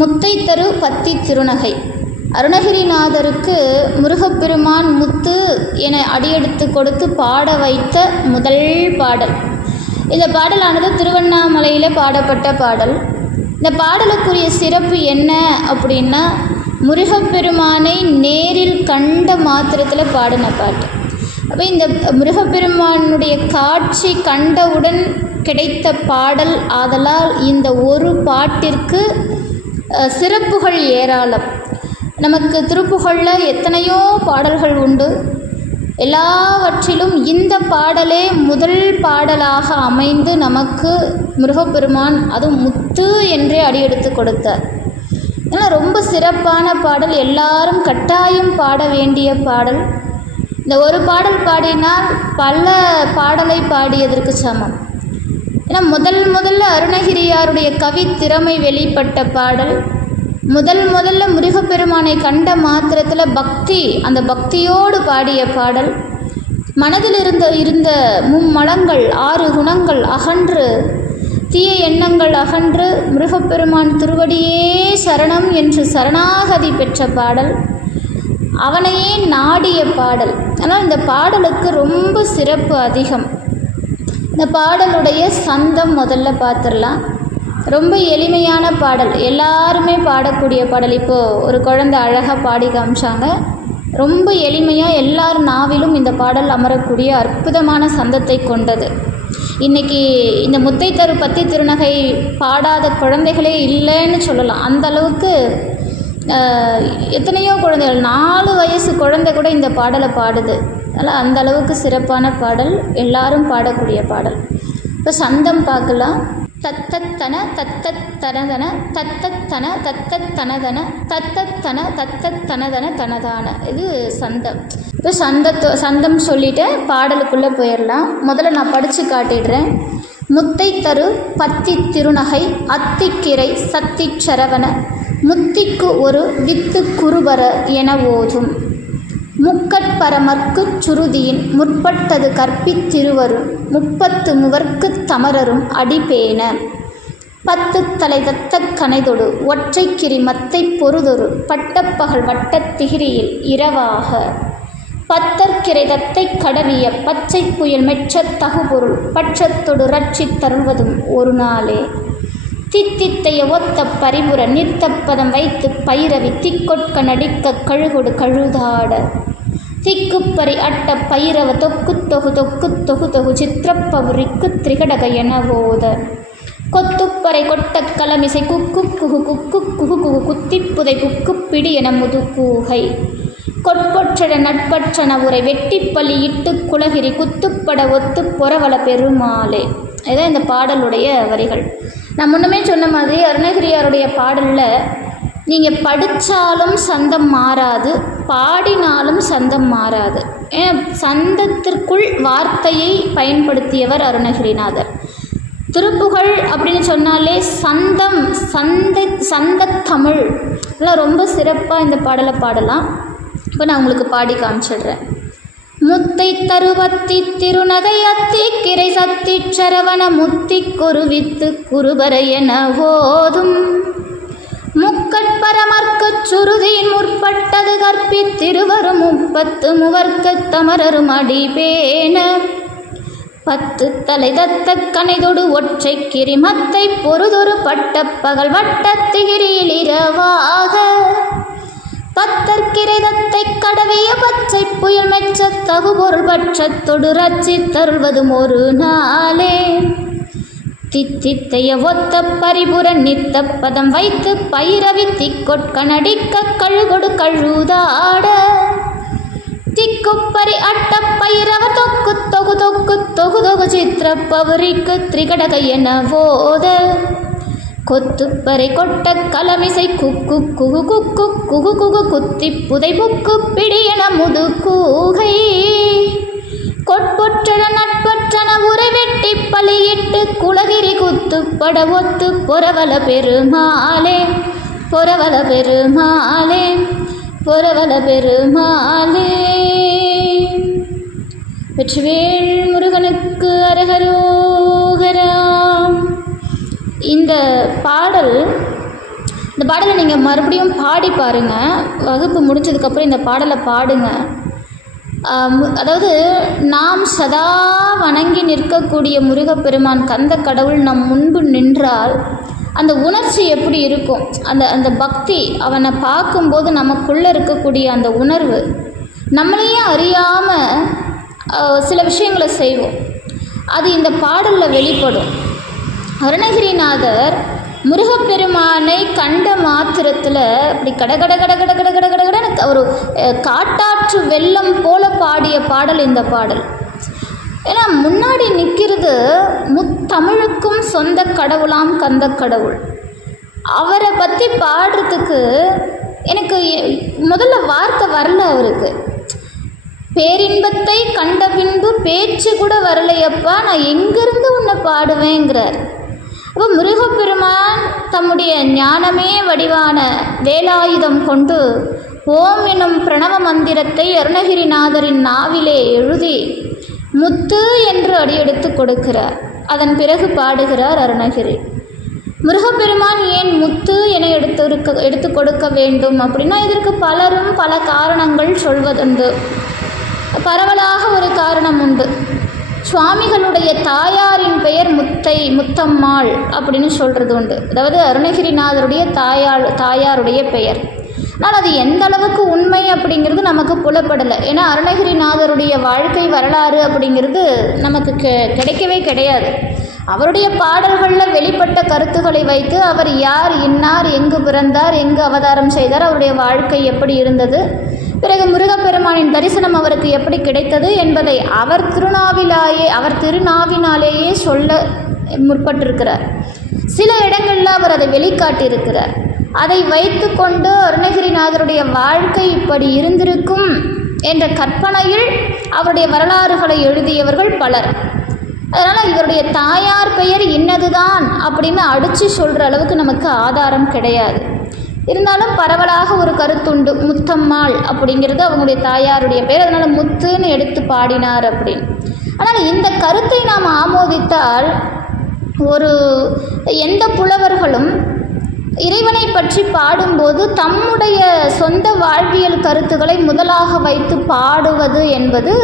முத்தை தரு பத்தி திருநகை. அருணகிரிநாதருக்கு முருகப்பெருமான் முத்து என அடியெடுத்து கொடுத்து பாட வைத்த முதல் பாடல். இந்த பாடலானது திருவண்ணாமலையில் பாடப்பட்ட பாடல். இந்த பாடலுக்குரிய சிறப்பு என்ன அப்படின்னா, முருகப்பெருமானை நேரில் கண்ட மாத்திரத்தில் பாடின பாட்டு. அப்போ இந்த முருகப்பெருமானுடைய காட்சி கண்டவுடன் கிடைத்த பாடல் ஆதலால் இந்த ஒரு பாட்டிற்கு சிறப்புகள் ஏராளம். நமக்கு திருப்புகழில் எத்தனையோ பாடல்கள் உண்டு. எல்லாவற்றிலும் இந்த பாடலே முதல் பாடலாக அமைந்து நமக்கு முருகப்பெருமான் அதுவும் முத்து என்றே அடியெடுத்து கொடுத்தார். இதனால் ரொம்ப சிறப்பான பாடல், எல்லாரும் கட்டாயம் பாட வேண்டிய பாடல். இந்த ஒரு பாடல் பாடினால் பல பாடலை பாடியதற்கு சமம். ஏன்னா முதல்ல அருணகிரியாருடைய கவி திறமை வெளிப்பட்ட பாடல். முதல்ல முருகப்பெருமானை கண்ட மாத்திரத்தில் பக்தி, அந்த பக்தியோடு பாடிய பாடல். மனதில் இருந்த மும்மலங்கள் 6 குணங்கள் அகன்று, தீய எண்ணங்கள் அகன்று முருகப்பெருமான் திருவடியே சரணம் என்று சரணாகதி பெற்ற பாடல், அவனையே நாடிய பாடல். ஆனால் இந்த பாடலுக்கு ரொம்ப சிறப்பு அதிகம். இந்த பாடலுடைய சந்தம் முதல்ல பார்த்துடலாம். ரொம்ப எளிமையான பாடல், எல்லாருமே பாடக்கூடிய பாடல். இப்போது ஒரு குழந்தை அழகாக பாடி காமிச்சாங்க. ரொம்ப எளிமையாக எல்லார் நாவிலும் இந்த பாடல் அமரக்கூடிய அற்புதமான சந்தத்தை கொண்டது. இன்றைக்கி இந்த முத்தை தரு பத்தி திருநகை பாடாத குழந்தைகளே இல்லைன்னு சொல்லலாம். அந்த அளவுக்கு எத்தனையோ குழந்தைகள், 4 வயசு குழந்தை கூட இந்த பாடலை பாடுது. அதனால் அந்த அளவுக்கு சிறப்பான பாடல், எல்லாரும் பாடக்கூடிய பாடல். இப்போ சந்தம் பார்க்கலாம். தத்தத்தன தத்தத்தனதன தத்தத்தன தத்தத்தனதன தத்தத்தன தத்தத்தனதன தனதான, இது சந்தம். இப்போ சந்தம் சொல்லிவிட்டு பாடலுக்குள்ளே போயிடலாம். முதல்ல நான் படித்து காட்டிடுறேன். முத்தை தரு பத்தி திருநகை அத்திக்கிரை சத்திச்சரவண முத்திக்கு ஒரு வித்து குருபர என ஓதும் முக்கட்பரமர்க்குச் சுருதியின் முற்பட்டது கற்பித்திருவரும் 30 முவர்க்குத் தமரரும் அடிபேன 10 தலை தத்த கனைதொடு ஒற்றைக்கிரி மத்தை பொருதொரு பட்டப்பகல் வட்டத் திகிரியில் இரவாக 10 கிரை தத்தை கடவிய பச்சை புயல் மெச்சத் தகுபொருள் பட்சத்தொடு ரட்சித் தருவதும் ஒரு நாளே தித்தித்தைய ஒத்த பரிபுற நித்தப்பதம் வைத்து பைரவி திக்கொட்க நடிக்க கழுகொடு கழுதாட திக்குப்பறி அட்ட பைரவ தொக்கு தொகு தொக்கு தொகு தொகு சித்திரப்பவுரிக்கு திரிகடக என ஓத கொத்துப்பறை கொட்ட கலமிசை குக்கு குகு குக்கு குகு குகு குத்திப்புதை குக்கு பிடி என முதுகூகை கொட்பொற்றட நட்பற்றன உரை வெட்டிப்பள்ளி இட்டு குலகிரி குத்துப்பட ஒத்து பொறவள பெருமாளே. இதுதான் இந்த பாடலுடைய வரிகள். நான் முன்னமே சொன்ன மாதிரி அருணகிரியாருடைய பாடலில் நீங்கள் படித்தாலும் சந்தம் மாறாது, பாடினாலும் சந்தம் மாறாது. ஏன்னா சந்தத்திற்குள் வார்த்தையை பயன்படுத்தியவர் அருணகிரிநாதர். திருப்புகழ் அப்படின்னு சொன்னாலே சந்த தமிழ் எல்லாம் ரொம்ப சிறப்பாக இந்த பாடலை பாடலாம். இப்போ நான் உங்களுக்கு பாடி காமிச்சிடுறேன். முத்தை தருவத்தி திருநகை அத்திக்கிரை சத்திச்சரவண முத்திக்கொரு வித்து குருபர என ஓதும் முக்கட்பரமர்க்குச் சுருதியின் முற்பட்டது கற்பித்திருவரும் 30 முவர்க்கத் தமரரும் அடிபேன 10 தலை தத்த கனைதொடு ஒற்றை கிரிமத்தை பொருதொரு பட்டப்பகல் வட்டத்திகிரியில் இரவாக 10 கிரை தத்தை கடவிய பச்சை புயல் மெச்சத் தகுபொருள் பட்சத்தொடு ரட்சித் தருவதும் ஒரு நாளே தித்தித்தைய ஒத்த பரிபுர நித்த பதம் வைத்து பைரவி திக்கொட்க நடிக்க கழுகொடு கழுதாட திக்குப்பறி அட்ட பைரவ தொக்கு தொகு தொக்கு தொகு தொகு சித்திரப்பவரிக்கு திரிகடக என ஓத கொத்துப்பறை கொட்ட கலமிசை குக்கு குகு குக்கு குகு குகு குத்தி புதை புக்கு பிடியன முது கூகை கொட்பொற்றன நட்பற்றன உரை வெட்டி பலியிட்டு குலகிரி குத்துப்பட ஒத்து பொறவல பெருமாளே பொறவல பெருமாளே பொறவல பெருமாளே. வெற்றிவேல் முருகனுக்கு அரகரோகரா. இந்த பாடல் இந்த பாடலை நீங்கள் மறுபடியும் பாடி பாருங்கள். வகுப்பு முடிஞ்சதுக்கப்புறம் இந்த பாடலை பாடுங்க. அதாவது நாம் சதா வணங்கி நிற்கக்கூடிய முருகப்பெருமான் கந்த கடவுள் நம் முன்பு நின்றால் அந்த உணர்ச்சி எப்படி இருக்கும், அந்த பக்தி, அவனை பார்க்கும்போது நமக்குள்ளே இருக்கக்கூடிய அந்த உணர்வு, நம்மளையே அறியாமல் சில விஷயங்களை செய்வோம். அது இந்த பாடலில் வெளிப்படும். அருணகிரிநாதர் முருகப்பெருமானை கண்ட மாத்திரத்தில் அப்படி கடகட கடகட கடகட கடகட ஒரு காட்டாற்று வெள்ளம் போல பாடிய பாடல் இந்த பாடல். ஏன்னா முன்னாடி நிற்கிறது முத்தமிழுக்கும் சொந்த கடவுளாம் கந்த கடவுள். அவரை பற்றி பாடுறதுக்கு எனக்கு முதல்ல வார்த்தை வரல. அவருக்கு பேரின்பத்தை கண்ட பின்பு பேச்சு கூட வரலையப்பா, நான் எங்கிருந்து உன்னை பாடுவேங்கிறார். அப்போ முருகப்பெருமான் தம்முடைய ஞானமே வடிவான வேலாயுதம் கொண்டு ஓம் எனும் பிரணவ மந்திரத்தை அருணகிரிநாதரின் நாவிலே எழுதி முத்து என்று அடியெடுத்து கொடுக்கிறார். அதன் பிறகு பாடுகிறார் அருணகிரி. முருகப்பெருமான் ஏன் முத்து என எடுத்து கொடுக்க வேண்டும் அப்படின்னா, இதற்கு பலரும் பல காரணங்கள் சொல்வதுண்டு. பரவலாக ஒரு காரணம் உண்டு. சுவாமிகளுடைய தாயாரின் பெயர் முத்தம்மாள் அப்படின்னு சொல்கிறது உண்டு. அதாவது அருணகிரிநாதருடைய தாயாருடைய பெயர். ஆனால் அது எந்த அளவுக்கு உண்மை அப்படிங்கிறது நமக்கு புலப்படலை. ஏன்னா அருணகிரிநாதருடைய வாழ்க்கை வரலாறு அப்படிங்கிறது நமக்கு கிடைக்கவே கிடையாது. அவருடைய பாடல்களில் வெளிப்பட்ட கருத்துக்களை வைத்து அவர் யார், இன்னார், எங்கு பிறந்தார், எங்கு அவதாரம் செய்தார், அவருடைய வாழ்க்கை எப்படி இருந்தது, பிறகு முருகப்பெருமானின் தரிசனம் அவருக்கு எப்படி கிடைத்தது என்பதை அவர் திருநாவினாலேயே சொல்ல முற்பட்டிருக்கிறார். சில இடங்களில் அவர் அதை வெளிக்காட்டியிருக்கிறார். அதை வைத்து கொண்டு அருணகிரிநாதருடைய வாழ்க்கை இப்படி இருந்திருக்கும் என்ற கற்பனையில் அவருடைய வரலாறுகளை எழுதியவர்கள் பலர். அதனால் இவருடைய தாயார் பெயர் இன்னதுதான் அப்படின்னு அடித்து சொல்கிற அளவுக்கு நமக்கு ஆதாரம் கிடையாது. இருந்தாலும் பரவலாக ஒரு கருத்துண்டு, முத்தம்மாள் அப்படிங்கிறது அவங்களுடைய தாயாருடைய பெயர், அதனால் முத்துன்னு எடுத்து பாடினார் அப்படின்னு. ஆனால் இந்த கருத்தை நாம் ஆமோதித்தால் எந்த புலவர்களும் இறைவனை பற்றி பாடும்போது தம்முடைய சொந்த வாழ்வியல் கருத்துக்களை முதலாக வைத்து பாடுவது என்பது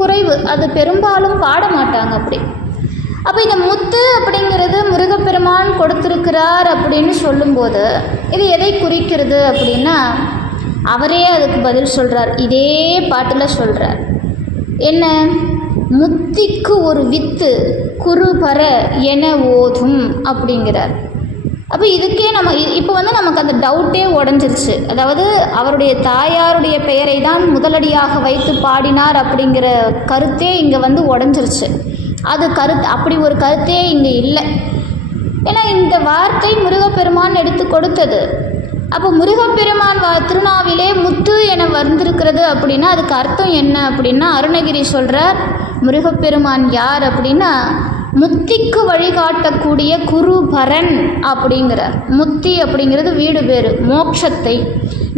குறைவு. அது பெரும்பாலும் பாட மாட்டாங்க அப்படி. அப்போ இந்த முத்து அப்படிங்கிறது முருகப்பெருமான் கொடுத்துருக்கிறார் அப்படின்னு சொல்லும்போது இது எதை குறிக்கிறது அப்படின்னா, அவரே அதுக்கு பதில் சொல்கிறார். இதே பாட்டில் சொல்கிறார். என்ன? முத்திக்கு ஒரு வித்து குருபர என ஓதும் அப்படிங்கிறார். அப்போ இதுக்கே இப்போ நமக்கு அந்த டவுட்டே உடஞ்சிருச்சு. அதாவது அவருடைய தாயாருடைய பெயரை தான் முதலடியாக வைத்து பாடினார் அப்படிங்கிற கருத்தே இங்கே உடஞ்சிருச்சு. அது அப்படி ஒரு கருத்தே இங்கே இல்லை. ஏன்னா இந்த வார்த்தை முருகப்பெருமான் எடுத்து கொடுத்தது. அப்போ முருகப்பெருமான் திருநாவிலே முத்து என வந்திருக்கிறது அப்படின்னா அதுக்கு அர்த்தம் என்ன அப்படின்னா, அருணகிரி சொல்கிறார் முருகப்பெருமான் யார் அப்படின்னா முத்திக்கு வழிகாட்டக்கூடிய குருபரன் அப்படிங்கிறார். முத்தி அப்படிங்கிறது வீடு பேரு, மோட்சத்தை,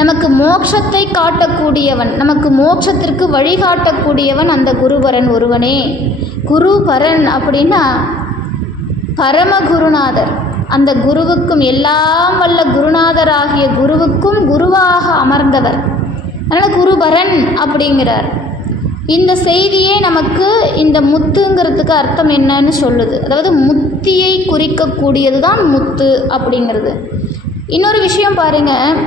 நமக்கு மோட்சத்தை காட்டக்கூடியவன், நமக்கு மோட்சத்திற்கு வழிகாட்டக்கூடியவன் அந்த குருபரன் ஒருவனே. குருபரன் அப்படின்னா பரமகுருநாதர். அந்த குருவுக்கும், எல்லாம் வல்ல குருநாதராகிய குருவுக்கும் குருவாக அமர்ந்தவர். அதனால் குருபரன் அப்படிங்கிறார். இந்த செய்தியே நமக்கு இந்த முத்துங்கிறதுக்கு அர்த்தம் என்னன்னு சொல்லுது. அதாவது முத்தியை குறிக்கக்கூடியது தான் முத்து அப்படிங்கிறது. இன்னொரு விஷயம் பாருங்கள்,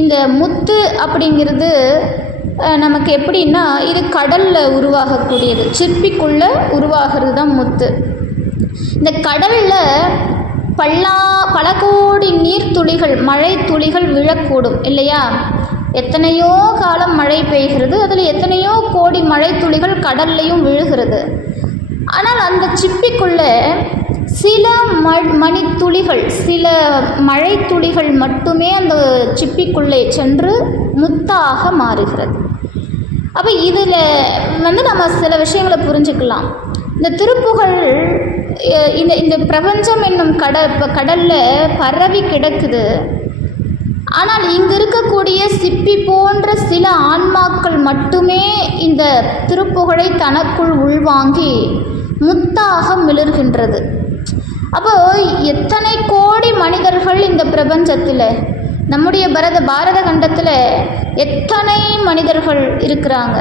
இந்த முத்து அப்படிங்கிறது நமக்கு எப்படின்னா, இது கடலில் உருவாகக்கூடியது, சிற்பிக்குள்ளே உருவாகிறது தான் முத்து. இந்த கடலில் பல கோடி நீர்த்துளிகள், மழை துளிகள் விழக்கூடும் இல்லையா? எத்தனையோ காலம் மழை பெய்கிறது, அதில் எத்தனையோ கோடி மழை துளிகள் கடல்லையும் விழுகிறது. ஆனால் அந்த சிப்பிக்குள்ளே சில மணித்துளிகள், சில மழை துளிகள் மட்டுமே அந்த சிப்பிக்குள்ளே சென்று முத்தாக மாறுகிறது. அப்போ இதில் நம்ம சில விஷயங்களை புரிஞ்சுக்கலாம். இந்த திருப்புகழ் இந்த பிரபஞ்சம் என்னும் கடலில் பரவி கிடக்குது. ஆனால் இங்கு இருக்கக்கூடிய சிப்பி போன்ற சில ஆன்மாக்கள் மட்டுமே இந்த திருப்புகழை தனக்குள் உள்வாங்கி முத்தாக மிளர்கின்றது. அப்போது எத்தனை கோடி மனிதர்கள் இந்த பிரபஞ்சத்தில், நம்முடைய பாரத கண்டத்தில் எத்தனை மனிதர்கள் இருக்கிறாங்க.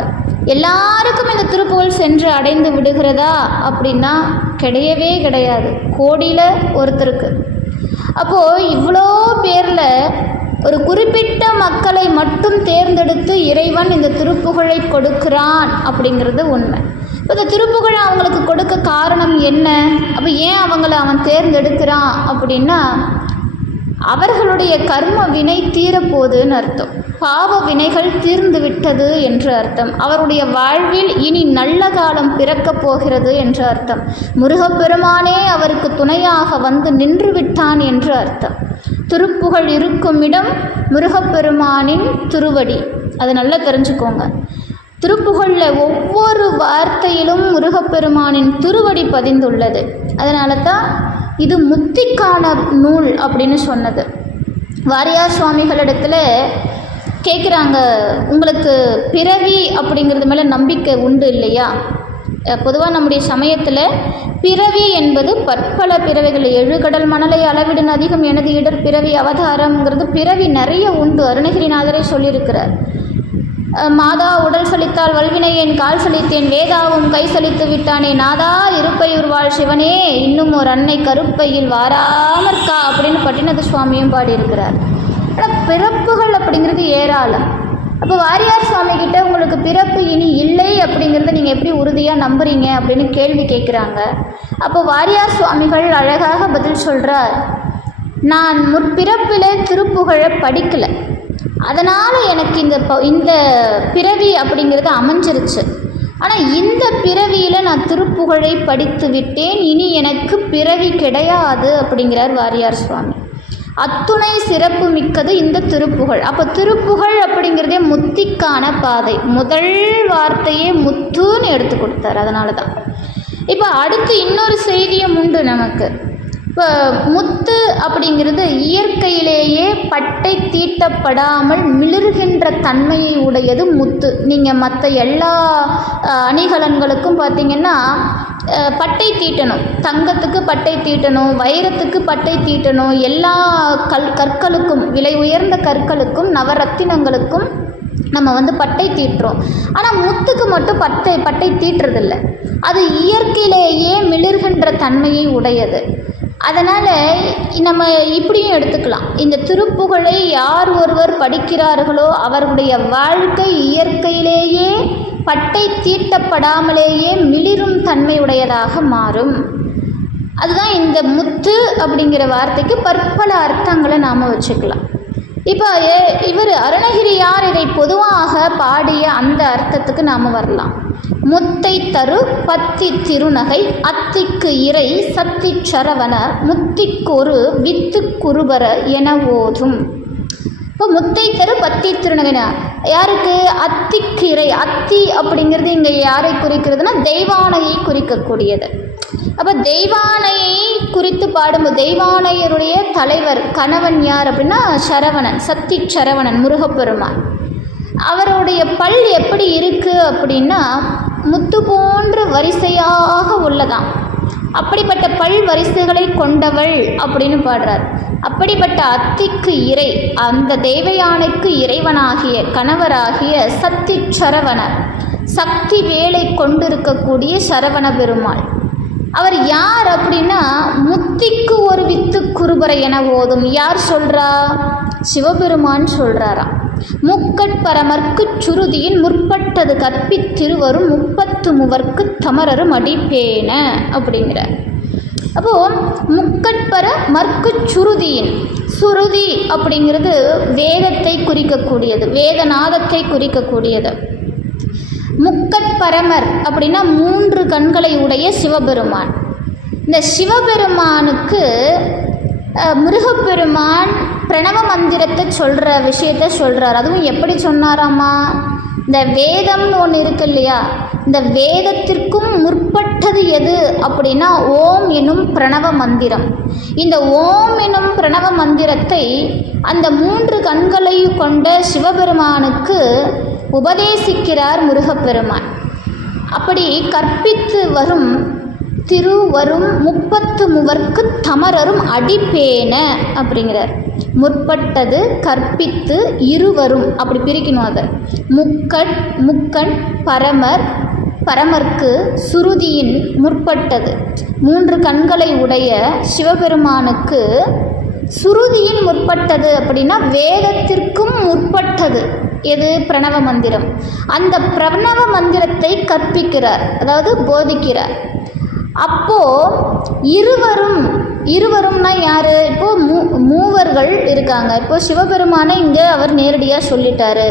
எல்லாருக்கும் இந்த திருப்புகழ் சென்று அடைந்து விடுகிறதா அப்படின்னா கிடையவே கிடையாது, கோடியில் ஒருத்தருக்கு. அப்போது இவ்வளோ பேரில் ஒரு குறிப்பிட்ட மக்களை மட்டும் தேர்ந்தெடுத்து இறைவன் இந்த திருப்புகழை கொடுக்கிறான் அப்படிங்கிறது உண்மை. இப்போ இந்த திருப்புகழை அவங்களுக்கு கொடுக்க காரணம் என்ன? அப்போ ஏன் அவன் தேர்ந்தெடுக்கிறான் அப்படின்னா, அவர்களுடைய கர்ம வினை தீரப்போகுதுன்னு அர்த்தம். பாவ வினைகள் தீர்ந்து விட்டது என்று அர்த்தம். அவருடைய வாழ்வில் இனி நல்ல காலம் பிறக்கப் போகிறது என்று அர்த்தம். முருகப்பெருமானே அவருக்கு துணையாக வந்து நின்று விட்டான் என்று அர்த்தம். திருப்புகழ் இருக்கும் இடம் முருகப்பெருமானின் திருவடி, அதை நல்லா தெரிஞ்சுக்கோங்க. திருப்புகழில் ஒவ்வொரு வார்த்தையிலும் முருகப்பெருமானின் திருவடி பதிந்துள்ளது. அதனால தான் இது முத்திக்கான நூல் அப்படின்னு சொன்னது. வாரியார் சுவாமிகளிடத்தில் கேட்குறாங்க, உங்களுக்கு பிறவி அப்படிங்கிறது மேலே நம்பிக்கை உண்டு இல்லையா? பொதுவாக நம்முடைய சமயத்தில் பிறவி என்பது பற்பல பிறவிகள், 7 கடல் மணலை அளவிடும் அதிகம் எனது இடர் பிறவி அவதாரம்ங்கிறது பிறவி நிறைய உண்டு. அருணகிரிநாதரே சொல்லியிருக்கிறார். மாதா உடல் சலித்தால் வல்வினை என் கால் சலித்தேன், வேதாவும் கை சலித்து விட்டானே, நாதா இருப்பையூர் வாழ் சிவனே, இன்னும் ஒரு அன்னை கருப்பையில் வாராமற்கா அப்படின்னு பட்டினத்து சுவாமியும் பாடியிருக்கிறார். ஆனால் பிறப்புகள் அப்படிங்கிறது ஏராளம். அப்போ வாரியார் சுவாமி கிட்ட உங்களுக்கு பிறப்பு இனி இல்லை அப்படிங்கிறத நீங்கள் எப்படி உறுதியாக நம்புறீங்க அப்படின்னு கேள்வி கேட்குறாங்க. அப்போ வாரியார் சுவாமிகள் அழகாக பதில் சொல்கிறார், நான் முற்பிறப்பில் திருப்புகழை படிக்கலை, அதனால் எனக்கு இந்த பிறவி அப்படிங்கிறது அமைஞ்சிருச்சு. ஆனால் இந்த பிறவியில் நான் திருப்புகழை படித்து விட்டேன், இனி எனக்கு பிறவி கிடையாது அப்படிங்கிறார் வாரியார் சுவாமி. அத்துணை சிறப்பு மிக்கது இந்த திருப்புகழ். அப்போ திருப்புகழ் அப்படிங்கிறதே முத்திக்கான பாதை. முதல் வார்த்தையே முத்துன்னு எடுத்து கொடுத்தார். அதனால தான் இப்போ அடுத்து இன்னொரு செய்தியும் உண்டு நமக்கு. இப்போ முத்து அப்படிங்கிறது இயற்கையிலேயே பட்டை தீட்டப்படாமல் மிளிர்கின்ற தன்மையை உடையது முத்து. நீங்கள் மற்ற எல்லா அணிகலன்களுக்கும் பார்த்திங்கன்னா பட்டை தீட்டணும், தங்கத்துக்கு பட்டை தீட்டணும், வைரத்துக்கு பட்டை தீட்டணும், எல்லா கற்களுக்கும், விலை உயர்ந்த கற்களுக்கும் நவரத்தினங்களுக்கும் நம்ம பட்டை தீட்டுறோம். ஆனால் முத்துக்கு மட்டும் பட்டை தீட்டுறதில்லை. அது இயற்கையிலேயே மிளிர்கின்ற தன்மையை உடையது. அதனால் நம்ம இப்படியும் எடுத்துக்கலாம், இந்த திருப்புகழை யார் ஒருவர் படிக்கிறார்களோ அவர்களுடைய வாழ்க்கை இயற்கையிலேயே பட்டை தீட்டப்படாமலேயே மிளிரும் தன்மையுடையதாக மாறும். அதுதான் இந்த முத்து அப்படிங்கிற வார்த்தைக்கு பற்பல அர்த்தங்களை நாம் வச்சுக்கலாம். இப்போ இவர் அருணகிரியார் இதை பொதுவாக பாடிய அந்த அர்த்தத்துக்கு நாம் வரலாம். முத்தை தரு பத்தி திருநகை அத்திக்கு இறை சத்தி சரவண முத்திக்கொரு வித்து குருபர என ஓதும். இப்போ முத்தை தரு பத்தி திருநகைனா யாருக்கு? அத்திக்கு இறை. அத்தி அப்படிங்கிறது இங்கே யாரை குறிக்கிறதுனா தெய்வானையை குறிக்கக்கூடியது. அப்போ தெய்வானையை குறித்து பாடும்போது தெய்வானையருடைய தலைவர் கணவன் யார் அப்படின்னா சரவணன், சத்தி சரவணன் முருகப்பெருமான். அவருடைய பல் எப்படி இருக்குது அப்படின்னா முத்து போன்ற வரிசையாக உள்ளதாம். அப்படிப்பட்ட பல் வரிசைகளை கொண்டவள் அப்படின்னு பாடுறார். அப்படிப்பட்ட அத்திக்கு இறை, அந்த தேவயானைக்கு இறைவனாகிய கணவராகிய சத்தி சரவணர், சக்தி வேலை கொண்டிருக்கக்கூடிய சரவண பெருமாள். அவர் யார் அப்படின்னா முத்திக்கு ஒரு வித்து குருபரை என ஓதும். யார் சொல்கிறா? சிவபெருமான் சொல்கிறாராம். முக்கட்பரமர்க்கு சுருதியின் முற்பட்டது கற்பித்திருவரும் 33 தமரரும் அடிப்பேன அப்படிங்கிறார். அப்போது முக்கட்பர மற்கு சுருதியின், சுருதி அப்படிங்கிறது வேதத்தை குறிக்கக்கூடியது, வேதநாதத்தை குறிக்கக்கூடியது. முக்கட்பரமர் அப்படின்னா 3 கண்களை உடைய சிவபெருமான். இந்த சிவபெருமானுக்கு முருகப்பெருமான் பிரணவ மந்திரத்தை சொல்கிற விஷயத்த சொல்கிறார். அதுவும் எப்படி சொன்னாராமா? இந்த வேதம்னு ஒன்று இருக்கு இல்லையா, இந்த வேதத்திற்கும் முற்பட்டது எது அப்படின்னா ஓம் எனும் பிரணவ மந்திரம். இந்த ஓம் எனும் பிரணவ மந்திரத்தை அந்த 3 கண்களை கொண்ட சிவபெருமானுக்கு உபதேசிக்கிறார் முருகப்பெருமான். அப்படி கற்பித்து வரும் திருவரும் 33 தமரரும் அடிப்பேன அப்படிங்கிறார். முற்பட்டது கற்பித்து இருவரும் அப்படி பிரிக்கணும். அதை முக்கண் பரமர்க்கு சுருதியின் முற்பட்டது 3 கண்களை உடைய சிவபெருமானுக்கு சுருதியின் முற்பட்டது அப்படின்னா வேதத்திற்கும் முற்பட்டது எது? பிரணவ மந்திரம். அந்த பிரணவ மந்திரத்தை கற்பிக்கிறார், அதாவது போதிக்கிறார். அப்போது இருவரும்னா யார்? இப்போது மூவர்கள் இருக்காங்க. இப்போது சிவபெருமானை இங்கே அவர் நேரடியாக சொல்லிட்டாரு.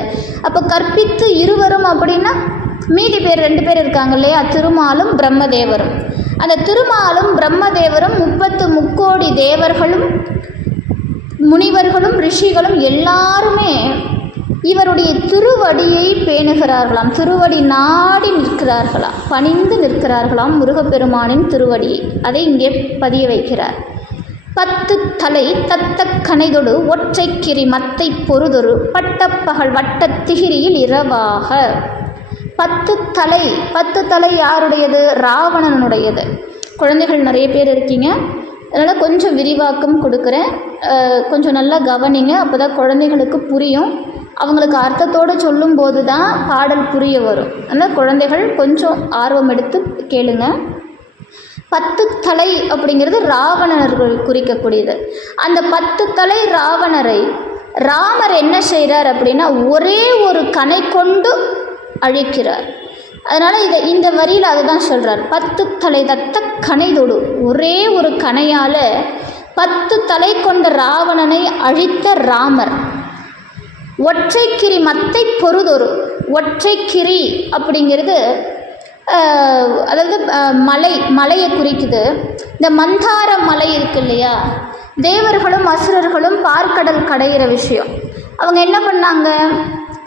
அப்போ கற்பித்து இருவரும் அப்படின்னா மீதி பேர் 2 பேர் இருக்காங்க இல்லையா? திருமாலும் பிரம்மதேவரும். அந்த திருமாலும் பிரம்மதேவரும் 33 தேவர்களும் முனிவர்களும் ரிஷிகளும் எல்லாருமே இவருடைய திருவடியை பேணுகிறார்களாம், திருவடி நாடி நிற்கிறார்களாம், பணிந்து நிற்கிறார்களாம் முருகப்பெருமானின் திருவடியை. அதை இங்கே பதிய வைக்கிறார். 10 தலை தத்த கனைதொடு ஒற்றைக்கிரி மத்தை பொருதொரு பட்டப்பகல் வட்டத் திகிரியில் இரவாக. 10 தலை யாருடையது? ராவணனுடையது. குழந்தைகள் நிறைய பேர் இருக்கீங்க, அதனால் கொஞ்சம் விரிவாக்கம் கொடுக்குறேன், கொஞ்சம் நல்லா கவனிங்க. அப்போ தான் குழந்தைகளுக்கு புரியும். அவங்களுக்கு அர்த்தத்தோடு சொல்லும்போது தான் பாடல் புரிய வரும். அதனால் குழந்தைகள் கொஞ்சம் ஆர்வம் எடுத்து கேளுங்க. 10 தலை அப்படிங்கிறது ராவணர்கள் குறிக்கக்கூடியது. அந்த 10 தலை ராவணரை ராமர் என்ன செய்கிறார் அப்படின்னா ஒரே ஒரு கணை கொண்டு அழிக்கிறார். அதனால் இந்த வரியில் அதை தான் சொல்கிறார். 10 தலை தத்த கனைதொடு, ஒரே ஒரு கணையால் 10 தலை கொண்ட ராவணனை அழித்த ராமர். ஒற்றைக்கிரி மத்தை பொருதொரு, ஒற்றைக்கிரி அப்படிங்கிறது அதாவது மலையை குறிக்குது. இந்த மந்தார மலை இருக்கு இல்லையா? தேவர்களும் அசுரர்களும் பார்க்கடல் கடையிற விஷயம். அவங்க என்ன பண்ணாங்க?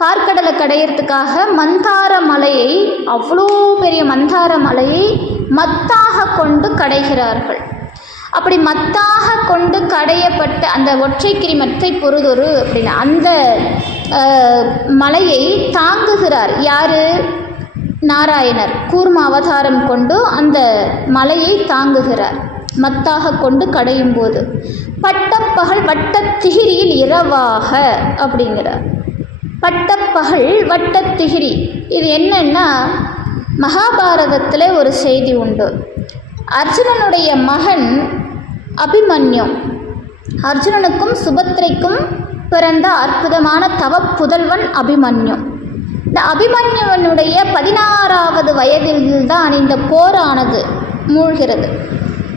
பார்க்கடலை கடையிறதுக்காக மந்தார மலையை, அவ்வளோ பெரிய மந்தார மலையை மத்தாக கொண்டு கடைகிறார்கள். அப்படி மத்தாக கொண்டு கடையப்பட்ட அந்த ஒற்றைக்கிரி மத்தை பொருதொரு அப்படின்னு அந்த மலையை தாங்குகிறார் யார்? நாராயணர் கூர்ம அவதாரம் கொண்டு அந்த மலையை தாங்குகிறார், மத்தாக கொண்டு கடையும் போது. பட்டப்பகல் வட்டத்திகிரியில் இரவாக அப்படிங்கிறார். பட்டப்பகல் வட்டத்திகிரி இது என்னன்னா, மகாபாரதத்தில் ஒரு செய்தி உண்டு. அர்ஜுனனுடைய மகன் அபிமன்யு, அர்ஜுனனுக்கும் சுபத்திரைக்கும் பிறந்த அற்புதமான தவ புதல்வன் அபிமன்யு. இந்த அபிமன்யுவனுடைய 16வது வயதில்தான் இந்த போரானது மூழ்கிறது.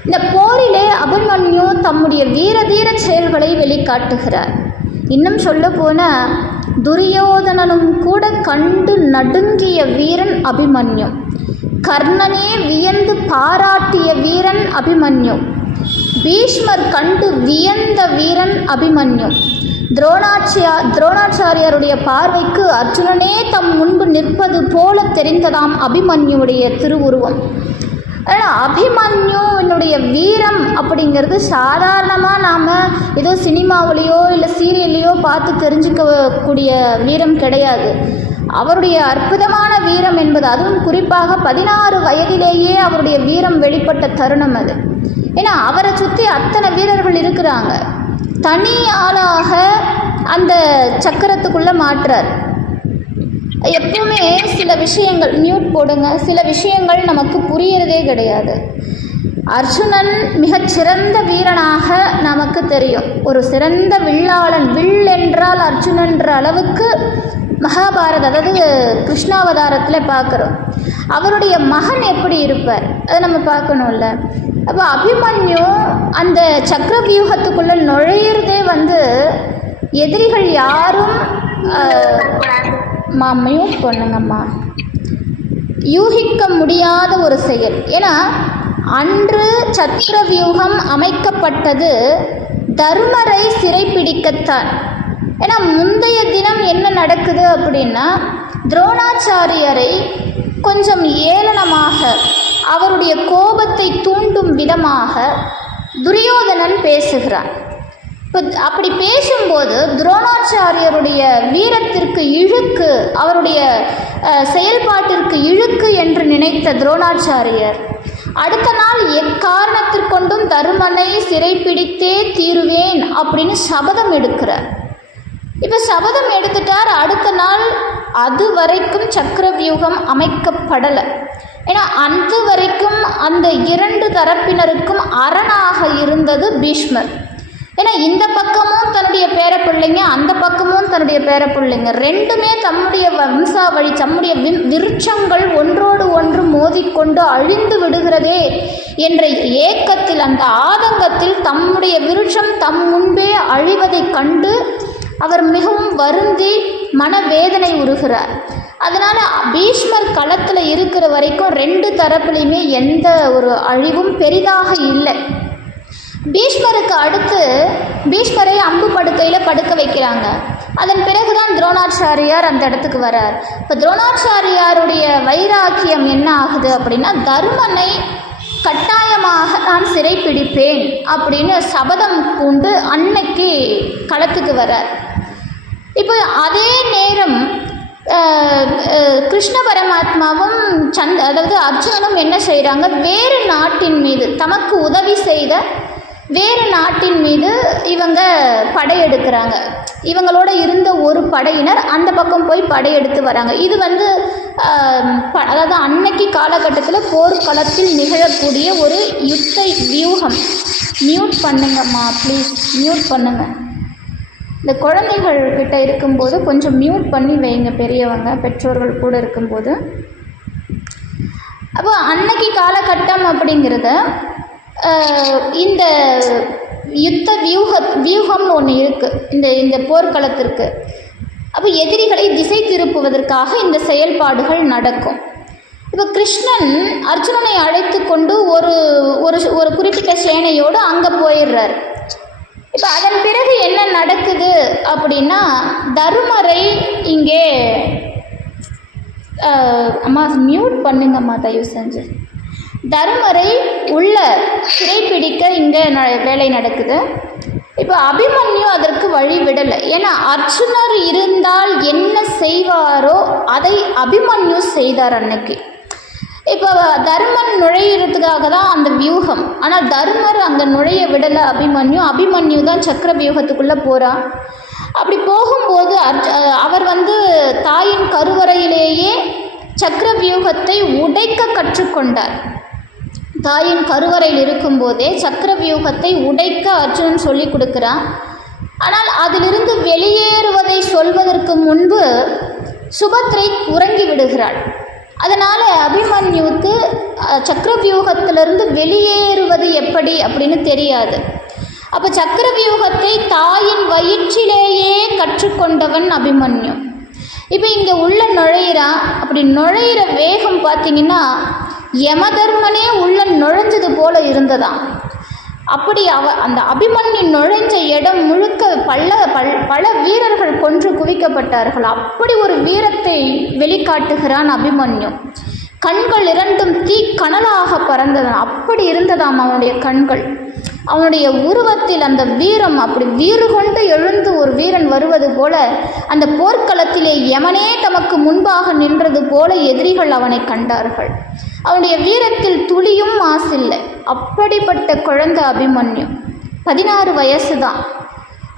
இந்த போரிலே அபிமன்யு தம்முடைய வீரதீர செயல்களை வெளிக்காட்டுகிறார். இன்னும் சொல்ல போனால் துரியோதனனும் கூட கண்டு நடுங்கிய வீரன் அபிமன்யு. கர்ணனே வியந்து பாராட்டிய வீரன் அபிமன்யு. பீஷ்மர் கண்டு வியந்த வீரன் அபிமன்யு. துரோணாச்சாரியாருடைய பார்வைக்கு அர்ஜுனனே தம் முன்பு நிற்பது போல தெரிந்ததாம் அபிமன்யுடைய திருவுருவம். அதனால் அபிமன்யுனுடைய வீரம் அப்படிங்கிறது சாதாரணமாக நாம் ஏதோ சினிமாவிலையோ இல்லை சீரியல்லையோ பார்த்து தெரிஞ்சுக்கக்கூடிய வீரம் கிடையாது. அவருடைய அற்புதமான வீரம் என்பது, அதுவும் குறிப்பாக 16 வயதிலேயே அவருடைய வீரம் வெளிப்பட்ட தருணம் அது. ஏன்னா அவரை சுற்றி அத்தனை வீரர்கள் இருக்கிறாங்க. தனி ஆளாக அந்த சக்கரத்துக்குள்ளே மாற்றார். எப்பவுமே சில விஷயங்கள், மியூட் போடுங்க, சில விஷயங்கள் நமக்கு புரியறதே கிடையாது. அர்ஜுனன் மிகச்சிறந்த வீரனாக நமக்கு தெரியும், ஒரு சிறந்த வில்லாளன். வில் என்றால் அர்ஜுனன்ற அளவுக்கு மகாபாரத, அதாவது கிருஷ்ணாவதாரத்தில் பார்க்குறோம். அவருடைய மகன் எப்படி இருப்பார் அதை நம்ம பார்க்கணும்ல. அப்போ அபிமன்யு அந்த சக்கரவியூகத்துக்குள்ளே நுழையிறதே எதிரிகள் யாரும் மியூட் பண்ணுங்கம்மா, யூகிக்க முடியாத ஒரு செயல். ஏன்னா அன்று சக்கரவியூகம் அமைக்கப்பட்டது தர்மரை சிறைப்பிடிக்கத்தான். ஏன்னா முந்தைய தினம் என்ன நடக்குது அப்படின்னா, துரோணாச்சாரியரை கொஞ்சம் ஏளனமாக, அவருடைய கோபத்தை தூண்டும் விதமாக துரியோதனன் பேசுகிறான். இப்போ அப்படி பேசும்போது துரோணாச்சாரியருடைய வீரத்திற்கு இழுக்கு, அவருடைய செயல்பாட்டிற்கு இழுக்கு என்று நினைத்த துரோணாச்சாரியர் அடுத்த நாள் எக்காரணத்திற்கொண்டும் தருமனை சிறைப்பிடித்தே தீருவேன் அப்படின்னு சபதம் எடுக்கிறார். இப்போ சபதம் எடுத்துட்டார். அடுத்த நாள் அது வரைக்கும் சக்கரவியூகம் அமைக்கப்படலை. ஏன்னா அது வரைக்கும் அந்த 2 தரப்பினருக்கும் அரணாக இருந்தது பீஷ்மர். ஏன்னா இந்த பக்கமும் தன்னுடைய பேரப்பிள்ளைங்க, அந்த பக்கமும் தன்னுடைய பேரப்பிள்ளைங்க, ரெண்டுமே தம்முடைய வம்சாவழி, தம்முடைய விருட்சங்கள் ஒன்றோடு ஒன்று மோதிக்கொண்டு அழிந்து விடுகிறதே என்ற ஏக்கத்தில், அந்த ஆதங்கத்தில் தம்முடைய விருட்சம் தம் முன்பே அழிவதைக் கண்டு அவர் மிகவும் வருந்தி மனவேதனை உறுகிறார். அதனால் பீஷ்மர் களத்தில் இருக்கிற வரைக்கும் 2 தரப்புலையுமே எந்த ஒரு அழிவும் பெரிதாக இல்லை. பீஷ்மருக்கு அடுத்து பீஷ்மரை அம்பு படுக்கையில் படுக்க வைக்கிறாங்க. அதன் பிறகுதான் துரோணாச்சாரியார் அந்த இடத்துக்கு வரார். இப்போ துரோணாச்சாரியாருடைய வைராக்கியம் என்ன ஆகுது அப்படின்னா, தருமனை கட்டாயமாக நான் சிறைப்பிடிப்பேன் அப்படின்னு சபதம் பூண்டு அன்னைக்கு களத்துக்கு வரார். இப்போ அதே நேரம் கிருஷ்ண பரமாத்மாவும் அதாவது அர்ஜுனனும் என்ன செய்கிறாங்க, வேறு நாட்டின் மீது, தமக்கு உதவி செய்த வேறு நாட்டின் மீது இவங்க படையெடுக்கிறாங்க. இவங்களோட இருந்த ஒரு படையினர் அந்த பக்கம் போய் படையெடுத்து வராங்க. இது அதாவது அன்னைக்கு காலகட்டத்தில் போர்க்களத்தில் நிகழக்கூடிய ஒரு யுத்த வியூகம். மியூட் பண்ணுங்கம்மா ப்ளீஸ், மியூட் பண்ணுங்க. இந்த குழந்தைகள் கிட்ட இருக்கும்போது கொஞ்சம் மியூட் பண்ணி வைங்க, பெரியவங்க பெற்றோர்கள் கூட இருக்கும்போது. அப்போ அன்னைக்கு காலகட்டம் அப்படிங்கிறத இந்த யுத்த வியூகம்னு ஒன்று இருக்குது இந்த போர்க்களத்திற்கு. அப்போ எதிரிகளை திசை திருப்புவதற்காக இந்த செயல்பாடுகள் நடக்கும். இப்போ கிருஷ்ணன் அர்ஜுனனை அழைத்து கொண்டு ஒரு குறிப்பிட்ட சேனையோடு அங்கே போயிடுறார். இப்போ அதன் பிறகு என்ன நடக்குது அப்படின்னா, தருமரை இங்கே அம்மா மியூட் பண்ணுங்கம்மா தயவு செஞ்சு. தருமரை உள்ள சிறைப்பிடிக்க இங்கே வேலை நடக்குது. இப்போ அபிமன்யு அதற்கு வழி விடலை. ஏன்னா அர்ஜுனர் இருந்தால் என்ன செய்வாரோ அதை அபிமன்யு செய்தார் அன்னைக்கு. இப்போ தர்மன் நுழையிறதுக்காக தான் அந்த வியூகம். ஆனால் தர்மர் அங்கே நுழைய விடலை அபிமன்யு தான் சக்கர வியூகத்துக்குள்ளே போகிறான். அப்படி போகும்போது அவர் தாயின் கருவறையிலேயே சக்கர வியூகத்தை உடைக்க கற்றுக்கொண்டார். தாயின் கருவறையில் இருக்கும்போதே சக்கர வியூகத்தை உடைக்க அர்ஜுனன் சொல்லி கொடுக்குறான். ஆனால் அதிலிருந்து வெளியேறுவதை சொல்வதற்கு முன்பு சுபத்ரை உறங்கி விடுகிறாள். அதனால் அபிமன்யுவுக்கு சக்கரவியூகத்திலிருந்து வெளியேறுவது எப்படி அப்படின்னு தெரியாது. அப்போ சக்கரவியூகத்தை தாயின் வயிற்றிலேயே கற்றுக்கொண்டவன் அபிமன்யு. இப்போ இங்கே உள்ள நுழையிறான். அப்படி நுழையிற வேகம் பார்த்திங்கன்னா யமதர்மனே உள்ள நுழைஞ்சது போல இருந்ததாம். அப்படி அந்த அபிமன்யு நுழைஞ்ச இடம் முழுக்க பல வீரர்கள் கொன்று குவிக்கப்பட்டார்கள். அப்படி ஒரு வீரத்தை வெளிக்காட்டுகிறான் அபிமன்யு. கண்கள் 2 தீக்கணலாக பறந்ததாம். அப்படி இருந்ததாம் அவனுடைய கண்கள். அவனுடைய உருவத்தில் அந்த வீரம், அப்படி வீறு கொண்டு எழுந்து ஒரு வீரன் வருவது போல, அந்த போர்க்களத்திலே யமனே தமக்கு முன்பாக நின்றது போல எதிரிகள் அவனை கண்டார்கள். அவனுடைய வீரத்தில் துளியும் மாசில்லை. அப்படிப்பட்ட குழந்தை அபிமன்யு. 16 வயசு தான்.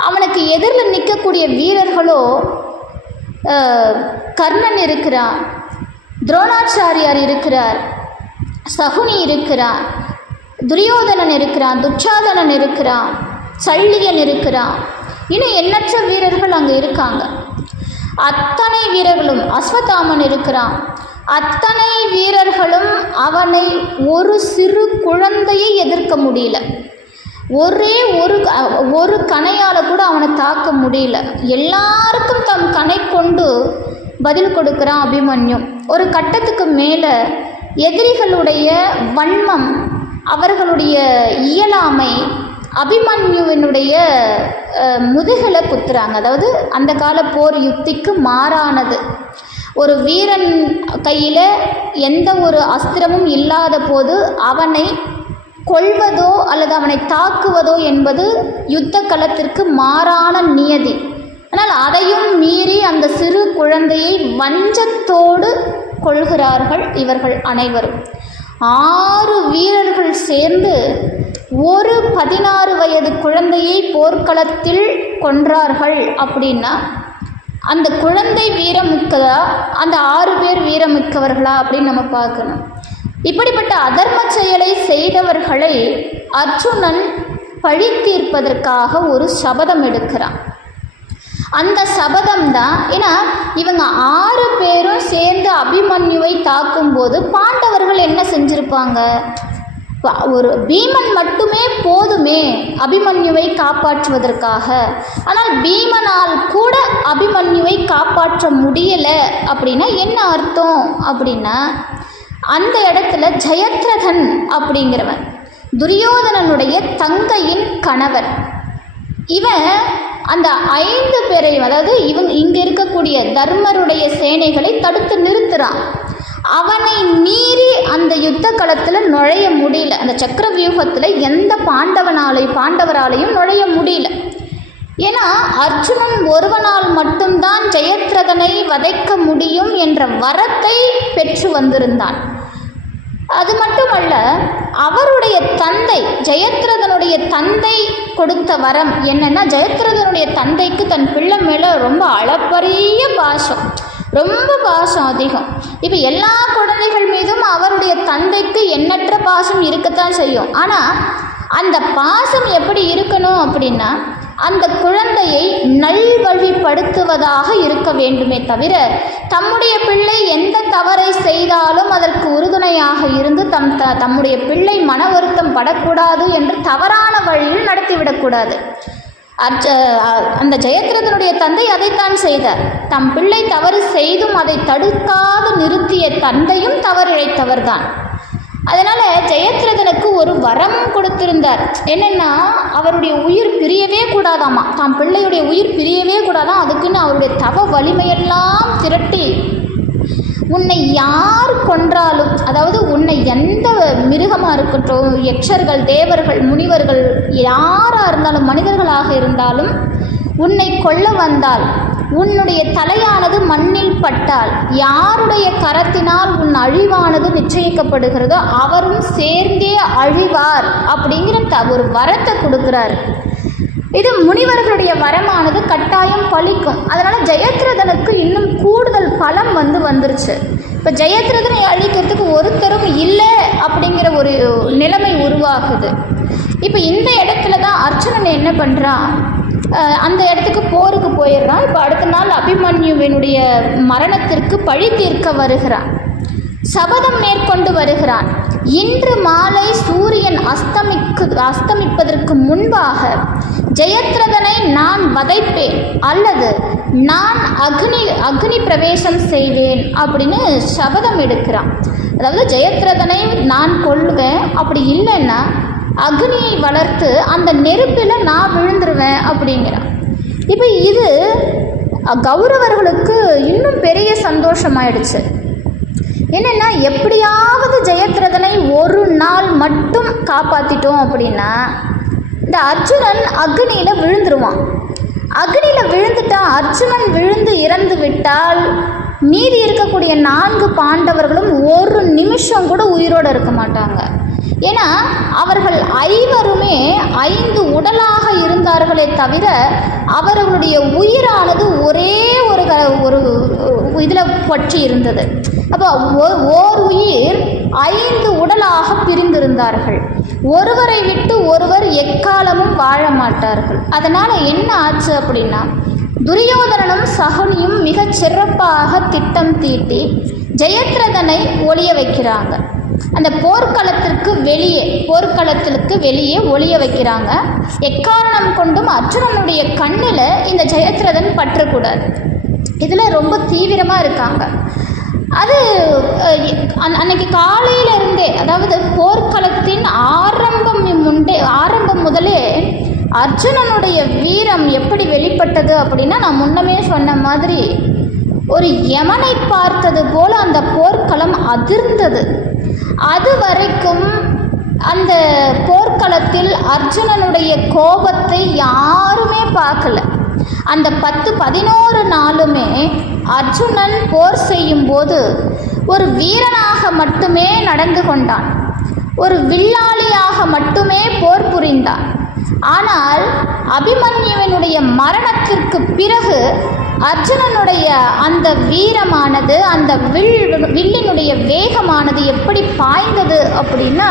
அவனுக்கு எதிரில் நிற்கக்கூடிய வீரர்களோ கர்ணன் இருக்கிறான், துரோணாச்சாரியார் இருக்கிறார், சகுனி இருக்கிறான், துரியோதனன் இருக்கிறான், துச்சாதனன் இருக்கிறான், சல்லியன் இருக்கிறான், இன்னும் எண்ணற்ற வீரர்கள் அங்கே இருக்காங்க. அத்தனை வீரர்களும், அஸ்வத்தாமன் இருக்கிறான், அத்தனை வீரர்களும் அவனை ஒரு சிறு குழந்தையை எதிர்க்க முடியல. ஒரே ஒரு கணையால் கூட அவனை தாக்க முடியல. எல்லாருக்கும் தம் கணை கொண்டு பதில் கொடுக்குறான் அபிமன்யு. ஒரு கட்டத்துக்கு மேலே எதிரிகளுடைய வன்மம், அவர்களுடைய இயலாமை அபிமன்யுவினுடைய முதுகலை குத்துறாங்க. அதாவது அந்த கால போர் யுக்திக்கு மாறானது. ஒரு வீரன் கையில் எந்த ஒரு அஸ்திரமும் இல்லாத போது அவனை கொல்வதோ அல்லது அவனை தாக்குவதோ என்பது யுத்த களத்திற்கு மாறான நியதி. ஆனால் அதையும் மீறி அந்த சிறு குழந்தையை வஞ்சத்தோடு கொள்கிறார்கள் இவர்கள் அனைவரும். 6 வீரர்கள் சேர்ந்து ஒரு 16 வயது குழந்தையை போர்க்களத்தில் கொன்றார்கள் அப்படின்னா அந்த குழந்தை வீரமிக்கதா, அந்த 6 பேர் வீரமிக்கவர்களா அப்படின்னு நம்ம பார்க்கணும். இப்படிப்பட்ட அதர்ம செயலை செய்தவர்களை அர்ஜுனன் பழி தீர்ப்பதற்காக ஒரு சபதம் எடுக்கிறான். அந்த சபதம் தான், ஏன்னா இவங்க 6 பேரும் சேர்ந்து அபிமன்யுவை தாக்கும்போது பாண்டவர்கள் என்ன செஞ்சிருப்பாங்க? ஒரு பீமன் மட்டுமே போதுமே அபிமன்யுவை காப்பாற்றுவதற்காக. ஆனால் பீமனால் கூட அபிமன்யுவை காப்பாற்ற முடியலை அப்படின்னா என்ன அர்த்தம் அப்படின்னா, அந்த இடத்துல ஜெயத்ரதன் அப்படிங்கிறவன் துரியோதனனுடைய தங்கையின் கணவர். இவன் அந்த 5 பேரையும், அதாவது இங்கே இருக்கக்கூடிய தர்மருடைய சேனைகளை தடுத்து நிறுத்துகிறான். அவனை மீறி அந்த யுத்த களத்தில் நுழைய முடியல. அந்த சக்கர வியூகத்தில் எந்த பாண்டவராலையும் நுழைய முடியல. ஏன்னா அர்ஜுனன் ஒருவனால் மட்டும்தான் ஜெயத்ரதனை வதைக்க முடியும் என்ற வரத்தை பெற்று வந்திருந்தான். அது மட்டுமல்ல, அவருடைய தந்தை ஜெயத்ரதனுடைய தந்தை கொடுத்த வரம் என்னன்னா, ஜெயத்ரதனுடைய தந்தைக்கு தன் பிள்ளை மேலே ரொம்ப அளப்பரிய பாசம், ரொம்ப பாசம் அதிகம். இப்போ எல்லா குழந்தைகள் மீதும் அவருடைய தந்தைக்கு எண்ணற்ற பாசம் இருக்கத்தான் செய்யும். ஆனால் அந்த பாசம் எப்படி இருக்கணும் அப்படின்னா, அந்த குழந்தையை நல்வழிப்படுத்துவதாக இருக்க வேண்டுமே தவிர, தம்முடைய பிள்ளை எந்த தவறை செய்தாலும் அதற்கு உறுதுணையாக இருந்து தம்முடைய பிள்ளை மன வருத்தம் படக்கூடாது என்று தவறான வழியில் நடத்திவிடக்கூடாது. அந்த ஜெயத்ரதனுடைய தந்தை அதைத்தான் செய்தார். தம் பிள்ளை தவறு செய்தும் அதை தடுக்காது நிறுத்திய தந்தையும் தவறிழைத்தவர் தான். அதனால் ஜெயத்ரதனுக்கு ஒரு வரம் கொடுத்திருந்தார். என்னென்னா, அவருடைய உயிர் பிரியவே கூடாதாமா, தாம் பிள்ளையுடைய உயிர் பிரியவே கூடாதான். அதுக்குன்னு அவருடைய தவ வலிமையெல்லாம் திரட்டி, உன்னை யார் கொன்றாலும், அதாவது உன்னை எந்த மிருகமாக இருக்கட்டும், யக்ஷர்கள், தேவர்கள், முனிவர்கள், யாராக இருந்தாலும், மனிதர்களாக இருந்தாலும் உன்னை கொல்ல வந்தால், உன்னுடைய தலையானது மண்ணில் பட்டால், யாருடைய கரத்தினால் உன் அழிவானது நிச்சயிக்கப்படுகிறதோ அவரும் சேர்ந்தே அழிவார் அப்படிங்கிற ஒரு வரத்தை கொடுக்குறாரு. இது முனிவர்களுடைய வரமானது கட்டாயம் பலிக்கும். அதனால் ஜெயத்ரதனுக்கு இன்னும் கூடுதல் பலம் வந்துருச்சு. இப்போ ஜெயத்ரதனை அழிக்கிறதுக்கு ஒருத்தரும் இல்லை அப்படிங்கிற ஒரு நிலைமை உருவாகுது. இப்போ இந்த இடத்துல தான் அர்ஜுனன் என்ன பண்ணுறான், அந்த இடத்துக்கு போருக்கு போயிடுறான். இப்போ அடுத்த நாள் அபிமன்யுவினுடைய மரணத்திற்கு பழி தீர்க்க வருகிறான். சபதம் மேற்கொண்டு வருகிறான். இன்று மாலை சூரியன் அஸ்தமிப்பதற்கு முன்பாக ஜெயத்ரதனை நான் வதைப்பேன் அல்லது நான் அக்னி பிரவேசம் செய்வேன் அப்படின்னு சபதம் எடுக்கிறான். அதாவது ஜெயத்ரதனை நான் கொல்லுவேன், அப்படி இல்லைன்னா அக்னியை வளர்த்து அந்த நெருப்பில் நான் விழுந்துருவேன் அப்படிங்கிறான். இப்போ இது கௌரவர்களுக்கு இன்னும் பெரிய சந்தோஷமாயிடுச்சு. என்னென்னா, எப்படியாவது ஜெயத்ரதனை ஒரு நாள் மட்டும் காப்பாற்றிட்டோம் அப்படின்னா இந்த அர்ஜுனன் அக்னியில் விழுந்துருவான். அக்னியில் விழுந்துட்டா, அர்ஜுனன் விழுந்து இறந்து விட்டால் மீதி இருக்கக்கூடிய 4 பாண்டவர்களும் ஒரு நிமிஷம் கூட உயிரோடு இருக்க மாட்டாங்க. ஏன்னா அவர்கள் 5 5 உடலாக இருந்தார்களே தவிர அவர்களுடைய உயிரானது ஒரே ஒரு இதில் பற்றி இருந்தது. அப்போ ஓர் உயிர் 5 உடலாக பிரிந்திருந்தார்கள். ஒருவரை விட்டு ஒருவர் எக்காலமும் வாழ மாட்டார்கள். அதனால் என்ன ஆச்சு அப்படின்னா, துரியோதனனும் சகுனியும் மிகச் சிறப்பாக திட்டம் தீட்டி ஜெயத்ரதனை ஒளிய வைக்கிறாங்க. அந்த போர்க்களத்திற்கு வெளியே ஒளிய வைக்கிறாங்க. எக்காரணம் கொண்டும் அர்ஜுனனுடைய கண்ணில் இந்த ஜெயத்ரதன் பற்றக்கூடாது. இதில் ரொம்ப தீவிரமாக இருக்காங்க. அது அன்னைக்கு காலையிலிருந்தே, அதாவது போர்க்களத்தின் ஆரம்பம் முதலே அர்ஜுனனுடைய வீரம் எப்படி வெளிப்பட்டது அப்படின்னா, நான் முன்னமே சொன்ன மாதிரி ஒரு யமனை பார்த்தது போல அந்த போர்க்களம் அதிர்ந்தது. அது வரைக்கும் அந்த போர்க்களத்தில் அர்ஜுனனுடைய கோபத்தை யாருமே பார்க்கல. அந்த 10-11 நாளுமே அர்ஜுனன் போர் செய்யும்போது ஒரு வீரனாக மட்டுமே நடந்து கொண்டான், ஒரு வில்லாளியாக மட்டுமே போர் புரிந்தான். ஆனால் அபிமன்யுவினுடைய மரணத்திற்கு பிறகு அர்ஜுனனுடைய அந்த வீரமானது, அந்த வில்லினுடைய வேகமானது எப்படி பாய்ந்தது அப்படின்னா,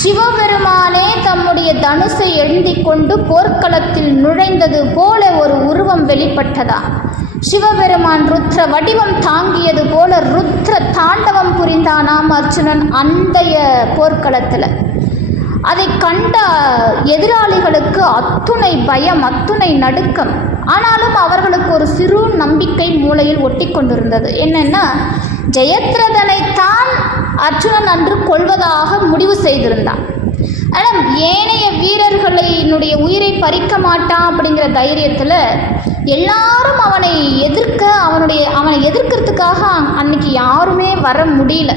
சிவபெருமானே தம்முடைய தனுசை எழுந்தி கொண்டு போர்க்களத்தில் நுழைந்தது போல ஒரு உருவம் வெளிப்பட்டதா. சிவபெருமான் ருத்ர வடிவம் தாங்கியது போல ருத்ர தாண்டவம் புரிந்தானாம் அர்ஜுனன் அந்தைய போர்க்களத்தில். அதை கண்ட எதிராளிகளுக்கு அத்துணை பயம், அத்துணை நடுக்கம். ஆனாலும் அவர்களுக்கு ஒரு சிறு நம்பிக்கை மூளையில் ஒட்டி கொண்டிருந்தது. என்னன்னா, ஜெயத்ரதனைத்தான் அர்ஜுனன் அன்று கொல்வதாக முடிவு செய்திருந்தான். ஆனால் ஏனைய வீரர்களினுடைய உயிரை பறிக்க மாட்டான் அப்படிங்கிற தைரியத்தில் எல்லாரும் அவனை அவனை எதிர்க்கிறதுக்காக அன்னைக்கு யாருமே வர முடியல.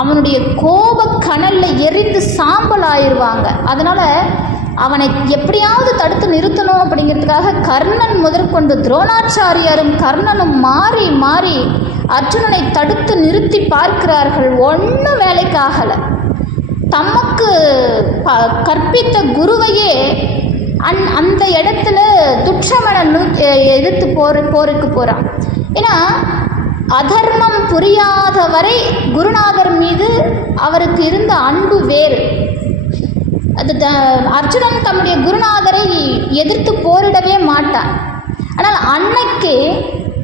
அவனுடைய கோப கனலில் எரிந்து சாம்பல் ஆயிடுவாங்க. அதனால் அவனை எப்படியாவது தடுத்து நிறுத்தணும் அப்படிங்கிறதுக்காக கர்ணன் முதற்கொண்டு துரோணாச்சாரியாரும் கர்ணனும் மாறி மாறி அர்ஜுனனை தடுத்து நிறுத்தி பார்க்கிறார்கள். ஒன்றும் வேலைக்காகலை. தமக்கு கற்பித்த குருவையே அந்த இடத்துல துட்சமனை எதிர்த்து போருக்கு போகிறான். ஏன்னா அதர்மம் புரியாத வரை குருநாதர் மீது அவருக்கு இருந்த அன்பு வேறு. அது அர்ஜுனன் தம்முடைய குருநாதரை எதிர்த்து போரிடவே மாட்டார். ஆனால் அன்னைக்கு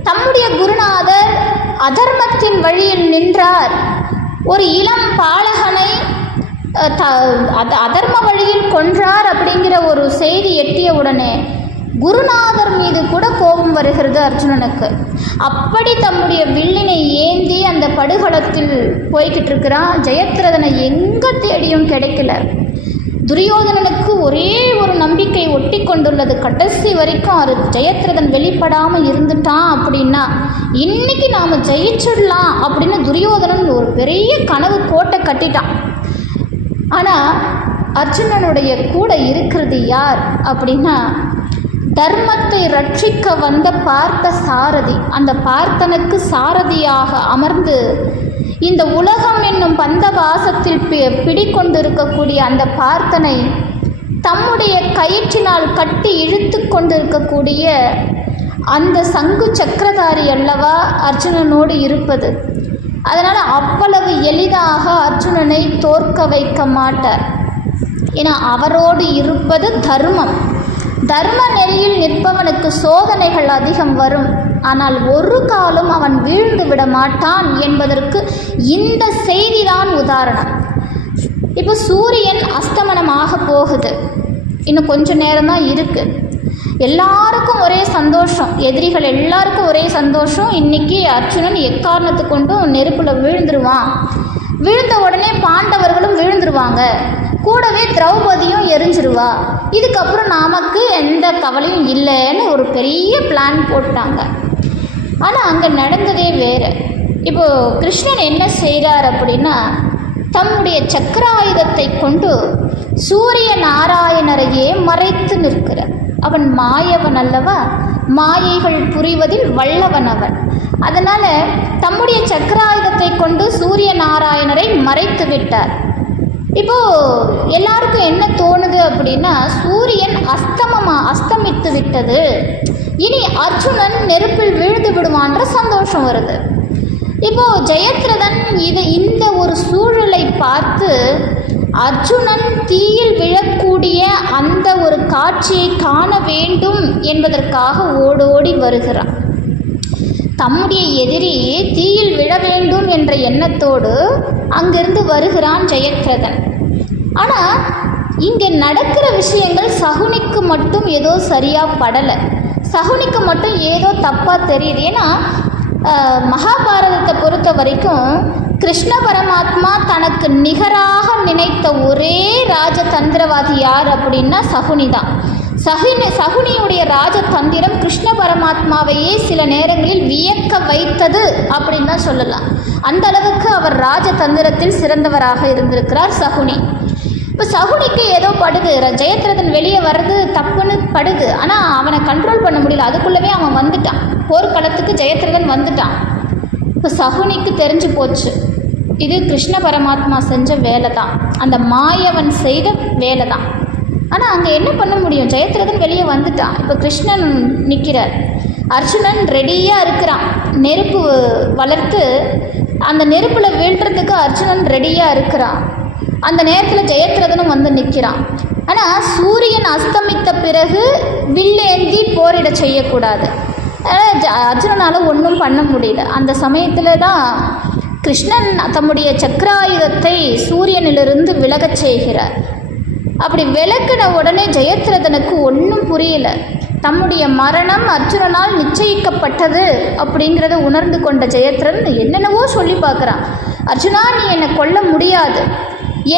தம்முடைய குருநாதர் அதர்மத்தின் வழியில் நின்றார். ஒரு இளம் பாலகனை அதர்ம வழியில் கொன்றார் அப்படிங்கிற ஒரு செய்தி எட்டிய உடனே குருநாதர் மீது கூட கோபம் வருகிறது அர்ஜுனனுக்கு. அப்படி தம்முடைய வில்லினை ஏந்தி அந்த படுகளத்தில் போய்கிட்டு இருக்கிறான். ஜெயத்ரதனை எங்கே தேடியும் கிடைக்கல. துரியோதனனுக்கு ஒரே ஒரு நம்பிக்கை ஒட்டி கொண்டுள்ளது. கடைசி வரைக்கும் ஜெயத்ரதன் வெளிப்படாமல் இருந்துட்டான் அப்படின்னா இன்னைக்கு நாம் ஜெயிச்சிடலாம் அப்படின்னு துரியோதனன் ஒரு பெரிய கனவு கோட்டை கட்டிட்டான். ஆனால் அர்ஜுனனுடைய கூட இருக்கிறது யார் அப்படின்னா, தர்மத்தை ரட்சிக்க வந்த பார்த்த சாரதி. அந்த பார்த்தனுக்கு சாரதியாக அமர்ந்து இந்த உலகம் என்னும் பந்தபாசத்தில் பிடிக்கொண்டிருக்கக்கூடிய அந்த பார்த்தனை தம்முடைய கயிற்றினால் கட்டி இழுத்து கொண்டிருக்கக்கூடிய அந்த சங்கு சக்கரதாரி அல்லவா அர்ஜுனனோடு இருப்பது. அதனால் அவ்வளவு எளிதாக அர்ஜுனனை தோற்க வைக்க மாட்டார். ஏன்னா அவரோடு இருப்பது தர்மம். தர்ம நெறியில் நிற்பவனுக்கு சோதனைகள் அதிகம் வரும். ஆனால் ஒரு காலம் அவன் வீழ்ந்து விட மாட்டான் என்பதற்கு இந்த செய்திதான் உதாரணம். இப்போ சூரியன் அஸ்தமனமாக போகுது. இன்னும் கொஞ்ச நேரம்தான் இருக்குது. எல்லாருக்கும் ஒரே சந்தோஷம், எதிரிகள் எல்லாருக்கும் ஒரே சந்தோஷம். இன்றைக்கி அர்ஜுனன் எக்காரணத்து கொண்டும் நெருப்பில் விழுந்துருவான். விழுந்த உடனே பாண்டவர்களும் விழுந்துருவாங்க, கூடவே திரௌபதியும் எரிஞ்சிருவா. இதுக்கப்புறம் நமக்கு எந்த கவலையும் இல்லைன்னு ஒரு பெரிய பிளான் போட்டாங்க. ஆனால் அங்கே நடந்ததே வேறு. இப்போது கிருஷ்ணன் என்ன செய்கிறார் அப்படின்னா, தம்முடைய சக்கராயுதத்தை கொண்டு சூரிய நாராயணரையே மறைத்து நிற்கிறார். அவன் மாயவன் அல்லவா, மாயைகள் புரிவதில் வல்லவன் அவன். அதனால் தம்முடைய சக்கராயுதத்தை கொண்டு சூரிய நாராயணரை மறைத்து விட்டார். இப்போது எல்லாருக்கும் என்ன தோணுது அப்படின்னா, சூரியன் அஸ்தமித்து விட்டது, இனி அர்ஜுனன் நெருப்பில் வீழ்ந்து விடுவான்ற சந்தோஷம் வருது. இப்போது ஜெயத்ரதன் இந்த ஒரு சூழலை பார்த்து அர்ஜுனன் தீயில் விழக்கூடிய அந்த ஒரு காட்சியை காண வேண்டும் என்பதற்காக ஓடோடி வருகிறான். தம்முடைய எதிரி தீயில் விழ வேண்டும் என்ற எண்ணத்தோடு அங்கிருந்து வருகிறான் ஜெயத்ரதன். ஆனால் இங்கே நடக்கிற விஷயங்கள் சகுனிக்கு மட்டும் ஏதோ சரியாக படலை. சகுனிக்கு மட்டும் ஏதோ தப்பாக தெரியுது. ஏன்னா மகாபாரதத்தை பொறுத்த வரைக்கும் கிருஷ்ண பரமாத்மா தனக்கு நிகராக நினைத்த ஒரே ராஜதந்திரவாதி யார் அப்படின்னா சகுனி தான். சகுனியுடைய ராஜதந்திரம் கிருஷ்ண பரமாத்மாவையே சில நேரங்களில் வியக்க வைத்தது அப்படின்னு தான் சொல்லலாம். அந்த அளவுக்கு அவர் ராஜதந்திரத்தில் சிறந்தவராக இருந்திருக்கிறார் சகுனி. இப்போ இப்போ சகுனிக்கு ஏதோ படுது, ஜெயத்ரதன் வெளியே வர்றது தப்புன்னு படுது. ஆனால் அவனை கண்ட்ரோல் பண்ண முடியல. அதுக்குள்ளவே அவன் வந்துட்டான், போர்க்களத்துக்கு ஜெயத்ரதன் வந்துட்டான். இப்போ சகுனிக்கு தெரிஞ்சு போச்சு, இது கிருஷ்ண பரமாத்மா செஞ்ச வேலை தான், அந்த மாயவன் செய்த வேலை தான். ஆனால் அங்கே என்ன பண்ண முடியும்? ஜெயத்ரதன் வெளியே வந்துட்டான். இப்போ கிருஷ்ணன் நிற்கிறார், அர்ஜுனன் ரெடியாக இருக்கிறான், நெருப்பு வளர்த்து அந்த நெருப்பில் வீழ்கிறதுக்கு அர்ஜுனன் ரெடியாக இருக்கிறான். அந்த நேரத்தில் ஜெயத்ரதனும் வந்து நிற்கிறான். ஆனால் சூரியன் அஸ்தமித்த பிறகு வில்லேந்தி போரிட செய்யக்கூடாது. அர்ஜுனனால் ஒன்றும் பண்ண முடியல. அந்த சமயத்தில் தான் கிருஷ்ணன் தம்முடைய சக்கராயுதத்தை சூரியனிலிருந்து விலகச் செய்கிறார். அப்படி விலக்கின உடனே ஜெயத்ரதனுக்கு ஒன்றும் புரியல. தம்முடைய மரணம் அர்ஜுனனால் நிச்சயிக்கப்பட்டது அப்படிங்கிறத உணர்ந்து கொண்ட ஜெயத்ரதன் என்னென்னவோ சொல்லி பார்க்குறான். அர்ஜுனா, நீ என்னை கொல்ல முடியாது,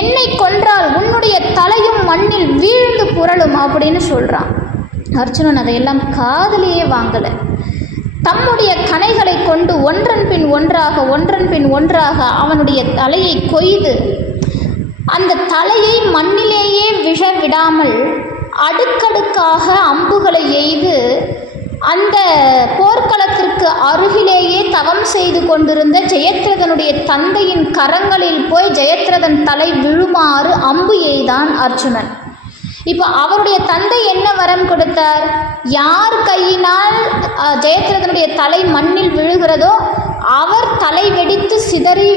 என்னை கொன்றால் உன்னுடைய தலையும் மண்ணில் வீழ்ந்து புரளும் அப்படின்னு சொல்கிறான். அர்ஜுனன் அதையெல்லாம் காதலியே வாங்கலை. தம்முடைய கணைகளை கொண்டு ஒன்றன் பின் ஒன்றாக அவனுடைய தலையை கொய்து அந்த தலையை மண்ணிலேயே விழ விடாமல் அடுக்கடுக்காக அம்புகளை எய்து அந்த போர்க்களத்திற்கு அருகிலேயே தவம் செய்து கொண்டிருந்த ஜெயத்ரதனுடைய தந்தையின் கரங்களில் போய் ஜெயத்ரதன் தலை விழுமாறு அம்பு எய்தான் அர்ஜுனன். இப்போ அவருடைய தந்தை என்ன வரம் கொடுத்தார்? யார் கையினால் ஜெயத்ரதனுடைய தலை மண்ணில் விழுகிறதோ அவர் தலை வெடித்து சிதறி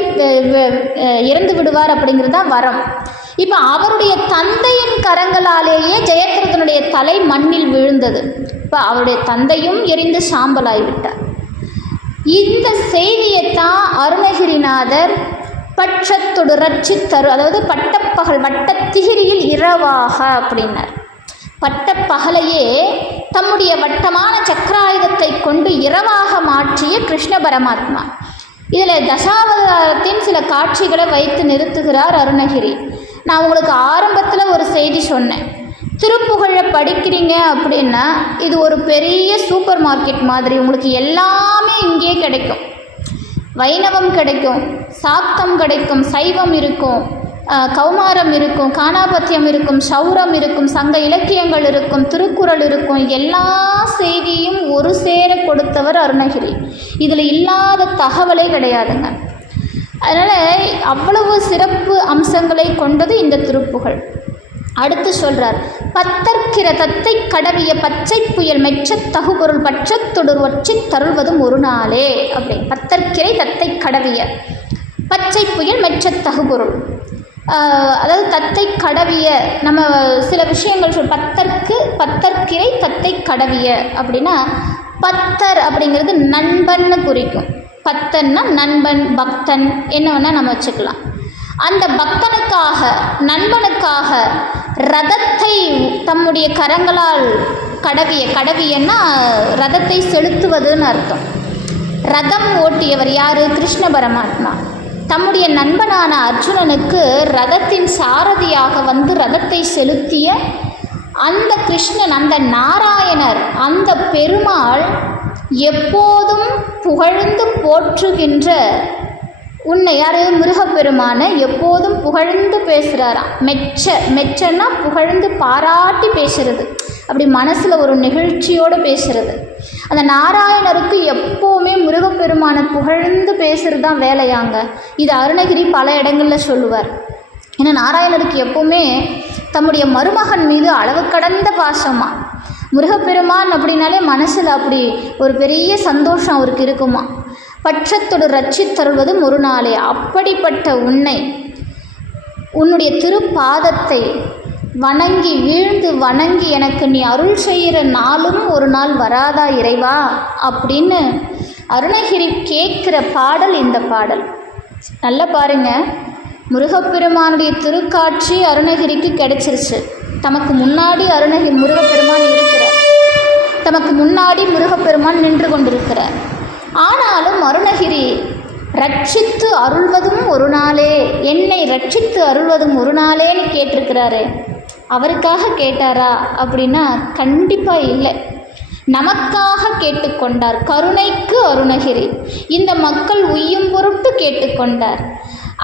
இறந்து விடுவார் அப்படிங்கிறது தான் வரம். இப்போ அவருடைய தந்தையின் கரங்களாலேயே ஜெயத்ரதனுடைய தலை மண்ணில் விழுந்தது. இப்போ அவருடைய தந்தையும் எரிந்து சாம்பலாகிவிட்டார். இந்த செய்தியைத்தான் அருணகிரிநாதர் பட்சத்தொடு ரட்சித்தரு, அதாவது பட்டப்பகல் வட்டத்திகிரியில் இரவாக அப்படின்னார். பட்டப்பகலையே தம்முடைய வட்டமான சக்கராயுதத்தை கொண்டு இரவாக மாற்றிய கிருஷ்ண பரமாத்மா. இதில் தசாவதாரத்தின் சில காட்சிகளை வைத்து நிறுத்துகிறார் அருணகிரி. நான் உங்களுக்கு ஆரம்பத்தில் ஒரு செய்தி சொன்னேன், திருப்புகழை படிக்கிறீங்க அப்படின்னா இது ஒரு பெரிய சூப்பர் மார்க்கெட் மாதிரி, உங்களுக்கு எல்லாமே இங்கேயே கிடைக்கும். வைணவம் கிடைக்கும், சாக்தம் கிடைக்கும், சைவம் இருக்கும், கௌமாரம் இருக்கும், காணாபத்தியம் இருக்கும், சௌரம் இருக்கும், சங்க இலக்கியங்கள் இருக்கும், திருக்குறள் இருக்கும். எல்லா செய்தியும் ஒரு சேர கொடுத்தவர் அருணகிரி. இதில் இல்லாத தகவலே கிடையாதுங்க. அதனால் அவ்வளவு சிறப்பு அம்சங்களை கொண்டது இந்த திருப்புகழ். அடுத்து சொல்கிறார், பத்தற்கிற தத்தை கடவிய பச்சை புயல் மெச்ச தகுபொருள் பற்றத்தொடர் ஒற்றி தருள்வதும் ஒரு நாளே அப்படி. பத்தற்கிரை தத்தை கடவிய பச்சை புயல் மெச்ச தகுபொருள், அதாவது தத்தை கடவிய, நம்ம சில விஷயங்கள் பத்தற்கிரை தத்தை கடவிய அப்படின்னா பத்தர் அப்படிங்கிறது நண்பன்னு குறிக்கும். பத்தன்னா நண்பன், பக்தன், என்ன வேணால் நம்ம வச்சுக்கலாம். அந்த பக்தனுக்காக, நண்பனுக்காக ரதத்தை தம்முடைய கரங்களால் கடவியன்னா ரதத்தை செலுத்துவதுன்னு அர்த்தம். ரதம் ஓட்டியவர் யார்? கிருஷ்ண பரமாத்மா. தம்முடைய நண்பனான அர்ஜுனனுக்கு ரதத்தின் சாரதியாக வந்து ரதத்தை செலுத்திய அந்த கிருஷ்ணன், அந்த நாராயணர், அந்த பெருமாள் எப்போதும் புகழ்ந்து போற்றுகின்ற உன்னை யார்? முருகப்பெருமான எப்போதும் புகழ்ந்து பேசுகிறாராம். மெச்சன்னா புகழ்ந்து பாராட்டி பேசுறது, அப்படி மனசில் ஒரு நிகழ்ச்சியோடு பேசுறது. அந்த நாராயணருக்கு எப்போவுமே முருகப்பெருமான புகழ்ந்து பேசுகிறது தான் வேலையாங்க. இது அருணகிரி பல இடங்களில் சொல்லுவார். ஏன்னா நாராயணருக்கு எப்போவுமே தம்முடைய மருமகன் மீது அளவு கடந்த பாசமா. முருகப்பெருமான் அப்படின்னாலே மனசில் அப்படி ஒரு பெரிய சந்தோஷம் அவருக்கு இருக்குமா. பட்சத்தோடு ரட்சித்தருள்வதும் ஒரு நாளே. அப்படிப்பட்ட உன்னுடைய திருப்பாதத்தை வணங்கி வீழ்ந்து வணங்கி எனக்கு நீ அருள் செய்கிற நாளும் ஒரு நாள் வராதா இறைவா அப்படின்னு அருணகிரி கேட்குற பாடல் இந்த பாடல். நல்லா பாருங்க, முருகப்பெருமானுடைய திருக்காட்சி அருணகிரிக்கு கிடைச்சிருச்சு. தமக்கு முன்னாடி முருகப்பெருமான் இருக்கிறார், தமக்கு முன்னாடி முருகப்பெருமான் நின்று கொண்டிருக்கிறார். ஆனாலும் அருணகிரி ரட்சித்து அருள்வதும் ஒரு நாளே, என்னை ரட்சித்து அருள்வதும் ஒரு நாளேன்னு கேட்டிருக்கிறாரு. அவருக்காக கேட்டாரா அப்படின்னா கண்டிப்பாக இல்லை, நமக்காக கேட்டுக்கொண்டார். கருணைக்கு அருணகிரி இந்த மக்கள் உய்யும் பொருட்டு கேட்டுக்கொண்டார்.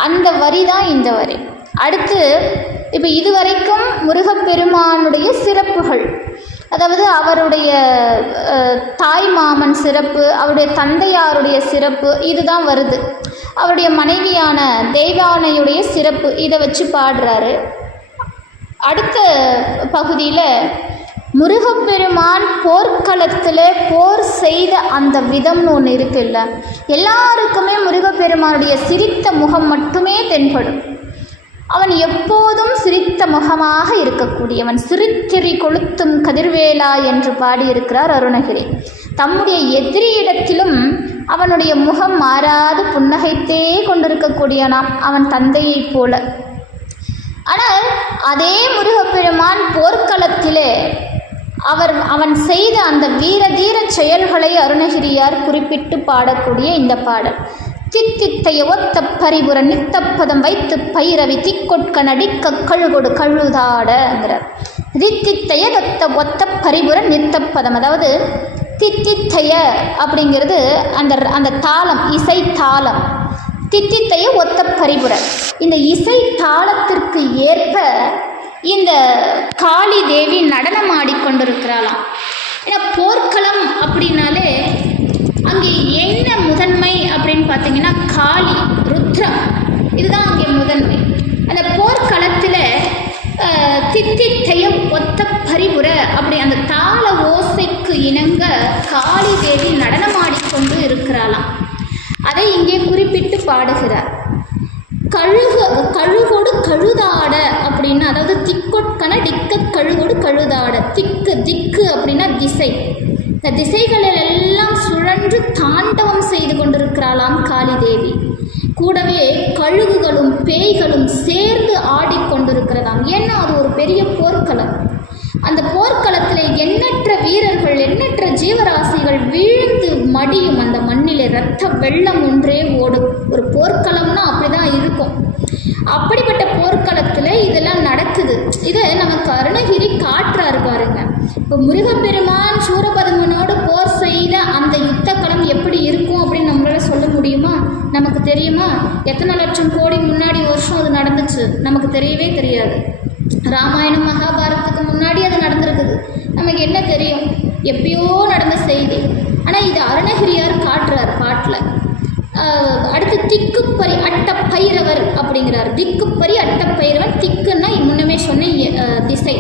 அந்த வரி தான் இந்த வரி. அடுத்து இப்போ இதுவரைக்கும் முருகப்பெருமானுடைய சிறப்புகள், அதாவது அவருடைய தாய் மாமன் சிறப்பு, அவருடைய தந்தையாருடைய சிறப்பு இதுதான் வருது. அவருடைய மனைவியான தெய்வானையுடைய சிறப்பு இதை வச்சு பாடுறாரு. அடுத்த பகுதியில் முருகப்பெருமான் போர்க்களத்தில் போர் செய்த அந்த விதம்னு ஒன்று இருக்குல்ல, எல்லாருக்குமே முருகப்பெருமானுடைய சிரித்த முகம் மட்டுமே தென்படும். அவன் எப்போதும் சிரித்த முகமாக இருக்கக்கூடியவன். சிரித்திரி கொளுத்தும் கதிர்வேலா என்று பாடியிருக்கிறார் அருணகிரி. தம்முடைய எதிரியிடத்திலும் அவனுடைய முகம் மாறாது புன்னகைத்தே கொண்டிருக்கக்கூடியவனாம் அவன் தந்தையைப் போல. ஆனால் அதே முருகப்பெருமான் போர்க்களத்திலே அவன் செய்த அந்த வீர தீர செயல்களை அருணகிரியார் குறிப்பிட்டு பாடக்கூடிய இந்த பாடல். தித்தித்தைய ஒத்த பரிபுர நித்தப்பதம் வைத்து பைரவி திக்கொட்க நடிக்க கழுகொடு கழுதாடங்கிறார். தித்தித்தைய ஒத்த பரிபுர நித்தப்பதம், அதாவது தித்தித்தைய அப்படிங்கிறது அந்த தாளம், இசை தாளம். தித்தித்தைய ஒத்த பரிபுர, இந்த இசை தாளத்திற்கு ஏற்ப இந்த காளி தேவி நடனம் ஆடிக்கொண்டிருக்கிறாளாம். ஏன்னா போர்க்களம் அப்படின்னாலே அங்கே என்ன முதன்மை அப்படின்னு பார்த்தீங்கன்னா காளி, ருத்ரம், இதுதான் அங்கே முதன்மை. அந்த போர்க்களத்தில் தித்தித்தைய ஒத்த பரிபுர அப்படி அந்த தாள ஓசைக்கு இணங்க காளி தேவி நடனமாடிக்கொண்டு இருக்கிறாளாம். அதை இங்கே குறிப்பிட்டு பாடுகிறார். கழுகொடு கழுதாட அப்படின்னா, அதாவது திக்கொட்கன டிக்க கழுகொடு கழுதாட. திக்கு அப்படின்னா திசை. இந்த திசைகளிலெல்லாம் சுழன்று தாண்டவம் செய்து கொண்டிருக்கிறாளாம் காளி தேவி. கூடவே கழுகுகளும் பேய்களும் சேர்ந்து ஆடிக்கொண்டிருக்கிறதாம். ஏன்னா அது ஒரு பெரிய போர்க்களம். அந்த போர்க்களத்தில் எண்ணற்ற வீரர்கள், எண்ணற்ற ஜீவராசிகள் வீழ்ந்து மடியும் அந்த மண்ணிலே இரத்த வெள்ளம் ஒன்றே ஓடும். ஒரு போர்க்களம்னா அப்படிதான் இருக்கும். அப்படிப்பட்ட போர்க்களத்தில் இதெல்லாம் நடக்குது. இதை நமக்கு அருணகிரி காட்டுறாரு பாருங்க. இப்போ முருகப்பெருமான் சூரபதுமனோடு போர் செய்த அந்த யுத்தக்களம் எப்படி இருக்கும் அப்படின்னு நம்மளால சொல்ல முடியுமா? நமக்கு தெரியுமா? எத்தனை லட்சம் கோடி முன்னாடி வருஷம் அது நடந்துச்சு நமக்கு தெரியவே தெரியாது. ராமாயணம் மகாபாரதத்துக்கு முன்னாடி அது நடந்திருக்குது. நமக்கு என்ன தெரியும்? எப்பயோ நடந்த செய்தி. ஆனால் இது அருணகிரியார் காட்டுறார் பாட்டில். அடுத்து திக்குப்பரி அட்ட பைரவர் அப்படிங்கிறார். திக்குப்பரி அட்ட பைரவன். திக்குன்னா முன்னமே சொன்ன திசை.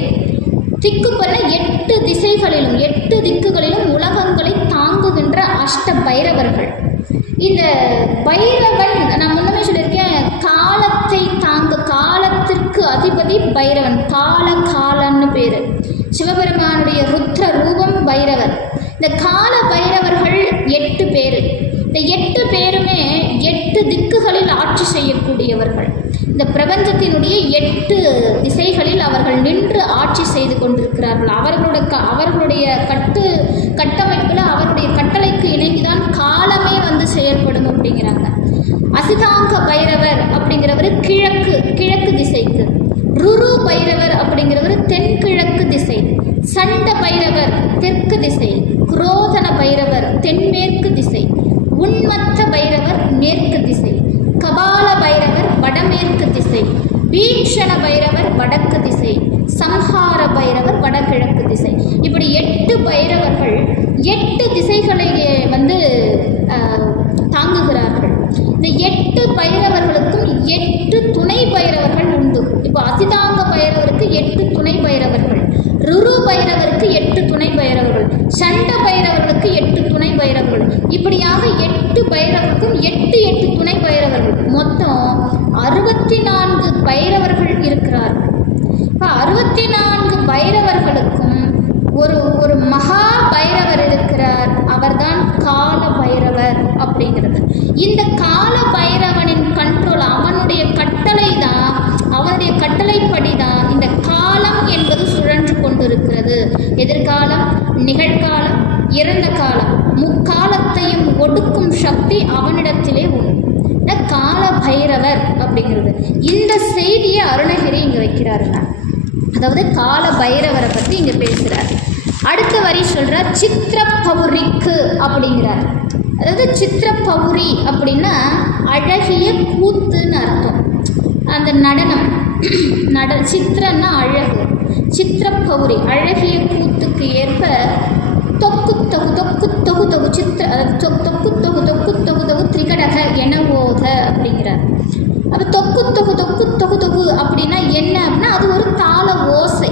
திக்குப்பரினா 8 திசைகளிலும் 8 திக்குகளிலும் உலகங்களை தாங்குகின்ற அஷ்ட பைரவர்கள். இந்த பைரவன் நான் முன்னமே சொல்லியிருக்கேன், காலத்தை தாங்க, காலத்திற்கு அதிபதி பைரவன். காலன்னு பேர். சிவபெருமானுடைய ருத்ர ரூபம் பைரவர். இந்த கால பைரவர்கள் 8 பேர். இந்த 8 பேருமே 8 திக்குகளில் ஆட்சி செய்யக்கூடியவர்கள். இந்த பிரபஞ்சத்தினுடைய 8 திசைகளில் அவர்கள் நின்று ஆட்சி செய்து கொண்டிருக்கிறார்கள். அவர்களுடைய கட்டமைப்பில் அவருடைய கட்டளைக்கு இணங்கிதான் காலமே வந்து செயல்படும் அப்படிங்கிறாங்க. அசிதாங்க பைரவர் அப்படிங்கிறவர் கிழக்கு திசைக்கு. ருரு பைரவர் அப்படிங்கிறவர் தென்கிழக்கு திசை. சண்ட பைரவர் தெற்கு திசை. குரோதன பைரவர் தென்மேற்கு திசை. உன்மத்த பைரவர் மேற்கு திசை. கபால பைரவர் வடமேற்கு திசை. பீக்ஷண பைரவர் வடக்கு திசை. சம்ஹார பைரவர் வடகிழக்கு திசை. இப்படி 8 பைரவர்கள் 8 திசைகளை வந்து தாங்குகிறார்கள். இந்த 8 பைரவர்களுக்கும் 8 துணை பைரவர்கள் உண்டு. இப்போ அசிதாங்க பைரவருக்கு 8 துணை பைரவர்கள், ருரு பைரவருக்கு 8 துணை பைரவர்கள், சண்ட பைரவர்களுக்கு 8 துணை பைரவர்கள். இப்படியாக 8 பைரவருக்கும் 8 துணை பைரவர்கள். மொத்தம் 64 பைரவர்கள் இருக்கிறார்கள். இப்போ 64 பைரவர்களுக்கும் ஒரு மகா பைரவர் இருக்கிறார். அவர்தான் கால பைரவர் அப்படிங்கிறது. இந்த கால பைரவனின் கண்ட்ரோல், அவனுடைய கட்டளை தான், அவனுடைய கட்டளைப்படி தான் இந்த காலம் என்பது சுழன்று கொண்டிருக்கிறது. எதிர்காலம், நிகழ்காலம், இறந்த காலம், முக்காலத்தையும் ஒடுக்கும் சக்தி அவனிடத்திலே உண்டு. கால பைரவர் அப்படிங்கிறது. இந்த செய்தியை அருணகிரி இங்கே வைக்கிறாருங்க. அதாவது கால பைரவரை பற்றி இங்கே பேசுகிறார். அடுத்த வரி சொல்கிறார் சித்திரப்பௌரிக்கு அப்படிங்கிறார். அதாவது சித்திரப்பௌரி அப்படின்னா அழகிய கூத்துன்னு அர்த்தம். அந்த நடனம், சித்திரன்னா அழகு, சித்திரப்பௌரி அழகிய கூத்துக்கு ஏற்ப தொக்கு தொகு தொக்கு தொகு தொகு சித்திர தொக்கு தொகு தொக்கு தொகு தொகு திரிகடக என ஓத அப்படிங்கிறார். அப்போ தொக்கு தொகு தொக்கு தொகு தொகு அப்படின்னா என்ன அப்படின்னா அது ஒரு தாள ஓசை.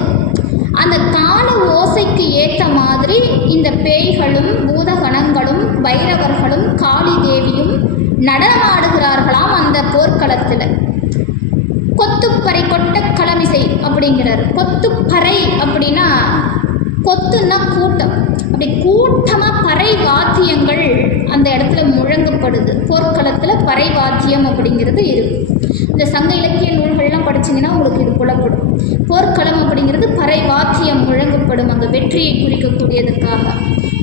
அந்த தாள ஓசைக்கு ஏற்ற மாதிரி இந்த பேய்களும் பூதகணங்களும் பைரவர்களும் காளி தேவியும் நடனமாடுகிறார்களாம் அந்த போர்க்களத்தில். கொத்துப்பறை கொட்ட களமிசை அப்படிங்கிறார். கொத்துப்பறை அப்படின்னா கொத்துன்னா கூட்டம், அப்படி கூட்டமாக பறை வாத்தியங்கள் அந்த இடத்துல முழங்கப்படுது. போர்க்களத்தில் பறை வாத்தியம் அப்படிங்கிறது இருக்குது. இந்த சங்க இலக்கிய நூல்கள்லாம் படிச்சிங்கன்னா உங்களுக்கு இது புலப்படும். போர்க்களம் அப்படிங்கிறது பறை வாத்தியம் முழங்கப்படும் அங்கே வெற்றியை குறிக்கக்கூடியதுக்காக.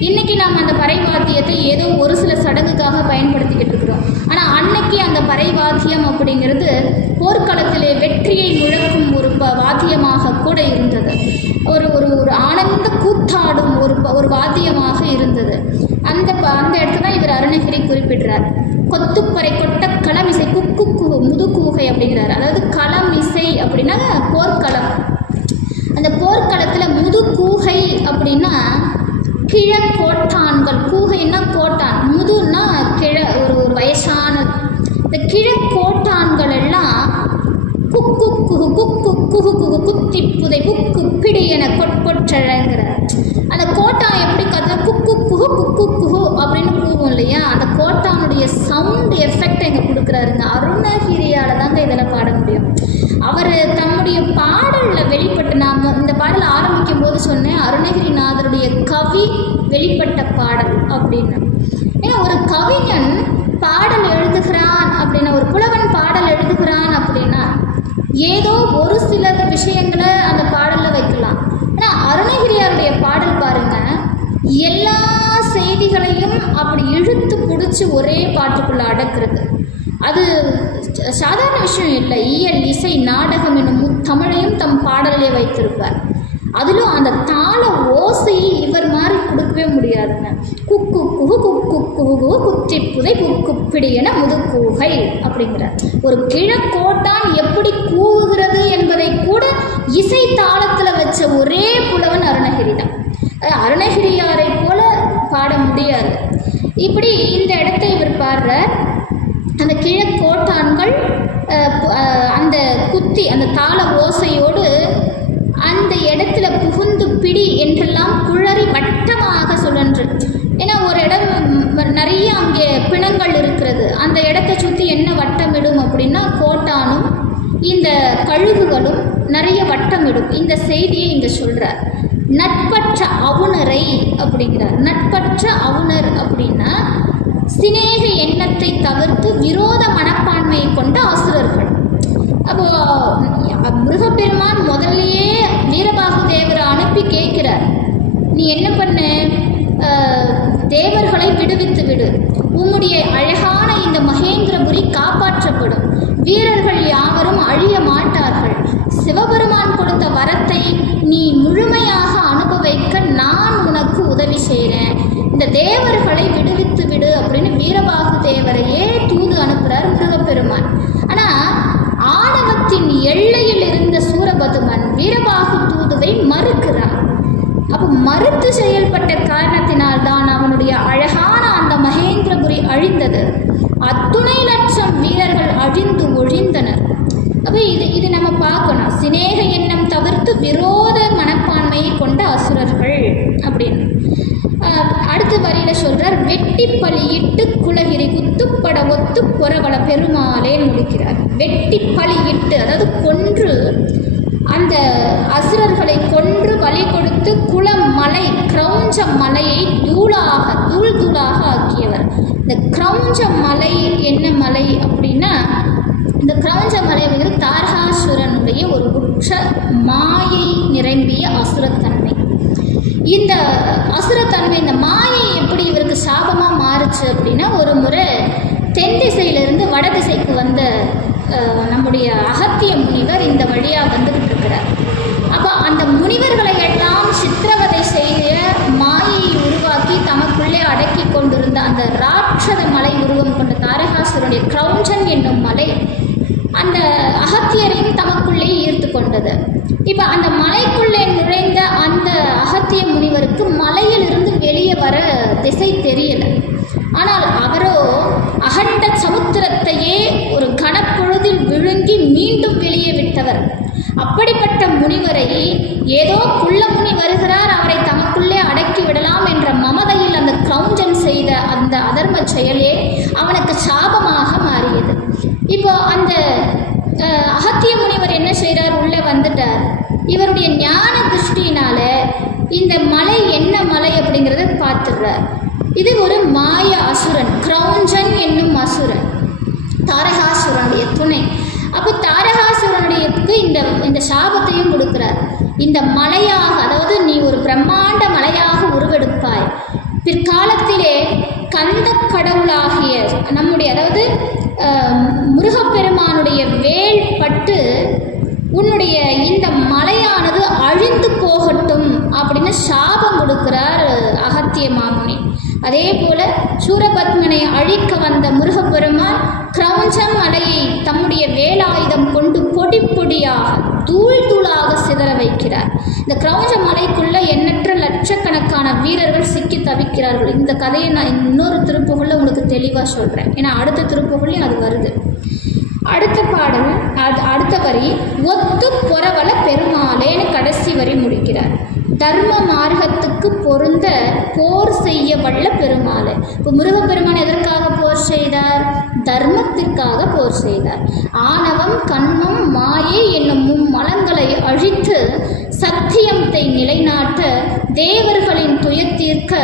இன்றைக்கி நாம் அந்த பறை வாத்தியத்தை ஏதோ ஒரு சில சடங்குக்காக பயன்படுத்திக்கிட்டு இருக்கிறோம். ஆனால் அன்னைக்கு அந்த பறை வாத்தியம் அப்படிங்கிறது போர்க்களத்திலே வெற்றியை முழக்கும் ஒரு வாத்தியமாக கூட இருந்தது. ஒரு ஒரு ஒரு ஆனந்த கூத்தாடும் ஒரு வாத்தியமாக இருந்தது. அந்த இடத்துல தான் இவர் அருணகிரி குறிப்பிடுறார். கொத்துப்பறை கொட்ட களமிசை குக்கு முதுகூகை அப்படிங்கிறார். அதாவது களமிசை அப்படின்னா போர்க்களம். அந்த போர்க்களத்தில் முதுகூகை அப்படின்னா கிழக்கோட்டான்கள். கூகைன்னா கோட்டான், முதுன்னா ஒரு வயசான இந்த கிழக்கோட்டான்கள் எல்லாம் குக்கு குகு குக்கு குகு குகு குத்தி புதை குக்கு பிடி என கொட்பொற்றழங்கிறார். அந்த கோட்டான் எப்படி கத்த குக்கு குகு குக்கு குகு அப்படின்னு கூவும் இல்லையா, அந்த கோட்டானுடைய சவுண்ட் எஃபெக்ட் எங்கே கொடுக்குறாருங்க. அருணகிரியால் தாங்க இதெல்லாம் பாட முடியும். அவர் தன்னுடைய பாடலில் வெளிப்பட்டு, நாம் இந்த பாடல் ஆரம்பிக்கும் போது சொன்னேன் அருணகிரிநாதருடைய கவி வெளிப்பட்ட பாடல் அப்படின்னு. ஏன்னா ஒரு கவிஞன் பாடல் எழுதுகிறான் அப்படின்னா, ஒரு புலவன் பாடல் எழுதுகிறான் அப்படின்னா ஏதோ ஒரு சில விஷயங்களை அந்த பாடலில் வைக்கலாம். ஆனால் அருணகிரியாருடைய பாடல் பாருங்க, எல்லா செய்திகளையும் அப்படி இழுத்து பிடிச்சி ஒரே பாட்டுக்குள்ளே அடக்கிறது. அது சாதாரண விஷயம் இல்லை. இயல் இசை நாடகம் என்னும் முத்தமிழையும் தம் பாடலே வைத்திருப்பார். அதிலும் அந்த தாள ஓசையை இவர் மாதிரி கொடுக்கவே முடியாதுங்க. குக்கு குகு குக்கு குகு குத்தி புதை குக்கு பிடி என முதுகூகை அப்படிங்கிறார். ஒரு கிழக்கோட்டான் எப்படி கூவுகிறது என்பதை கூட இசை தாளத்தில் வச்ச ஒரே புலவன் அருணகிரி தான். அருணகிரியாரை போல பாட முடியாது. இப்படி இந்த இடத்தை இவர் பாடுற அந்த கிழக்கோட்டான்கள் அந்த குத்தி அந்த தாள ஓசையோடு அந்த இடத்துல புகுந்து பிடி என்றெல்லாம் குழறி வட்டமாக சுழன்று. ஏன்னா ஒரு இடம் நிறைய அங்கே பிணங்கள் இருக்கிறது. அந்த இடத்தை சுற்றி என்ன வட்டமிடும் அப்படின்னா கோட்டானும் இந்த கழுகுகளும் நிறைய வட்டமிடும். இந்த செய்தியை இங்கே சொல்கிறார். நட்பற்ற அவுணரை அப்படிங்கிறார். நட்பற்ற அவுணர் அப்படின்னா சிநேக எண்ணத்தை தவிர்த்து விரோத மனப்பான்மையை கொண்ட அசுரர்கள். அப்போது முருகப்பெருமான் முதல்லையே வீரபாகு தேவரை அனுப்பி கேட்கிறார், நீ என்ன பண்ண, தேவர்களை விடுவித்து விடு, உம்முடைய அழகான இந்த மகேந்திரபுரி காப்பாற்றப்படும், வீரர்கள் யாவரும் அழிய மாட்டார்கள், சிவபெருமான் கொடுத்த வரத்தை நீ முழுமையாக அனுபவிக்க நான் உனக்கு உதவி செய்கிறேன், இந்த தேவர்களை விடுவித்து விடு அப்படின்னு வீரபாகு தேவரையே தூது அனுப்புகிறார் முருகப்பெருமான். ஆனால் ஆணவத்தின் எல்லையில் இருந்த சூரபதுமன் வீரபாகு தூதுவை மறுக்கிறான். அப்போ மறுத்து செயல்பட்ட காரணத்தினால்தான் அவனுடைய அழகான அந்த மகேந்திரபுரி அழிந்தது. அத்துணை லட்சம் வீரர்கள் அழிந்து ஒழிந்தனர். அப்போ இது நம்ம பார்க்கணும். சிநேக எண்ணம் தவிர்த்து விரோத மனப்பான்மையை கொண்ட அசுரர்கள் அப்படின்னு. அடுத்த வரியில் சொல்கிறார், வெட்டி பலியிட்டு குலகிரி குத்துப்பட ஒத்து பொறவள பெருமாளேன்னு முடிக்கிறார். வெட்டி பலியிட்டு அதாவது கொன்று, அந்த அசுரர்களை கொன்று பலி கொடுத்து குளமலை கிரௌஞ்ச மலையை தூள் தூளாக ஆக்கியவர். இந்த கிரௌஞ்ச மலை என்ன மலை அப்படின்னா, இந்த கிரௌஞ்ச மலை அப்படிங்கிறது தாரகாசுரனுடைய ஒரு உற்ற மாயை நிரம்பிய அசுரத்தன்மை. இந்த அசுரத்தன்மை, இந்த மாயை எப்படி இவருக்கு சாபமாக மாறுச்சு அப்படின்னா, ஒரு முறை தென் திசையிலிருந்து வட திசைக்கு வந்த நம்முடைய அகத்திய முனிவர் இந்த வழியாக வந்துக்கிட்டு இருக்கிறார். அப்போ அந்த முனிவர்களை எல்லாம் சித்திரவதை செய்ய மாயை உருவாக்கி தமக்குள்ளே அடக்கி கொண்டிருந்த அந்த ராட்சத மலை உருவம் கொண்ட தாரகாசுரனுடைய கிரௌஞ்சன் என்னும் மலை, அந்த அகத்தியரையும் தமக்குள்ளே ஈர்த்து கொண்டது. இப்போ அந்த மலைக்குள்ளே நுழைந்த அந்த அகத்திய முனிவருக்கு மலையிலிருந்து வெளியே வர திசை தெரியலை. ஆனால் அவரோ அகண்ட சமுத்திரத்தையே ஒரு கணப்பொழுதில் விழுங்கி மீண்டும் வெளியே விட்டவர். அப்படிப்பட்ட முனிவரை ஏதோ குள்ள முனி வருகிறார், அவரை தமக்குள்ளே அடக்கி விடலாம் என்ற மமதையில் அந்த கிரௌஞ்சன் செய்த அந்த அதர்ம செயலே அவனுக்கு சாபமாக மாறியது. இப்போ அந்த அகத்திய முனிவர் என்ன செய்கிறார், உள்ளே வந்துட்டார். இவருடைய ஞான திருஷ்டியினால இந்த மலை என்ன மலை அப்படிங்கிறத பார்த்துடுறார். இது ஒரு மாய அசுரன், கிரௌஞ்சன் என்னும் அசுரன், தாரகாசுரனுடைய துணை. அப்போ தாரகாசுரனுடையக்கு இந்த சாபத்தையும் கொடுக்கிறார். இந்த மலையாக, அதாவது நீ ஒரு பிரம்மாண்ட மலையாக உருவெடுப்பாய், பிற்காலத்திலே கந்த கடவுளாகிய நம்முடைய, அதாவது முருகப்பெருமானுடைய வேல் பட்டு உன்னுடைய இந்த மலையானது அழிந்து போகட்டும் அப்படின்னு சாபம் கொடுக்கிறார் அகத்திய மாமுனி. அதே போல சூரபத்மனை அழிக்க வந்த முருகப்பெருமான் கிரௌஞ்சம் மலையை தம்முடைய வேலாயுதம் கொண்டு பொடி பொடியாக தூள் தூளாக சிதற வைக்கிறார். இந்த கிரௌஞ்ச மலைக்குள்ள எண்ணற்ற லட்சக்கணக்கான வீரர்கள் சிக்கி தவிக்கிறார்கள். இந்த கதையை நான் இன்னொரு திருப்புகழில் உங்களுக்கு தெளிவாக சொல்கிறேன், ஏன்னா அடுத்த திருப்புகழ்லையும் அது வருது. அடுத்த பாடல் அடுத்த வரி ஒத்து பொறவல பெருமாளேன்னு கடைசி வரி முடிக்கிறார். தர்ம மார்க்கத்துக்கு பொருந்த போர் செய்ய வல்ல பெருமாள். இப்போ முருகப்பெருமான் எதற்காக போர் செய்தார்? தர்மத்திற்காக போர் செய்தார். ஆணவம், கண்மம், மாயை என்னும் மும்மலங்களை அழித்து சத்தியத்தை நிலைநாட்ட, தேவர்களின் துயத்தீர்க்க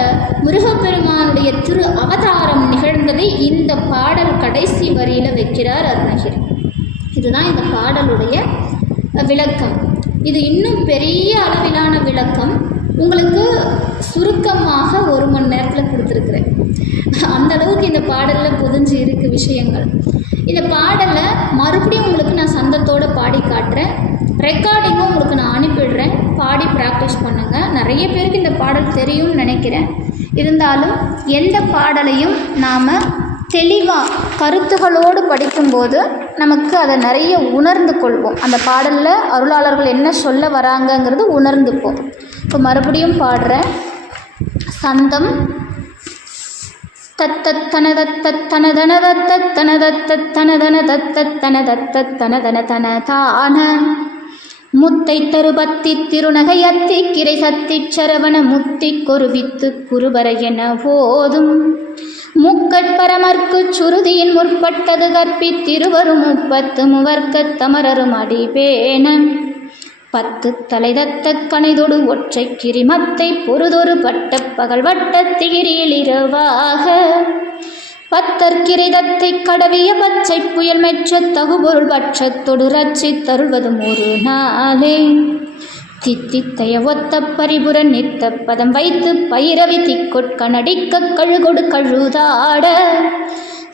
முருகப்பெருமானுடைய திரு அவதாரம் நிகழ்ந்ததை இந்த பாடல் கடைசி வரியில் வைக்கிறார் அருணகிரி. இதுதான் இந்த பாடலுடைய விளக்கம். இது இன்னும் பெரிய அளவிலான விளக்கம் உங்களுக்கு சுருக்கமாக 1 மணி நேரத்தில் கொடுத்துருக்குறேன். அந்த அளவுக்கு இந்த பாடலில் புதிஞ்சு இருக்கு விஷயங்கள். இந்த பாடலை மறுபடியும் உங்களுக்கு நான் சந்தத்தோடு பாடி காட்டுறேன். ரெக்கார்டிங்கும் உங்களுக்கு நான் அனுப்பிடுறேன், பாடி ப்ராக்டிஸ் பண்ணுங்கள். நிறைய பேருக்கு இந்த பாடல் தெரியும்னு நினைக்கிறேன். இருந்தாலும் எந்த பாடலையும் நாம் தெளிவாக கருத்துகளோடு படிக்கும்போது நமக்கு அதை நிறைய உணர்ந்து கொள்வோம். அந்த பாடலில் அருளாளர்கள் என்ன சொல்ல வராங்கங்கிறது உணர்ந்துப்போம். இப்போ மறுபடியும் பாடுறேன். சந்தம் தனதன முத்தை தருபத்தி திருநகை அத்தி கிரை சத்தி சரவண முத்தி கொருவித்து குருபர என போதும் முக்கட்பரமர்க்கு சுருதியின் முற்பட்டது கற்பி திருவரும் 30 முவர்க்க தமரரும் அடிபேன 10 தலைதத்த கணைதொடு ஒற்றை கிரிமத்தை பொருதொரு பட்ட பகல் வட்ட திகிரியில் இரவாக 10 கிரைதத்தை கடவிய பச்சை புயல் மெச்ச தகுபொருள் பட்சத்தொடு ரச்சி தருள்வதும் ஒரு நாளே தித்தித்தைய ஒத்த பரிபுர நித்த பதம் வைத்து பைரவி திக்கொட்கணடிக்க கழுகொடு கழுதாட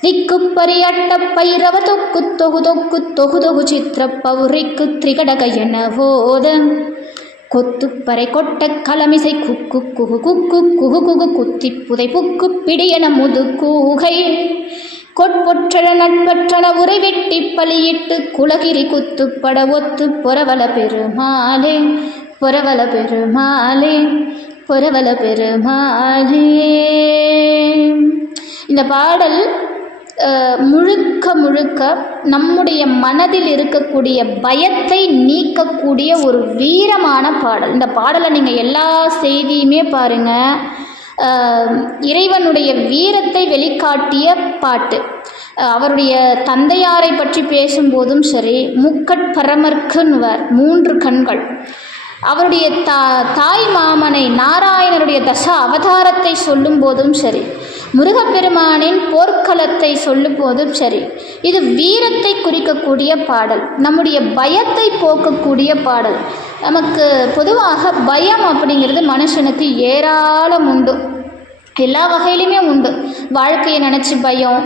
திக்கு பரியட்ட பைரவ தொக்கு தொகு தொக்கு தொகு தொகு சித்திர பௌரிக்கு திரிகடக என போத கொத்துப்பறை கொட்ட கலமிசை குக்கு குகு குக்கு குகு குகு குத்தி புதை புக்கு பிடியன முது கூகை கொட்பொற்றன நட்பற்றன உரை வெட்டி பலியிட்டு குலகிரி குத்துப்பட ஒத்து பொறவல பெருமாளே பொறவல பெருமாளே பொறவல பெருமாளே. இந்த பாடல் முழுக்க முழுக்க நம்முடைய மனதில் இருக்கக்கூடிய பயத்தை நீக்கக்கூடிய ஒரு வீரமான பாடல். இந்த பாடலை நீங்கள் எல்லா செய்தியுமே பாருங்கள், இறைவனுடைய வீரத்தை வெளிக்காட்டிய பாட்டு. அவருடைய தந்தையாரை பற்றி பேசும்போதும் சரி, முக்கட்பரமர்க்குன்னுவர் 3 கண்கள். அவருடைய தாய் மாமனை நாராயணருடைய தச அவதாரத்தை சொல்லும் போதும் சரி, முருகப்பெருமானின் போர்க்களத்தை சொல்லும் போதும் சரி, இது வீரத்தை குறிக்கக்கூடிய பாடல், நம்முடைய பயத்தை போக்கக்கூடிய பாடல். நமக்கு பொதுவாக பயம் அப்படிங்கிறது மனுஷனுக்கு ஏராளம் உண்டு, எல்லா வகையிலுமே உண்டு. வாழ்க்கையை நினச்சி பயம்,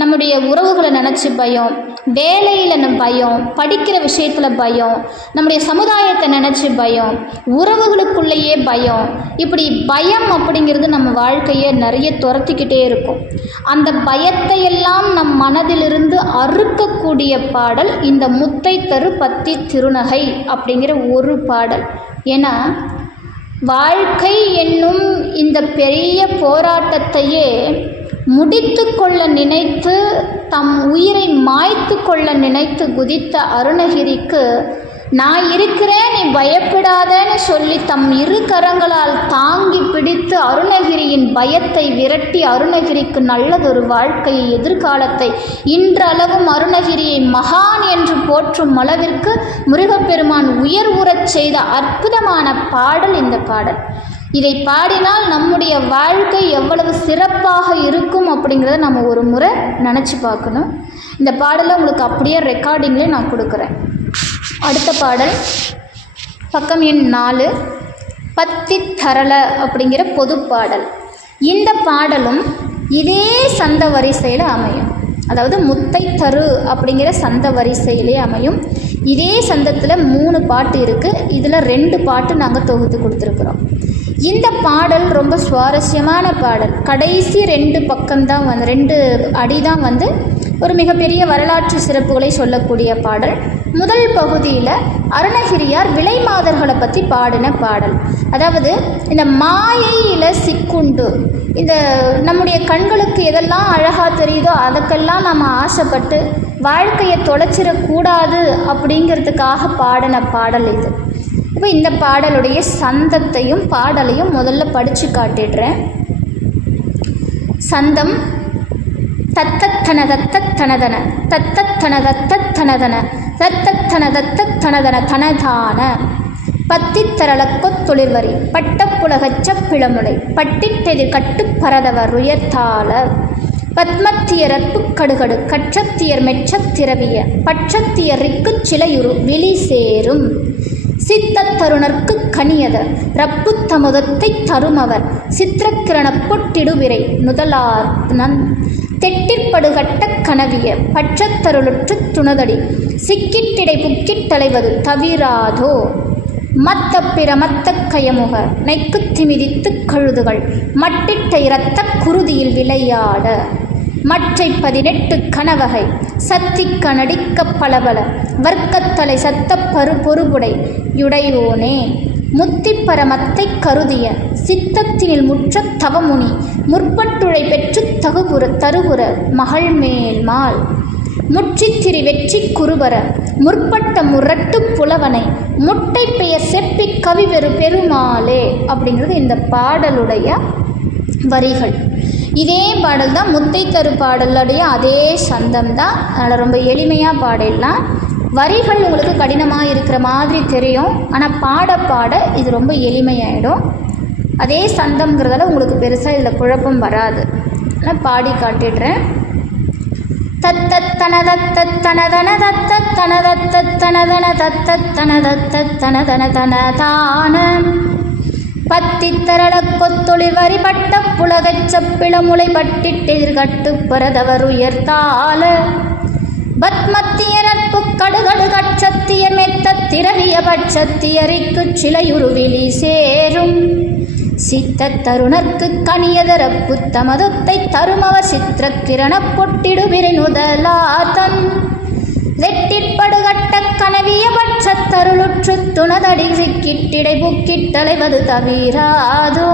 நம்முடைய உறவுகளை நினச்சி பயம், வேலையில் பயம், படிக்கிற விஷயத்தில் பயம், நம்முடைய சமுதாயத்தை நினச்சி பயம், உறவுகளுக்குள்ளேயே பயம். இப்படி பயம் அப்படிங்கிறது நம்ம வாழ்க்கையை நிறைய துரத்திக்கிட்டே இருக்கும். அந்த பயத்தையெல்லாம் நம் மனதிலிருந்து அறுக்கக்கூடிய பாடல் இந்த முத்தை தரு பத்தி திருநகை அப்படிங்கிற ஒரு பாடல். ஏன்னா வாழ்க்கை என்னும் இந்த பெரிய போராட்டத்தையே முடித்து கொள்ள நினைத்து தம் உயிரை மாய்த்து கொள்ள நினைத்து குதித்த அருணகிரிக்கு நான் இருக்கிறேன் நீ பயப்படாதேன்னு சொல்லி தம் இரு கரங்களால் தாங்கி பிடித்து அருணகிரியின் பயத்தை விரட்டி அருணகிரிக்கு நல்லதொரு வாழ்க்கையை, எதிர்காலத்தை, இன்றளவும் அருணகிரியை மகான் என்று போற்றும் அளவிற்கு முருகப்பெருமான் உயர்வுறச் செய்த அற்புதமான பாடல் இந்த பாடல். இதை பாடினால் நம்முடைய வாழ்க்கை எவ்வளவு சிறப்பாக இருக்கும் அப்படிங்கிறத நம்ம ஒரு முறை நினச்சி பார்க்கணும். இந்த பாடலை உங்களுக்கு அப்படியே ரெக்கார்டிங்லேயே நான் கொடுக்குறேன். அடுத்த பாடல் பக்கம் எண் 4, பத்தி தரள அப்படிங்கிற பொது பாடல். இந்த பாடலும் இதே சந்த வரிசையில் அமையும். அதாவது முத்தை தரு அப்படிங்கிற சந்த வரிசையிலே அமையும். இதே சந்தத்தில் 3 பாட்டு இருக்குது. இதில் 2 பாட்டு நாங்கள் தொகுத்து கொடுத்துருக்குறோம். இந்த பாடல் ரொம்ப சுவாரஸ்யமான பாடல். கடைசி 2 பக்கம்தான் 2 அடி தான் ஒரு மிகப்பெரிய வரலாற்று சிறப்புகளை சொல்லக்கூடிய பாடல். முதல் பகுதியில் அருணகிரியார் விலை மாதர்களை பற்றி பாடின பாடல். அதாவது இந்த மாயையில் சிக்குண்டு, இந்த நம்முடைய கண்களுக்கு எதெல்லாம் அழகாக தெரியுதோ அதுக்கெல்லாம் நம்ம ஆசைப்பட்டு வாழ்க்கையை தொலைச்சிடக்கூடாது அப்படிங்கிறதுக்காக பாடின பாடல் இது. இப்போ இந்த பாடலுடைய சந்தத்தையும் பாடலையும் முதல்ல படித்து காட்டிடுறேன். சந்தம் தத்தத்தன தத்தத்தனதன தத்தத்தன தத்தத்தனதன தத்தத்தன தத்தத்தனதன தனதான பத்தித்தரள கொத்தொழில்வரி பட்டப்புலகச்ச பிளமுலை பட்டிட்டெதிர் கட்டு பரதவர் உயர்த்தாள பத்மத்தியரற்பு கடுகடு கற்றத்தியர் மெச்சத்திரவிய பட்சத்தியரிக்கு சிலையுறு விழி சேரும் சித்தத்தருணர்க்கு கனியத ரப்புத்தமுதத்தை தருமவர் சித்திரக்கிரண பொட்டிடுவிரை நுதலார் நன் தெட்டிற்படுகட்ட கனவிய பட்சத்தருளுற்று துணதடி சிக்கிட்டிடை புக்கிட்டலைவது தவிராதோ மத்த பிற மத்த கயமுக நைக்கு திமிதித்து கழுதுகள் மட்டிட்டை இரத்த குருதியில் விளையாட மற்றை 18 கனவகை சத்தி கனடிக்க பலபல வர்க்கத்தலை சத்த பொறுபுடை யுடையோனே முத்திப்பரமத்தை கருதிய சித்தத்தினில் முற்ற தவமுனி முற்பட்டுழை பெற்று தருகுற மகள் மேல்மால் முற்றித்திரி வெற்றி குருபர முற்பட்ட முரட்டு புலவனை முட்டை பெயர் செப்பி கவிவெறு பெருமாளே அப்படிங்கிறது இந்த பாடலுடைய வரிகள். இதே பாடல் தான் முத்தை தரு பாடலுடைய அதே சந்தம் தான். அதனால் ரொம்ப எளிமையாக பாடலாம். வரிகள் உங்களுக்கு கடினமாக இருக்கிற மாதிரி தெரியும், ஆனால் பாட பாட இது ரொம்ப எளிமையாயிடும். அதே சந்தம்ங்கிறதால உங்களுக்கு பெருசாக இதில் குழப்பம் வராது. ஆனால் பாடி காட்டிடுறேன். தத்தத்தனதத்தனதன தத்தத்தனதத்தனதன தத்தத்தனதத்தனதன தனதான பத்தித்தரள கொத்தொழில் வரி பட்ட புலகச்ச பிளமுலை பட்டிட்டெதிர்கட்டு பரதவர் உயர்த்தால பத்மத்தியரற்பு கடுகடு கட்சத்தியர் மெத்த திரவிய பட்சத்தியரிக்கு சிலையுருவிழி சேரும் சித்தத்தருணர்க்கு கனியதரப்பு தமதத்தை தருமவர் சித்திரக்கிரண பொட்டிடுவிரை நுதலாதன் வெட்டிற்படுகட்ட கனவிய பட்சத்தருளுற்று துணதடி சிக்கிட்டிடை புக்கிட்டலைவது தவிராதோ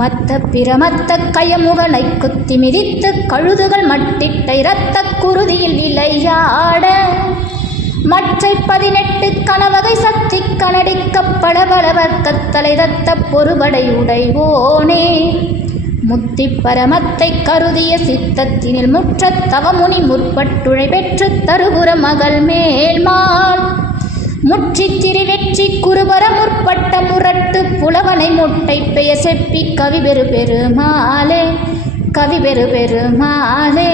மத்த பிரமத்த கயமுகனை குத்தி மிதித்து கழுதுகள் மட்டிட்ட இரத்த குருதியில் விளையாட மற்றை 18 கனவகை சக்தி கனடிக்க படபடவர்க்கத்தலை தத்த பொறுபடை உடைவோனே முத்தி பரமத்தை கருதிய சித்தத்தினில் முற்ற தவமுனி முற்பட்டுழை பெற்று தருகுற மகள் மேல்மால் முற்றித்திரி வெற்றி குருபர முற்பட்ட முரட்டு புலவனை முட்டை பெயர் செப்பி கவிபெரு பெருமாளே கவிபெரு பெருமாளே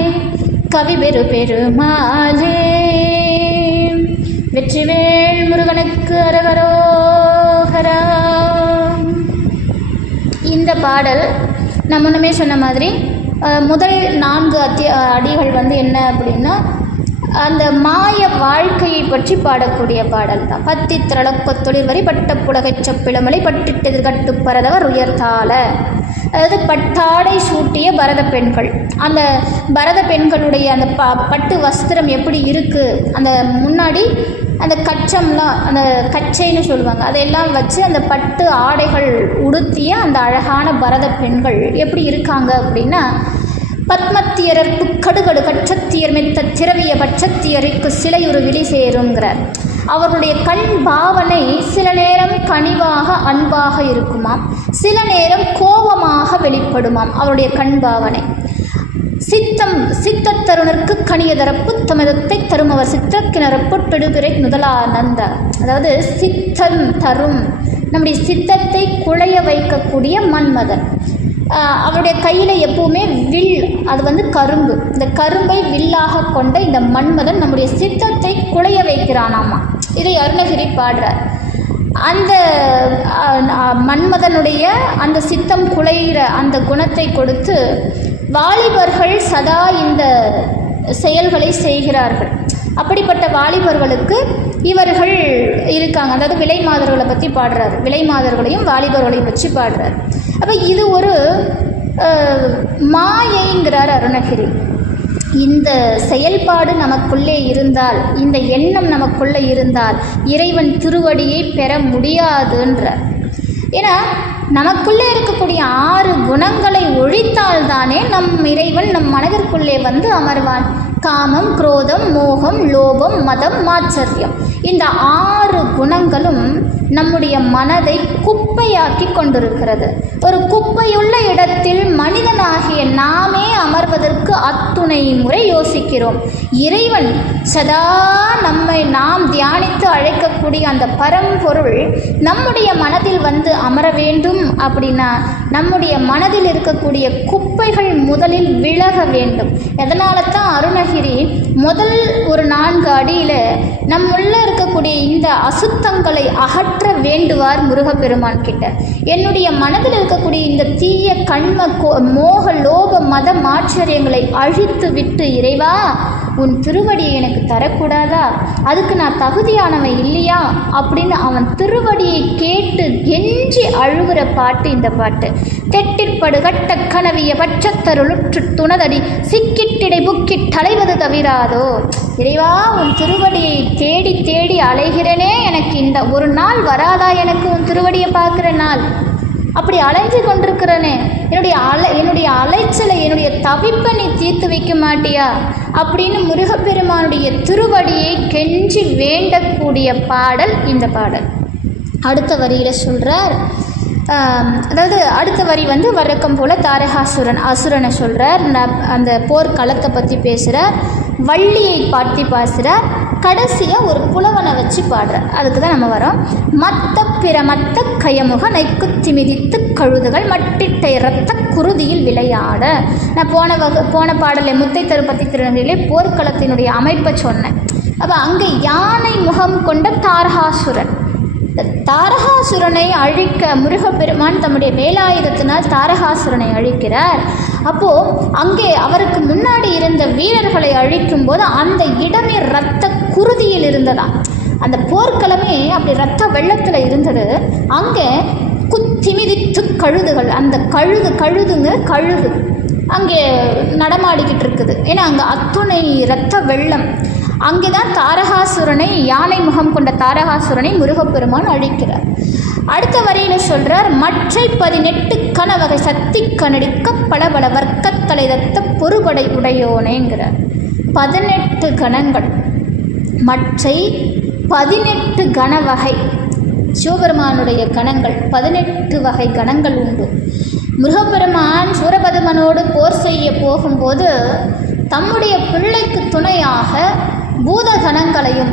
கவிபெரு பெருமாளே. வெற்றிவேல் முருகனுக்கு அரகரோகரா. இந்த பாடல் நான் முன்னமே சொன்ன மாதிரி முதல் 4 அடிகள் வந்து என்ன அப்படின்னா அந்த மாய வாழ்க்கையை பற்றி பாடக்கூடிய பாடல் தான். பத்தி திரளக்கொத்தொழில் வரி பட்ட புலகை செப்பிளமலை பட்டிட்டு கட்டு பரதவர் உயர்த்தால. அதாவது பட்டாடை சூட்டிய பரத பெண்கள், அந்த பரத பெண்களுடைய அந்த பட்டு வஸ்திரம் எப்படி இருக்குது, அந்த முன்னாடி அந்த கச்சம்லாம் அந்த கச்சைன்னு சொல்லுவாங்க, அதையெல்லாம் வச்சு அந்த பட்டு ஆடைகள் உடுத்திய அந்த அழகான பரத பெண்கள் எப்படி இருக்காங்க அப்படின்னா, பத்மத்தியரற்கு கடுகடு கட்சத்தியர் மெத்த திரவிய பட்சத்தியருக்கு சிலையுறு விழி சேருங்கிறார். அவர்களுடைய கண் பாவனை சில நேரம் கனிவாக அன்பாக இருக்குமாம், சில நேரம் கோபமாக வெளிப்படுமாம் அவருடைய கண் பாவனை. சித்தத்தருணருக்கு கனிய தரப்பு தமதத்தை தரும் அவர் சித்தக்கிணறப்பு பெடுபிறை முதலானந்த. அதாவது சித்தம் தரும் நம்முடைய சித்தத்தை குழைய வைக்கக்கூடிய மன்மதன். அவருடைய கையில் எப்பவுமே வில், அது வந்து கரும்பு, இந்த கரும்பை வில்லாக கொண்ட இந்த மன்மதன் நம்முடைய சித்தத்தை குழைய வைக்கிறானாமா. இதை அருணகிரி பாடுறார். அந்த மன்மதனுடைய அந்த சித்தம் குழைகிற அந்த குணத்தை கொடுத்து வாலிபர்கள் சதா இந்த செயல்களை செய்கிறார்கள். அப்படிப்பட்ட வாலிபர்களுக்கு இவர்கள் இருக்காங்க. அதாவது விலை மாதர்களை பற்றி பாடுறாரு, விலை மாதர்களையும் வாலிபர்களையும் வச்சு பாடுறார். அப்போ இது ஒரு மாயைங்கிறார் அருணகிரி. இந்த செயல்பாடு நமக்குள்ளே இருந்தால், இந்த எண்ணம் நமக்குள்ளே இருந்தால் இறைவன் திருவடியை பெற முடியாதுன்றார். ஏன்னா நமக்குள்ளே இருக்கக்கூடிய 6 குணங்களை ஒழித்தால்தானே நம் இறைவன் நம் மனதிற்குள்ளே வந்து அமர்வான். காமம், குரோதம், மோகம், லோபம், மதம், மாச்சரியம், இந்த 6 குணங்களும் நம்முடைய மனதை குப்பையாக்கி கொண்டிருக்கிறது. ஒரு குப்பையுள்ள இடத்தில் மனிதனாகிய நாமே அமர்வதற்கு அத்துணை முறை யோசிக்கிறோம். இறைவன் சதா நாம் தியானித்து அழைக்கக்கூடிய அந்த பரம்பொருள் நம்முடைய மனதில் வந்து அமர வேண்டும் அப்படின்னா நம்முடைய மனதில் இருக்கக்கூடிய குப்பைகள் முதலில் விலக வேண்டும். அதனால தான் அருணகிரி முதல் ஒரு 4 அடியில் நம்முள்ள இருக்கக்கூடிய இந்த அசுத்தங்களை அகற்ற வேண்டுவார் முருகப்பெருமான் கிட்ட. என்னுடைய மனதில் இருக்கக்கூடிய இந்த தீய கண்ம மோக லோப மத ஆச்சரியங்களை அழித்து விட்டு, இறைவா உன் திருவடியை எனக்கு தரக்கூடாதா, அதுக்கு நான் தகுதியானவன் இல்லையா அப்படின்னு அவன் திருவடியை கேட்டு கெஞ்சி அழுகிற பாட்டு இந்த பாட்டு. தெட்டிற்படு கட்ட கனவிய பட்சத்தருளுற்று துணதடி சிக்கிட்டிடை புக்கிட்டலைவது தவிராதோ. இறைவா உன் திருவடியை தேடி தேடி அலைகிறனே, எனக்கு இந்த ஒரு நாள் வராதா எனக்கு உன் திருவடியை பார்க்குற நாள்? அப்படி அலைஞ்சு கொண்டிருக்கிறனே, என்னுடைய அலைச்சலை, என்னுடைய தவிப்பை நீ தீர்த்து வைக்க மாட்டியா அப்படின்னு முருகப்பெருமானுடைய திருவடியை கெஞ்சி வேண்டக்கூடிய பாடல் இந்த பாடல். அடுத்த வரியில் சொல்கிறார், அதாவது அடுத்த வரி வந்து வழக்கம் போல் அசுரனை சொல்கிறார். அந்த போர்க்களத்தை பற்றி பேசுகிறார், வள்ளியை பாட்டி பாசுகிறார், கடைசியாக ஒரு புலவனை வச்சு பாடுறார். அதுக்கு தான் நம்ம வரோம். மத்த பிரமத்த கயமுக நைக்குத்தி மிதித்து கழுதுகள் மட்டிட்டை இரத்த குருதியில் விளையாட. நான் போன பாடலை முத்தை தருப்பத்தி திருநங்கையிலே போர்க்களத்தினுடைய அமைப்பை சொன்னேன். அப்போ அங்கே யானை முகம் கொண்ட தாரகாசுரன், தாரகாசுரனை அழிக்க முருகப்பெருமான் தம்முடைய வேலாயுதத்தினால் தாரகாசுரனை அழிக்கிறார். அப்போது அங்கே அவருக்கு முன்னாடி இருந்த வீரர்களை அழிக்கும் போது அந்த இடமே இரத்த குருதியில் இருந்ததாம். அந்த போர்க்களமே அப்படி இரத்த வெள்ளத்தில் இருந்தது. அங்கே குத்திமிதித்து கழுதுகள், அந்த கழுதுங்க கழுகு அங்கே நடமாடிக்கிட்டு இருக்குது. ஏன்னா அங்கே அத்துணை இரத்த வெள்ளம். அங்கே தான் தாரகாசுரனை, யானை முகம் கொண்ட தாரகாசுரனை முருகப்பெருமான் அழிக்கிறார். அடுத்த வரியில் சொல்கிறார், மற்றை 18 கணவகை சக்தி கனடிக்க பலபல வர்க்கத்தலை தத்த பொறுபடை உடையோனேங்கிறார். 18 கணங்கள், மற்றை 18 கணவகை. சிவபெருமானுடைய கணங்கள் 18 வகை கணங்கள் உண்டு. முருகப்பெருமான் சூரபதுமனோடு போர் செய்ய போகும்போது தம்முடைய பிள்ளைக்கு துணையாக பூதகணங்களையும்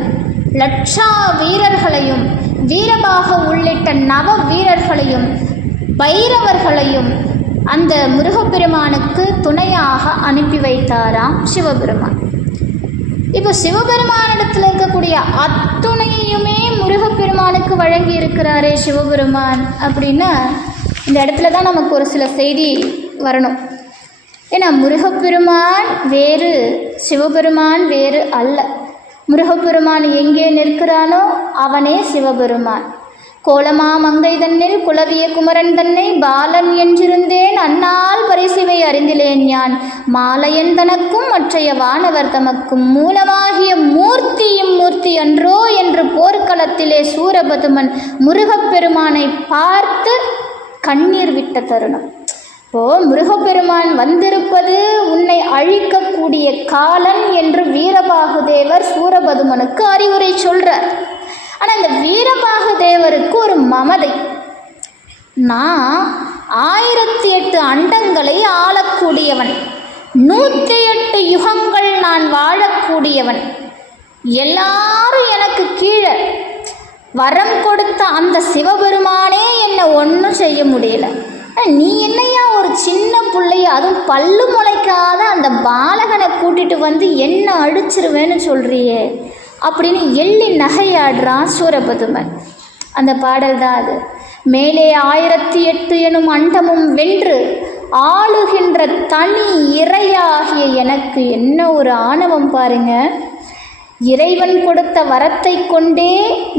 லட்சா வீரர்களையும் வீரபாக உள்ளிட்ட நவ வீரர்களையும் பைரவர்களையும் அந்த முருகப்பெருமானுக்கு துணையாக அனுப்பி வைத்தாராம் சிவபெருமான். இப்போ சிவபெருமானிடத்தில் இருக்கக்கூடிய அத்துணையுமே முருகப்பெருமானுக்கு வழங்கி இருக்கிறாரே சிவபெருமான் அப்படின்னா இந்த இடத்துல தான் நமக்கு ஒரு சில செய்தி வரணும். ஏன்னா முருகப்பெருமான் வேறு, சிவபெருமான் வேறு அல்ல. முருகப்பெருமான் எங்கே நிற்கிறானோ அவனே சிவபெருமான். கோலமா மங்கை தன்னில் குலவிய குமரன் தன்னை பாலன் என்றிருந்தேன் அந்நாள் பரிசிவை அறிந்திலேன் யான் மாலையன் தனக்கும் மற்றைய வானவர் தமக்கும் மூலமாகிய மூர்த்தியும் மூர்த்தி அன்றோ என்று போர்க்களத்திலே சூரபதுமன் முருகப்பெருமானை பார்த்து கண்ணீர் விட்ட தருணம். முருகப்பெருமான் வந்திருப்பது உன்னை அழிக்கக்கூடிய காலன் என்று வீரபாகுதேவர் சூரபதுமனுக்கு அறிவுரை சொல்றார். ஆனால் இந்த வீரபாகுதேவருக்கு ஒரு மமதை. நான் 1008 அண்டங்களை ஆளக்கூடியவன், 108 யுகங்கள் நான் வாழக்கூடியவன், எல்லாரும் எனக்கு கீழே, வரம் கொடுத்த அந்த சிவபெருமானே என்னை ஒன்றும் செய்ய முடியல. நீ என்னையா ஒரு சின்ன பிள்ளைய, அதுவும் பல்லு முளைக்காத அந்த பாலகனை கூட்டிட்டு வந்து என்ன அழிச்சிருவேன்னு சொல்றியே அப்படின்னு எள்ளி நகையாடுறான் சூரபதுமன். அந்த பாடல் தான் அது. மேலே 1008 எனும் அண்டமும் வென்று ஆளுகின்ற தனி இறையாகிய எனக்கு என்ன ஒரு ஆணவம் பாருங்க. இறைவன் கொடுத்த வரத்தை கொண்டே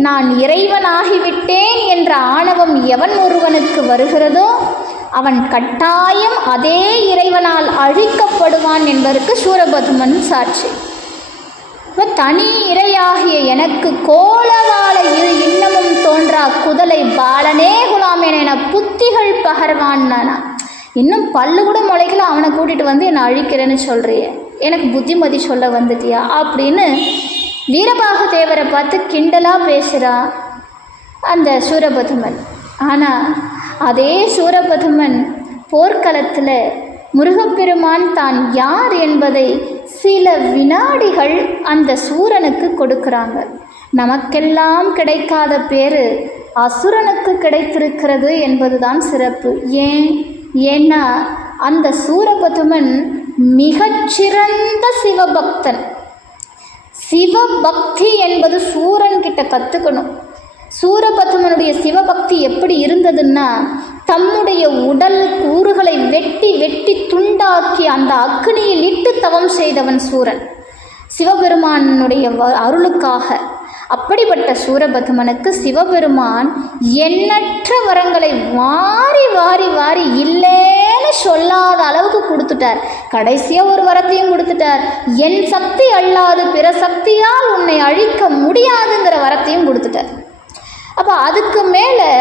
நான் இறைவனாகிவிட்டேன் என்ற ஆணவம் எவன் ஒருவனுக்கு வருகிறதோ அவன் கட்டாயம் அதே இறைவனால் அழிக்கப்படுவான் என்பதற்கு சூரபதுமன் சாட்சி. தனி இறையாகிய எனக்கு கோலவாள இரு இன்னமும் தோன்றா குதலை பாலனே குலாமேன என புத்திகள் பகர்வான். நானா இன்னும் பல்லு கூட முளைக்கல, அவனை கூட்டிகிட்டு வந்து என்னை அழிக்கிறேன்னு சொல்கிறியே, எனக்கு புத்திமதி சொல்ல வந்துட்டியா அப்படின்னு வீரபாகுதேவரை பார்த்து கிண்டலாக பேசுகிறான் அந்த சூரபதுமன். ஆனால் அதே சூரபதுமன் போர்க்களத்தில் முருகப்பெருமான் தான் யார் என்பதை சில வினாடிகள் அந்த சூரனுக்கு கொடுக்குறாங்க. நமக்கெல்லாம் கிடைக்காத பேர் அசுரனுக்கு கிடைத்திருக்கிறது என்பதுதான் சிறப்பு. ஏன்னா அந்த சூரபதுமன் மிகச்சிறந்த சிவபக்தன். சிவபக்தி என்பது சூரன் கிட்ட கற்றுக்கணும். சூரபதுமனுடைய சிவபக்தி எப்படி இருந்ததுன்னா, தம்முடைய உடல் கூறுகளை வெட்டி வெட்டி துண்டாக்கி அந்த அக்னியில் இட்டு தவம் செய்தவன் சூரன் சிவபெருமானுடைய அருளுக்காக. அப்படிப்பட்ட சூரபதுமனுக்கு சிவபெருமான் எண்ணற்ற வரங்களை வாரி வாரி வாரி இல்லைன்னு சொல்லாத அளவுக்கு கொடுத்துட்டார். கடைசியாக ஒரு வரத்தையும் கொடுத்துட்டார். என் சக்தி அல்லாது பிற சக்தியால் உன்னை அழிக்க முடியாதுங்கிற வரத்தையும் கொடுத்துட்டார். அப்போ அதுக்கு மேலே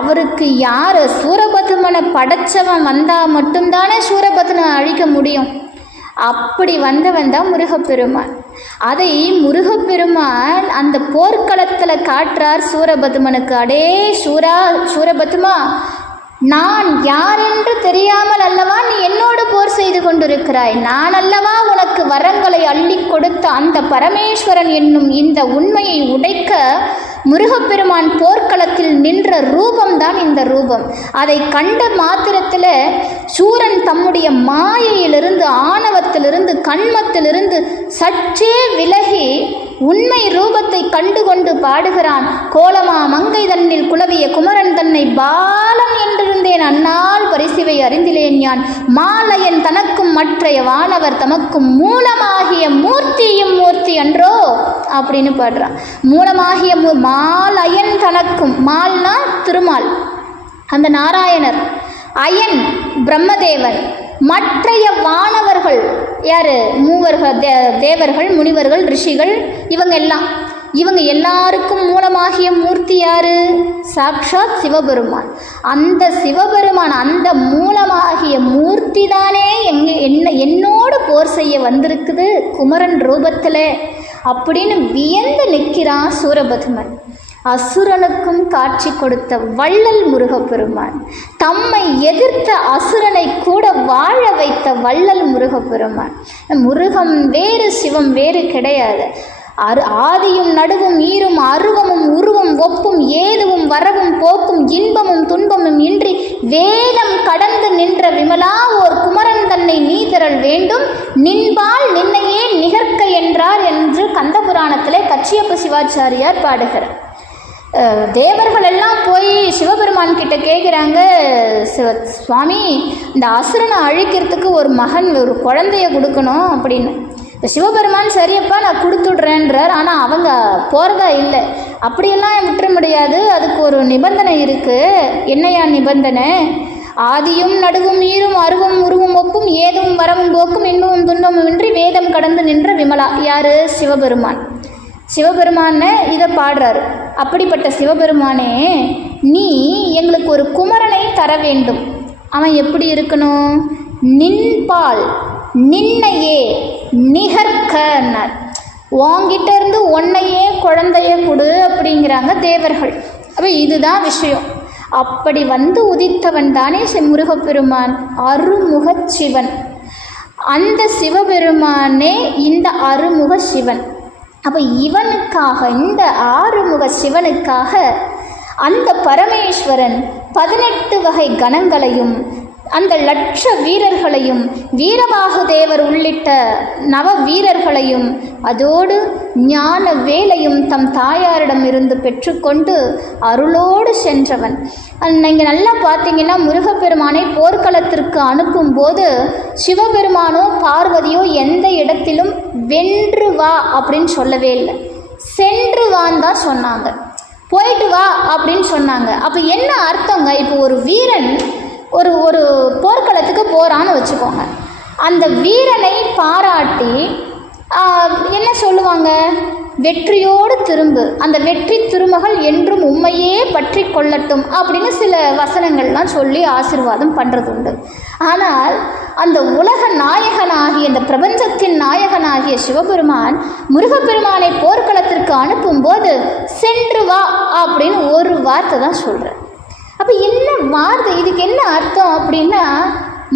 அவருக்கு யார், சூரபதுமனை படைச்சவன் வந்தால் மட்டும்தானே சூரபதுமனை அழிக்க முடியும். அப்படி வந்தவன் தான் முருகப்பெருமான். அதை முருகப்பெருமான் அந்த போர்க்களத்தில் காட்டுறார் சூரபதுமனுக்கு. அடே சூரபதுமா, நான் யாரென்று தெரியாமல் அல்லவா நீ என்னோடு போர் செய்து கொண்டிருக்கிறாய். நான் அல்லவா உனக்கு வரங்களை அள்ளி கொடுத்த அந்த பரமேஸ்வரன் என்னும் இந்த உண்மையை உடைக்க முருகப்பெருமான் போர்க்களத்தில் நின்ற ரூபம்தான் இந்த ரூபம். அதை கண்ட மாத்திரத்தில் சூரன் தம்முடைய மாயையிலிருந்து, ஆணவத்திலிருந்து, கண்மத்திலிருந்து சற்றே விலகி உண்மை ரூபத்தை கண்டுகொண்டு பாடுகிறான். கோலமா மங்கை தன்னில் குலவிய குமரன் தன்னை பாலன் என்றிருந்தேன் அந்நாள் பரிசிவை அறிந்திலேன் யான் மாலையன் தனக்கும் மற்றைய வானவர் தமக்கும் மூலமாகிய மூர்த்தியும் மூர்த்தி அன்றோ அப்படின்னு பாடுறான். மூலமாகிய மாலையன் தனக்கும், மால்னா திருமால் அந்த நாராயணர், அயன் பிரம்மதேவன், மற்றைய வானவர்கள் யார், மூவர்கள், தேவர்கள், முனிவர்கள், ரிஷிகள், இவங்க எல்லாருக்கும் மூலமாகிய மூர்த்தி யாரு, சாக்ஷாத் சிவபெருமான். அந்த சிவபெருமான், அந்த மூலமாகிய மூர்த்தி தானே என்னோடு போர் செய்ய வந்திருக்குது குமரன் ரூபத்தில் அப்படின்னு வியந்து நிற்கிறான் சூரபதுமன். அசுரனுக்கும் காட்சி கொடுத்த வள்ளல் முருகப்பெருமான், தம்மை எதிர்த்த அசுரனை கூட வாழ வைத்த வள்ளல் முருகப்பெருமான். முருகம் வேறு, சிவம் வேறு கிடையாது. ஆதியும் நடுவும் ஈரும் அருவமும் உருவும் ஒப்பும் ஏதுவும் வரவும் போக்கும் இன்பமும் துன்பமும் இன்றி வேதம் கடந்து நின்ற விமலா ஓர் குமரன் தன்னை நீ தரல் வேண்டும் நின்பால் நின்னையே நிகர்க்க என்றார் என்று கந்தபுராணத்திலே கச்சியப்ப சிவாச்சாரியார் பாடுகிறார். தேவர்கள் எல்லாம் போய் சிவபெருமான் கிட்ட கேட்குறாங்க, சுவாமி இந்த அசுரனை அழிக்கிறதுக்கு ஒரு மகன் ஒரு குழந்தைய கொடுக்கணும் அப்படின்னு. சிவபெருமான் சரியப்பா நான் கொடுத்துட்றேன்றார். ஆனால் அவங்க போகிறதா இல்லை. அப்படியெல்லாம் விட்டுற முடியாது, அதுக்கு ஒரு நிபந்தனை இருக்குது. என்னையா நிபந்தனை? ஆதியும் நடுவும் ஈரும் அருவும் உருவும் ஒப்பும் ஏதும் வரவும் போக்கும் இன்பமும் துன்பமும் இன்றி வேதம் கடந்து நின்ற விமலா. யார்? சிவபெருமான். சிவபெருமானை இதை பாடுறாரு. அப்படிப்பட்ட சிவபெருமானே, நீ எங்களுக்கு ஒரு குமரனை தர வேண்டும். அவன் எப்படி இருக்கணும்? நின்பால் நின்னையே நிகர்கன்னார். உங்கிட்ட இருந்து ஒன்னையே குழந்தைய கொடு அப்படிங்கிறாங்க தேவர்கள். அப்போ இதுதான் விஷயம். அப்படி வந்து உதித்தவன் தானே முருகப்பெருமான், அருமுக சிவன். அந்த சிவபெருமானே இந்த அருமுக சிவன். அப்போ இவனுக்காக, இந்த ஆறுமுக சிவனுக்காக அந்த பரமேஸ்வரன் 18 வகை கணங்களையும் அந்த லட்ச வீரர்களையும் வீரபாகு தேவர் உள்ளிட்ட நவ வீரர்களையும் அதோடு ஞான வேலையும் தம் தாயாரிடம் இருந்து பெற்றுக்கொண்டு அருளோடு சென்றவன். நீங்கள் நல்லா பார்த்தீங்கன்னா முருகப்பெருமானை போர்க்களத்திற்கு அனுப்பும்போது சிவபெருமானோ பார்வதியோ எந்த இடத்திலும் வென்று வா அப்படின்னு சொல்லவே இல்லை, சென்று வான்னு தான் சொன்னாங்க. போயிட்டு வா அப்படின்னு சொன்னாங்க. அப்போ என்ன அர்த்தங்க? இப்போ ஒரு வீரன் ஒரு ஒரு போர்க்களத்துக்கு போகிறான்னு வச்சுக்கோங்க. அந்த வீரனை பாராட்டி என்ன சொல்லுவாங்க? வெற்றியோடு திரும்பு, அந்த வெற்றி திருமகள் என்றும் உண்மையே பற்றி கொள்ளட்டும் அப்படின்னு சில வசனங்கள்லாம் சொல்லி ஆசீர்வாதம் பண்ணுறது உண்டு. ஆனால் அந்த உலக நாயகனாகிய, இந்த பிரபஞ்சத்தின் நாயகனாகிய சிவபெருமான் முருகப்பெருமானை போர்க்களத்திற்கு அனுப்பும்போது சென்று வா அப்படின்னு ஒரு வார்த்தை தான் சொல்கிறார். அப்போ என்ன வார்த்தை? இதுக்கு என்ன அர்த்தம் அப்படின்னா,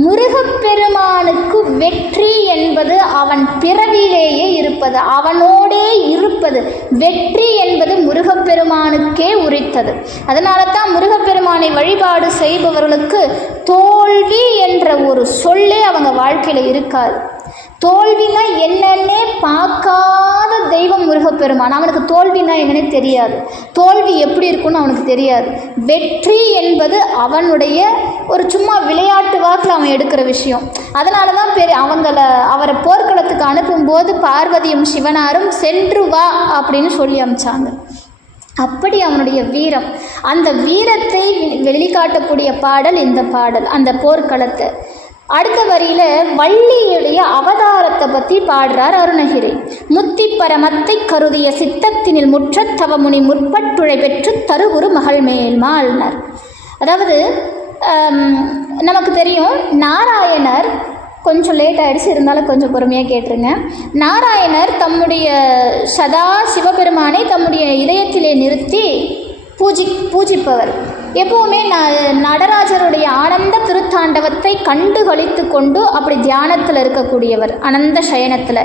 முருகப்பெருமானுக்கு வெற்றி என்பது அவன் பிறவியிலேயே இருப்பது, அவனோடே இருப்பது. வெற்றி என்பது முருகப்பெருமானுக்கே உரித்தது. அதனால தான் முருகப்பெருமானை வழிபாடு செய்பவர்களுக்கு தோல்வி என்ற ஒரு சொல்லே அவங்க வாழ்க்கையில் இருக்காது. தோல்வினா என்னன்னே பார்க்காத தெய்வம் முருகப்பெருமான். அவனுக்கு தோல்வினா என்னன்னே தெரியாது, தோல்வி எப்படி இருக்குன்னு அவனுக்கு தெரியாது. வெற்றி என்பது அவனுடைய ஒரு சும்மா விளையாட்டு வாக்கில் அவன் எடுக்கிற விஷயம். அதனால தான் அவரை போர்க்களத்துக்கு அனுப்பும்போது பார்வதியும் சிவனாரும் சென்று வா அப்படின்னு சொல்லி அனுப்பிச்சாங்க. அப்படி அவனுடைய வீரம், அந்த வீரத்தை வெளிக்காட்டக்கூடிய பாடல் இந்த பாடல், அந்த போர்க்களத்தை. அடுத்த வரியில் வள்ளியுடைய அவதாரத்தை பற்றி பாடுறார் அருணகிரி. முத்தி பரமத்தை கருதிய சித்தத்தினில் முற்ற தவமுனி முற்பட்டுழை பெற்று தருகுரு மகள் மேல்மாள்னர். அதாவது நமக்கு தெரியும், நாராயணர் கொஞ்சம் லேட் ஆகிடுச்சு, இருந்தாலும் கொஞ்சம் பொறுமையாக கேட்டுருங்க. நாராயணர் தம்முடைய சதா சிவபெருமானை தம்முடைய இதயத்திலே நிறுத்தி பூஜிப்பவர். எப்போவுமே நடராஜருடைய ஆனந்த திருத்தாண்டவத்தை கண்டு கழித்து கொண்டு அப்படி தியானத்தில் இருக்கக்கூடியவர், அனந்த சயனத்தில்.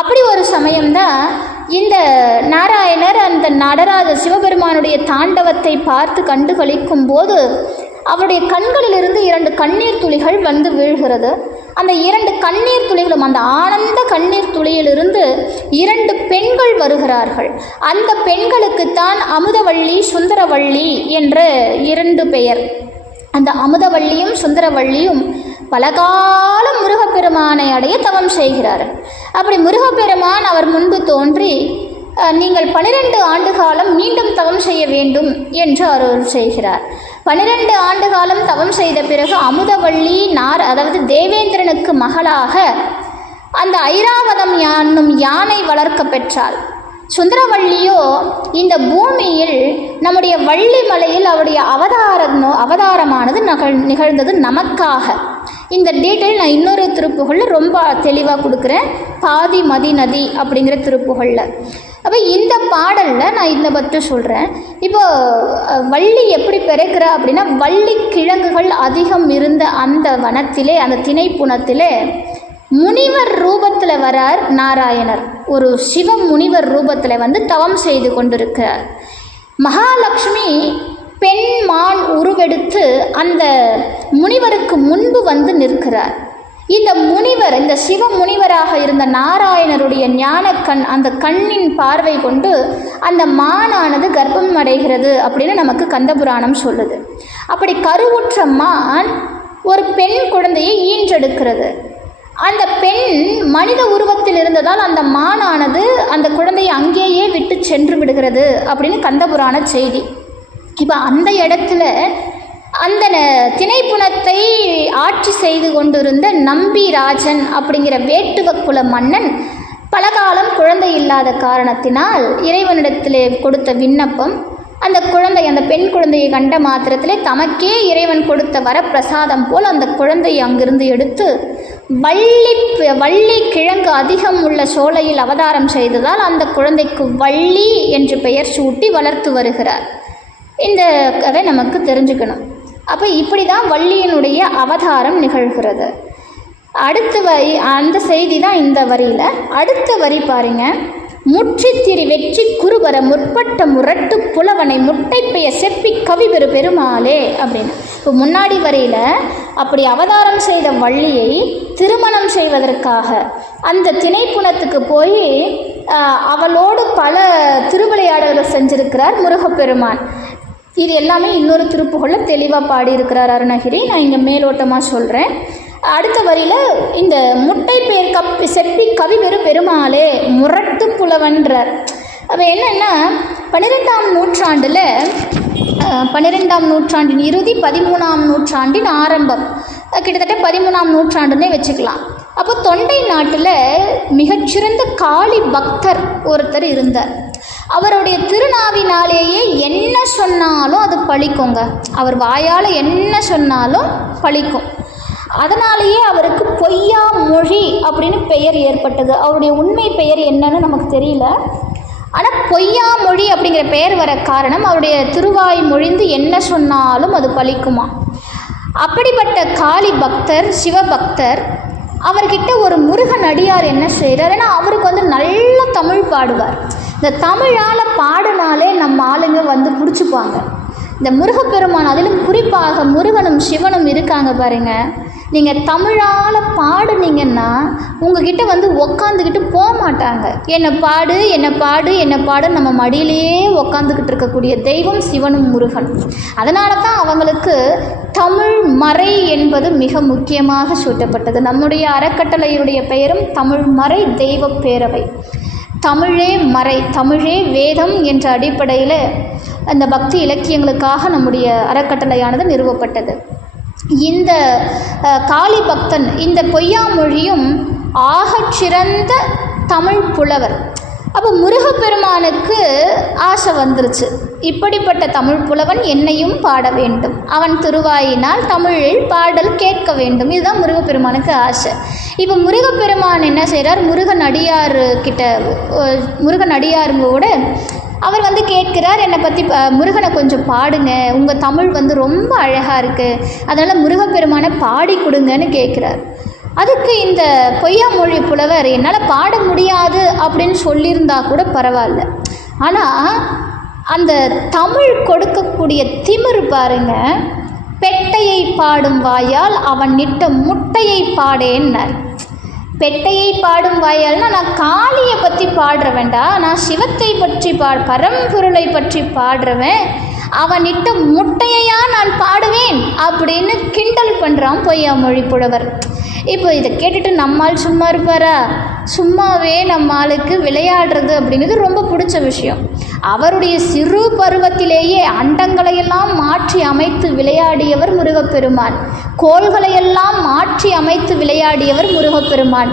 அப்படி ஒரு சமயம்தான் இந்த நாராயணர் அந்த நடராஜ சிவபெருமானுடைய தாண்டவத்தை பார்த்து கண்டு கழிக்கும் போது அவருடைய கண்களிலிருந்து 2 கண்ணீர் துளிகள் வந்து வீழ்கிறது. அந்த 2 கண்ணீர் துளிகளும், அந்த ஆனந்த கண்ணீர் துளியிலிருந்து 2 பெண்கள் வருகிறார்கள். அந்த பெண்களுக்குத்தான் அமுதவள்ளி சுந்தரவள்ளி என்ற 2 பெயர். அந்த அமுதவள்ளியும் சுந்தரவள்ளியும் பலகாலம் முருகப்பெருமானை அடைய தவம் செய்கிறார்கள். அப்படி முருகப்பெருமான் அவர் முன்பு தோன்றி, நீங்கள் 12 ஆண்டு காலம் மீண்டும் தவம் செய்ய வேண்டும் என்று அருள் செய்கிறார். 12 ஆண்டு காலம் தவம் செய்த பிறகு அமுதவள்ளி அதாவது தேவேந்திரனுக்கு மகளாக அந்த ஐராவதம் என்னும் யானை வளர்க்க பெற்றாள். சுந்தரவள்ளியோ இந்த பூமியில் நம்முடைய வள்ளி மலையில் அவருடைய அவதாரமானது நிகழ்ந்தது நமக்காக. இந்த டீட்டெயில் நான் இன்னொரு திருப்புகளில் ரொம்ப தெளிவாக கொடுக்குறேன், பாதி மதி நதி அப்படிங்கிற திருப்புகளில். அப்போ இந்த பாடலில் நான் இந்த பற்றி சொல்கிறேன். இப்போது வள்ளி எப்படி பிறக்கிறா அப்படின்னா, வள்ளி கிழங்குகள் அதிகம் இருந்த அந்த வனத்திலே, அந்த திணைப்புணத்திலே முனிவர் ரூபத்தில் வரார் நாராயணர். ஒரு சிவ முனிவர் ரூபத்தில் வந்து தவம் செய்து கொண்டிருக்கிறார். மகாலட்சுமி பெண் மான் உருவெடுத்து அந்த முனிவருக்கு முன்பு வந்து நிற்கிறார். இந்த முனிவர், இந்த சிவ முனிவராக இருந்த நாராயணருடைய ஞானக்கண், அந்த கண்ணின் பார்வை கொண்டு அந்த மானானது கர்ப்பம் அடைகிறது அப்படின்னு நமக்கு கந்தபுராணம் சொல்லுது. அப்படி கருவுற்ற மான் ஒரு பெண் குழந்தையை ஈன்றெடுக்கிறது. அந்த பெண் மனித உருவத்தில் இருந்ததால் அந்த மானானது அந்த குழந்தையை அங்கேயே விட்டு சென்று விடுகிறது அப்படின்னு கந்தபுராண செய்தி. இப்போ அந்த இடத்துல அந்த திணைப்புணத்தை ஆட்சி செய்து கொண்டிருந்த நம்பிராஜன் அப்படிங்கிற வேட்டுவக்குல மன்னன் பலகாலம் குழந்தை இல்லாத காரணத்தினால் இறைவனிடத்திலே கொடுத்த விண்ணப்பம், அந்த குழந்தை, அந்த பெண் குழந்தையை கண்ட மாத்திரத்திலே தமக்கே இறைவன் கொடுத்த வரப்பிரசாதம் போல் அந்த குழந்தையை அங்கிருந்து எடுத்து வள்ளி கிழங்கு அதிகம் உள்ள சோலையில் அவதாரம் செய்ததால் அந்த குழந்தைக்கு வள்ளி என்று பெயர் சூட்டி வளர்த்து வருகிறார். இந்த கதை நமக்கு தெரிஞ்சுக்கணும். அப்போ இப்படி தான் வள்ளியினுடைய அவதாரம் நிகழ்கிறது. அடுத்த வரி, அந்த செய்தி தான் இந்த வரியில். அடுத்த வரி பாருங்க. முற்றித்திரி வெற்றி குருபர முற்பட்ட முரட்டு புலவனை முட்டைப்பெய செப்பி கவிபெரு பெருமாளே அப்படின்னு. இப்போ முன்னாடி வரியில் அப்படி அவதாரம் செய்த வள்ளியை திருமணம் செய்வதற்காக அந்த திணைப்புணத்துக்கு போய் அவளோடு பல திருவிளையாடல்கள் செஞ்சிருக்கிறார் முருகப்பெருமான். இது எல்லாமே இன்னொரு திருப்புகழில் தெளிவாக பாடியிருக்கிறார் அருணகிரி. நான் இங்கே மேலோட்டமாக சொல்கிறேன். அடுத்த வரியில் இந்த முட்டை பேர் செப்பி கவிபெரு பெருமாளே முரட்டு புலவன்றார். அப்போ என்னென்னா 12ஆம் நூற்றாண்டில் 12ஆம் நூற்றாண்டின் இறுதி 13ஆம் நூற்றாண்டின் ஆரம்பம், கிட்டத்தட்ட 13ஆம் நூற்றாண்டுன்னே வச்சுக்கலாம். அப்போ தொண்டை நாட்டில் மிகச்சிறந்த காளி பக்தர் ஒருத்தர் இருந்தார். அவருடைய திருநாவினாலேயே என்ன சொன்னாலும் அது பழிக்குங்க. அவர் வாயால் என்ன சொன்னாலும் பழிக்கும். அதனாலேயே அவருக்கு பொய்யா மொழி அப்படின்னு பெயர் ஏற்பட்டது. அவருடைய உண்மை பெயர் என்னன்னு நமக்கு தெரியல. ஆனால் பொய்யா மொழி அப்படிங்கிற பெயர் வர காரணம் அவருடைய திருவாய் மொழிந்து என்ன சொன்னாலும் அது பழிக்குமா. அப்படிப்பட்ட காளி பக்தர், சிவபக்தர், அவர்கிட்ட ஒரு முருகன் அடியார் என்ன செய்கிறார், ஏன்னா அவருக்கு வந்து நல்ல தமிழ் பாடுவார். இந்த தமிழால் பாடினாலே நம்ம ஆளுங்க வந்து பிடிச்சிப்பாங்க. இந்த முருகப்பெருமான், அதிலும் குறிப்பாக முருகனும் சிவனும் இருக்காங்க பாருங்கள். நீங்கள் தமிழால் பாடுனீங்கன்னா உங்ககிட்ட வந்து உக்காந்துக்கிட்டு போக மாட்டாங்க. என்னை பாடு என்னை பாடு என்னை பாடு நம்ம மடியிலேயே உக்காந்துக்கிட்டு இருக்கக்கூடிய தெய்வம் சிவனும் முருகன். அதனால தான் அவங்களுக்கு தமிழ் மறை என்பது மிக முக்கியமாக சூட்டப்பட்டது. நம்முடைய அறக்கட்டளையுடைய பெயரும் தமிழ் மறை தெய்வ பேரவை. தமிழே மறை, தமிழே வேதம் என்ற அடிப்படையில் அந்த பக்தி இலக்கியங்களுக்காக நம்முடைய அறக்கட்டளையானது நிறுவப்பட்டது. இந்த காளி பக்தன், இந்த பொய்யாமொழியும் ஆகச்சிறந்த தமிழ் புலவர். அப்போ முருகப்பெருமானுக்கு ஆசை வந்துருச்சு, இப்படிப்பட்ட தமிழ் புலவன் என்னையும் பாட வேண்டும், அவன் திருவாயினால் தமிழில் பாடல் கேட்க வேண்டும். இதுதான் முருகப்பெருமானுக்கு ஆசை. இப்போ முருகப்பெருமான் என்ன செய்கிறார், முருகன் அடியாருங்கோட அவர் வந்து கேட்கிறார், என்னை பற்றி முருகனை கொஞ்சம் பாடுங்க, உங்கள் தமிழ் வந்து ரொம்ப அழகாக இருக்குது, அதனால் முருகப்பெருமானை பாடி கொடுங்கன்னு கேட்குறார். அதுக்கு இந்த பொய்யாமொழி புலவர், என்னால் பாட முடியாது அப்படின்னு சொல்லியிருந்தா கூட பரவாயில்ல, ஆனால் அந்த தமிழ் கொடுக்கக்கூடிய திமிரு பாருங்க. பெட்டையை பாடும் வாயால் அவன் நிட்ட முட்டையை பாடேன்னார். பெட்டையை பாடும் வாயால்னா நான் காளியை பற்றி பாடுறவன்டா, நான் சிவத்தை பற்றி பரம்பொருளை பற்றி பாடுறவன், அவன் இட்ட முட்டையையா நான் பாடுவேன் அப்படின்னு கிண்டல் பண்ணுறான் பொய்யாமொழி புலவர். இப்போ இதை கேட்டுட்டு நம்மால் சும்மா இருப்பாரா? சும்மாவே நம்ம ஆளுக்கு விளையாடுறது அப்படிங்கிறது ரொம்ப பிடிச்ச விஷயம். அவருடைய சிறு பருவத்திலேயே அண்டங்களையெல்லாம் மாற்றி அமைத்து விளையாடியவர் முருகப்பெருமான், கோள்களையெல்லாம் மாற்றி அமைத்து விளையாடியவர் முருகப்பெருமான்.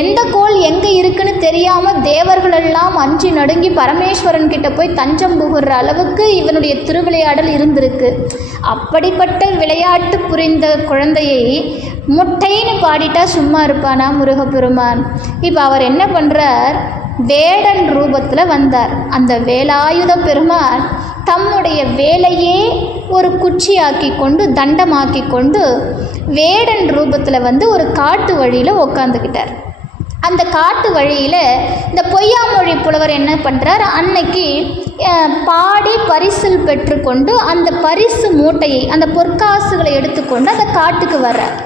எந்த கோள் எங்கே இருக்குன்னு தெரியாமல் தேவர்களெல்லாம் அஞ்சி நடுங்கி பரமேஸ்வரன் கிட்ட போய் தஞ்சம் புகுற அளவுக்கு இவனுடைய திருவிளையாடல் இருந்திருக்கு. அப்படிப்பட்ட விளையாட்டு புரிந்த குழந்தையை முட்டைன்னு பாடிட்டா சும்மா இருப்பானா முருகப்பெருமான்? இப்போ அவர் என்ன பண்ணுறார், வேடன் ரூபத்தில் வந்தார். அந்த வேலாயுத பெருமான் தம்முடைய வேலையே ஒரு குச்சியாக்கி கொண்டு தண்டமாக்கி கொண்டு வேடன் ரூபத்தில் வந்து ஒரு காட்டு வழியில் உக்காந்துக்கிட்டார். அந்த காட்டு வழியில் இந்த பொய்யாமொழி புலவர் என்ன பண்ணுறார், அன்னைக்கு பாடி பரிசில் பெற்றுக்கொண்டு அந்த பரிசு மூட்டையை, அந்த பொற்காசுகளை எடுத்துக்கொண்டு அந்த காட்டுக்கு வர்றார்.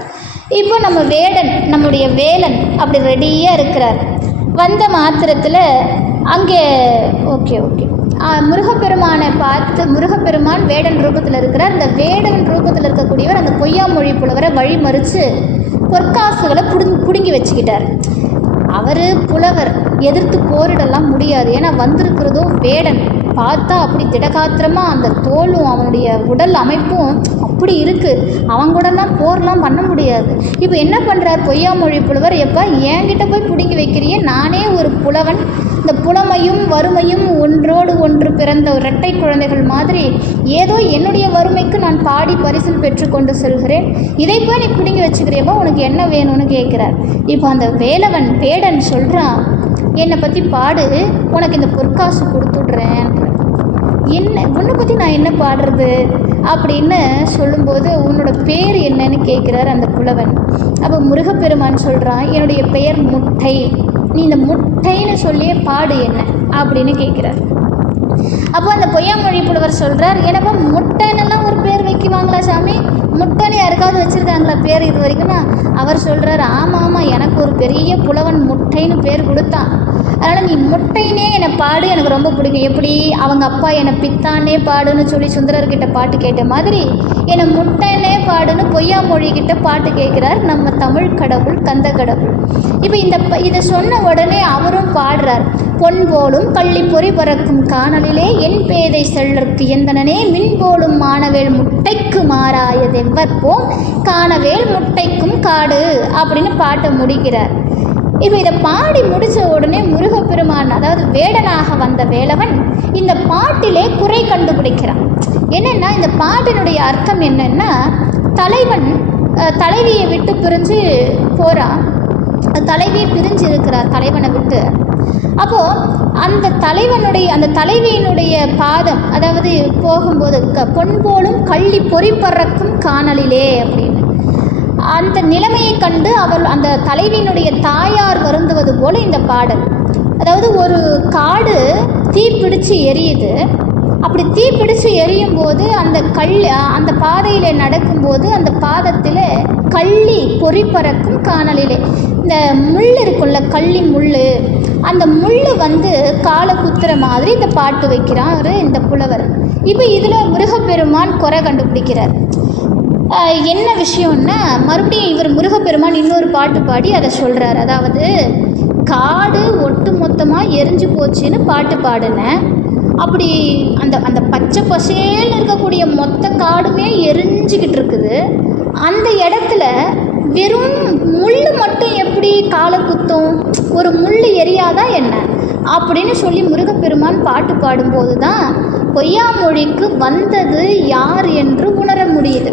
இப்போ நம்ம வேடன், நம்முடைய வேலன் அப்படி ரெடியாக இருக்கிறார். வந்த மாத்திரத்தில் அங்கே ஓகே முருகப்பெருமானை பார்த்து, முருகப்பெருமான் வேடன் ரூபத்தில் இருக்கிறார். இந்த வேடன் ரூபத்தில் இருக்கக்கூடியவர் அந்த பொய்யாமொழி புலவரை வழி மறித்து பொற்காசுகளை பிடுங்கி வச்சுக்கிட்டார். அவர் புலவர், எதிர்த்து போரிடலாம் முடியாது. ஏன்னா வந்திருக்கிறதும் வேடன். பார்த்தா அப்படி திடகாத்திரமாக அந்த தோலும் அவனுடைய உடல் அமைப்பும் அப்படி இருக்குது. அவன் கூடலாம் போர்லாம் பண்ண முடியாது. இப்போ என்ன பண்ணுறார் பொய்யாமொழி புலவர், எப்போ என்கிட்ட போய் பிடுங்கி வைக்கிறியே, நானே ஒரு புலவன், இந்த புலமையும் வறுமையும் ஒன்றோடு ஒன்று பிறந்த இரட்டை குழந்தைகள் மாதிரி ஏதோ என்னுடைய வறுமைக்கு நான் பாடி பரிசில் பெற்று கொண்டு செல்கிறேன், இதை போய் நீ பிடுங்கி வச்சுக்கிறியப்பா, உனக்கு என்ன வேணும்னு கேட்குறார். இப்போ அந்த வேடன் சொல்கிறான், என்னை பற்றி பாடு, உனக்கு இந்த பொற்காசு கொடுத்துட்றேன். என்ன உன்னை பற்றி நான் என்ன பாடுறது அப்படின்னு சொல்லும்போது, உன்னோட பேர் என்னன்னு கேட்குறார் அந்த புலவன். அப்போ முருகப்பெருமான் சொல்கிறான், என்னுடைய பெயர் முட்டை, நீ இந்த முட்டைன்னு சொல்லியே பாடு என்ன அப்படின்னு கேட்குறார். அப்போ அந்த பொய்யாமொழி புலவர் சொல்கிறார், எனப்பா முட்டைன்னெல்லாம் ஒரு பேர் வைக்குவாங்களா சாமி, முட்டைன்னு யாருக்காவது வச்சுருக்காங்களா பேர் இது வரைக்கும்னா? அவர் சொல்கிறார், ஆமாம் எனக்கு ஒரு பெரிய புலவன் முட்டைன்னு பேர் கொடுத்தான், அதனால் நீ முட்டைனே என்னை பாடு, எனக்கு ரொம்ப பிடிக்கும். எப்படி அவங்க அப்பா என்னை பித்தானே பாடுன்னு சொல்லி சுந்தரர்கிட்ட பாட்டு கேட்ட மாதிரி என்னை முட்டைனே பாடுன்னு பொய்யாமொழிகிட்ட பாட்டு கேட்குறார் நம்ம தமிழ் கடவுள் கந்த கடவுள். இப்போ இதை சொன்ன உடனே அவரும் பாடுறார். பொன் போலும் கள்ளி பொறி பறக்கும் காணலிலே என் பேதை செல்லற்கு எந்தனனே மின் போலும் மானவேல் முட்டைக்கு மாறாயதெவ்வற்போம் காணவேல் முட்டைக்கும் காடு அப்படின்னு பாட்டை முடிக்கிறார். இப்போ இதை பாடி முடித்த உடனே முருகப்பெருமான், அதாவது வேடனாக வந்த வேலவன், இந்த பாட்டிலே குறை கண்டுபிடிக்கிறான். என்னென்னா, இந்த பாட்டினுடைய அர்த்தம் என்னென்னா, தலைவன் தலைவியை விட்டு பிரிஞ்சு போகிறான், தலைவியை பிரிஞ்சு இருக்கிறார் தலைவனை விட்டு. அப்போது அந்த தலைவியினுடைய பாதம், அதாவது போகும்போது பொன் போலும் கள்ளி பொறி பறக்கும் காணலிலே அப்படின்னு அந்த நிலைமையை கண்டு அந்த தலைவியினுடைய தாயார் வருந்துவது போல இந்த பாடல். அதாவது ஒரு காடு தீப்பிடிச்சு எரியுது. அப்படி தீப்பிடிச்சு எரியும் போது அந்த பாதையில் நடக்கும்போது அந்த பாதத்தில் கள்ளி பொறி பறக்கும் காணலிலே, இந்த முள் இருக்குல்ல, கள்ளி முள், அந்த முள் காலை குத்துற மாதிரி இந்த பாட்டு வைக்கிறார் இந்த புலவர். இப்போ இதில் முருகப்பெருமான் குறை கண்டுபிடிக்கிறார். என்ன விஷயம்னா, மறுபடியும் இவர் முருகப்பெருமான் இன்னொரு பாட்டு பாடி அதை சொல்கிறார். அதாவது காடு ஒட்டு மொத்தமாக எரிஞ்சு போச்சுன்னு பாட்டு பாடினேன், அப்படி அந்த பச்சை பசேல்னு இருக்கக்கூடிய மொத்த காடுமே எரிஞ்சிக்கிட்டு இருக்குது, அந்த இடத்துல வெறும் முள் மட்டும் எப்படி காலை குத்தும், ஒரு முள் எரியாதான் என்ன அப்படின்னு சொல்லி முருகப்பெருமான் பாட்டு பாடும்போது தான் பொய்யாமொழிக்கு வந்தது யார் என்று உணர முடியுது.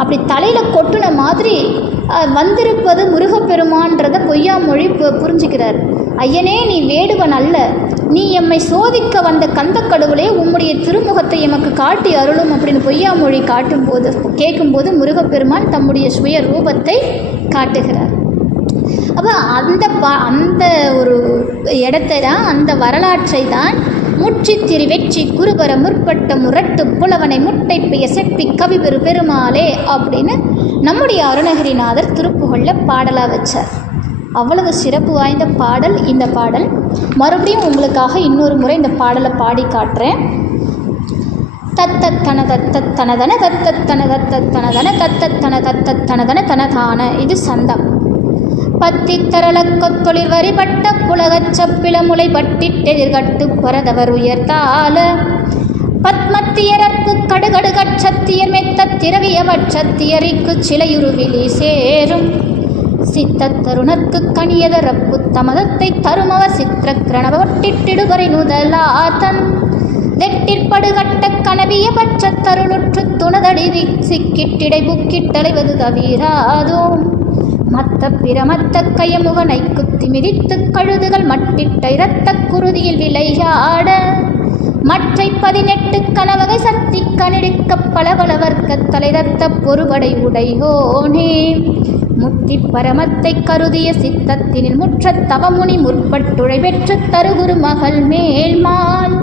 அப்படி தலையில் கொட்டுன மாதிரி வந்திருப்பது முருகப்பெருமான்றதை பொய்யாமொழி புரிஞ்சுக்கிறார். ஐயனே, நீ வேடுவன் அல்ல, நீ எம்மை சோதிக்க வந்த கந்தக்கடவுளே, உம்முடைய திருமுகத்தை எமக்கு காட்டி அருளும் அப்படின்னு பொய்யாமொழி கேட்கும்போது முருகப்பெருமான் தம்முடைய சுய ரூபத்தை காட்டுகிறார். அப்போ அந்த ஒரு இடத்தை தான், அந்த வரலாற்றை தான் முற்றித்திரி வெற்றி குருபர முற்பட்ட முரட்டு புலவனை முட்டை பெய செப்பி கவிபெரு பெருமாளே அப்படின்னு நம்முடைய அருணகிரிநாதர் திருப்புகழில் பாடலாக வச்சார். அவ்வளவு சிறப்பு வாய்ந்த பாடல் இந்த பாடல். மறுபடியும் உங்களுக்காக இன்னொரு முறை இந்த பாடலை பாடி காட்டுறேன். தத்தத்தன தத்தத்தனதன தத்தத்தன தத்தத்தனதன தத்தத்தன தத்தத்தனதன தனதான, இது சந்தம். பத்தித்தரள கொத்தொழில் வரிபட்ட புலகச் சப்பில முளை பட்டிட்டெதிர்கட்டு பரதவர் உயர்த்தால பத்மத்தியரற்கு கடுகடு கட்சத்தியர் மெத்த திரவிய பட்சத்தியரிக்கு சிலையுருவிலி சேரும் சித்தத்தருணர்க்கு கணியதரப்பு தமதத்தை தருமவ சித்திர கிரணவட்டிட்டிடுபறை நுதலாதன் தெட்டிற்படுகட்ட கனவிய பட்சத்தருளுற்று துணதடி சிக்கிட்டிடை புக்கிட்டலைவது தவிராதோ மத்த பிரமத்த கயமுகனை குத்தி மிதித்து கழுதுகள் மட்டிட்ட இரத்த குருதியில் விளையாட மற்றை 18 கனவகை சக்தி கணிடிக்க பலவர்க்க தலைதத்த பொறுபடை உடையோனே முத்தி பரமத்தை கருதிய சித்தத்தினில் முற்ற தவமுனி முற்பட்டுழை பெற்று தருகுரு மகள் மேல்மால்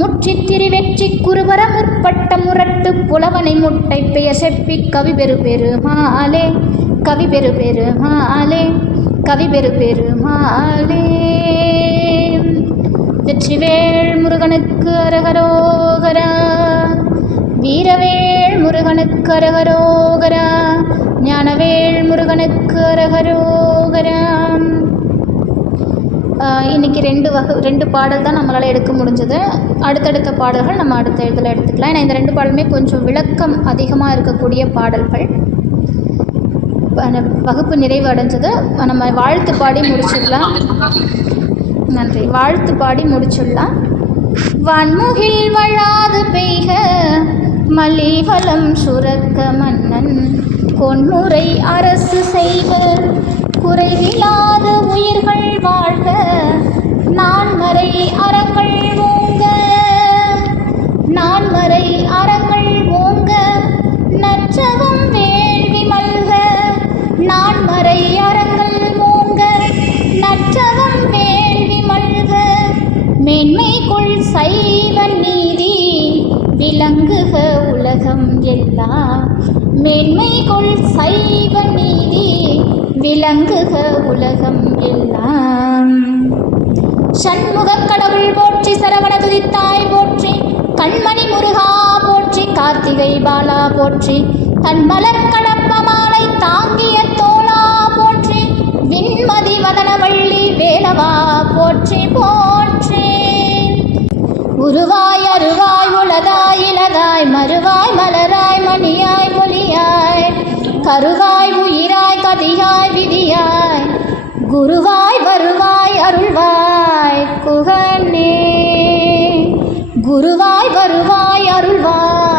முற்றி திரிவெற்றி குருவர முற்பட்ட முரட்டு புலவனை முட்டை பெய செப்பி கவிபெரு பெருமாளே கவி பெரு பெருமாளே, கவி பெரு பெருமாளே. வெற்றிவேல் முருகனுக்கு அரகரோகரா, வீரவேல் முருகனுக்கு அரகரோகரா, ஞானவேல் முருகனுக்கு அரகரோகரா. இன்றைக்கி ரெண்டு பாடல் தான் நம்மளால் எடுக்க முடிஞ்சது. அடுத்தடுத்த பாடல்கள் நம்ம அடுத்த இதில் எடுத்துக்கலாம். ஏன்னா இந்த 2 பாடலுமே கொஞ்சம் விளக்கம் அதிகமாக இருக்கக்கூடிய பாடல்கள். வகுப்பு நிறைவு அடைஞ்சது. நம்ம வாழ்த்து பாடி முடிச்சிடலாம். நன்றி. வாழ்த்து பாடி முடிச்சிடலாம். வான்முகில் வழாது பெய்க, மலிவலம் சுரக்க மன்னன் பொன்முறை அரசு செய்க, குறைவில்லாத உயிர்கள் வாழ்க, நான்மறை அறங்கள் ஓங்க, நான்மறை அறங்கள் ஓங்க, நற்றவம் வேள்வி மல்க, நான்மறை அறங்கள் ஓங்க, நற்றவம் வேள்வி மல்க, மேன்மை கொள் சைவ நீதி விளங்குக உலகம் எல்லாம், மேன்மை கொள் சைவ நீதி விளங்குக உலகம் எல்லாம். சண்முகக் கடவுள் போற்றி, சரவண துதித்தாய் போற்றி, கண்மணி முருகா போற்றி, கார்த்திகை பாலா போற்றி, தன்மலர் கடப்பமாலை தாங்கிய தோளா போற்றி, விண்மதி வதனவள்ளி வேலவா போற்றி போற்றி. உருவாய் அருவாய் உலகாய் இலகாய் மறுவாய் மலராய் மணியாய் ஒளியாய், கருவாய் உயிராய் கதியாய் விதியாய், குருவாய் வருவாய் அருள்வாய் குகனே, குருவாய் வருவாய் அருள்வாய்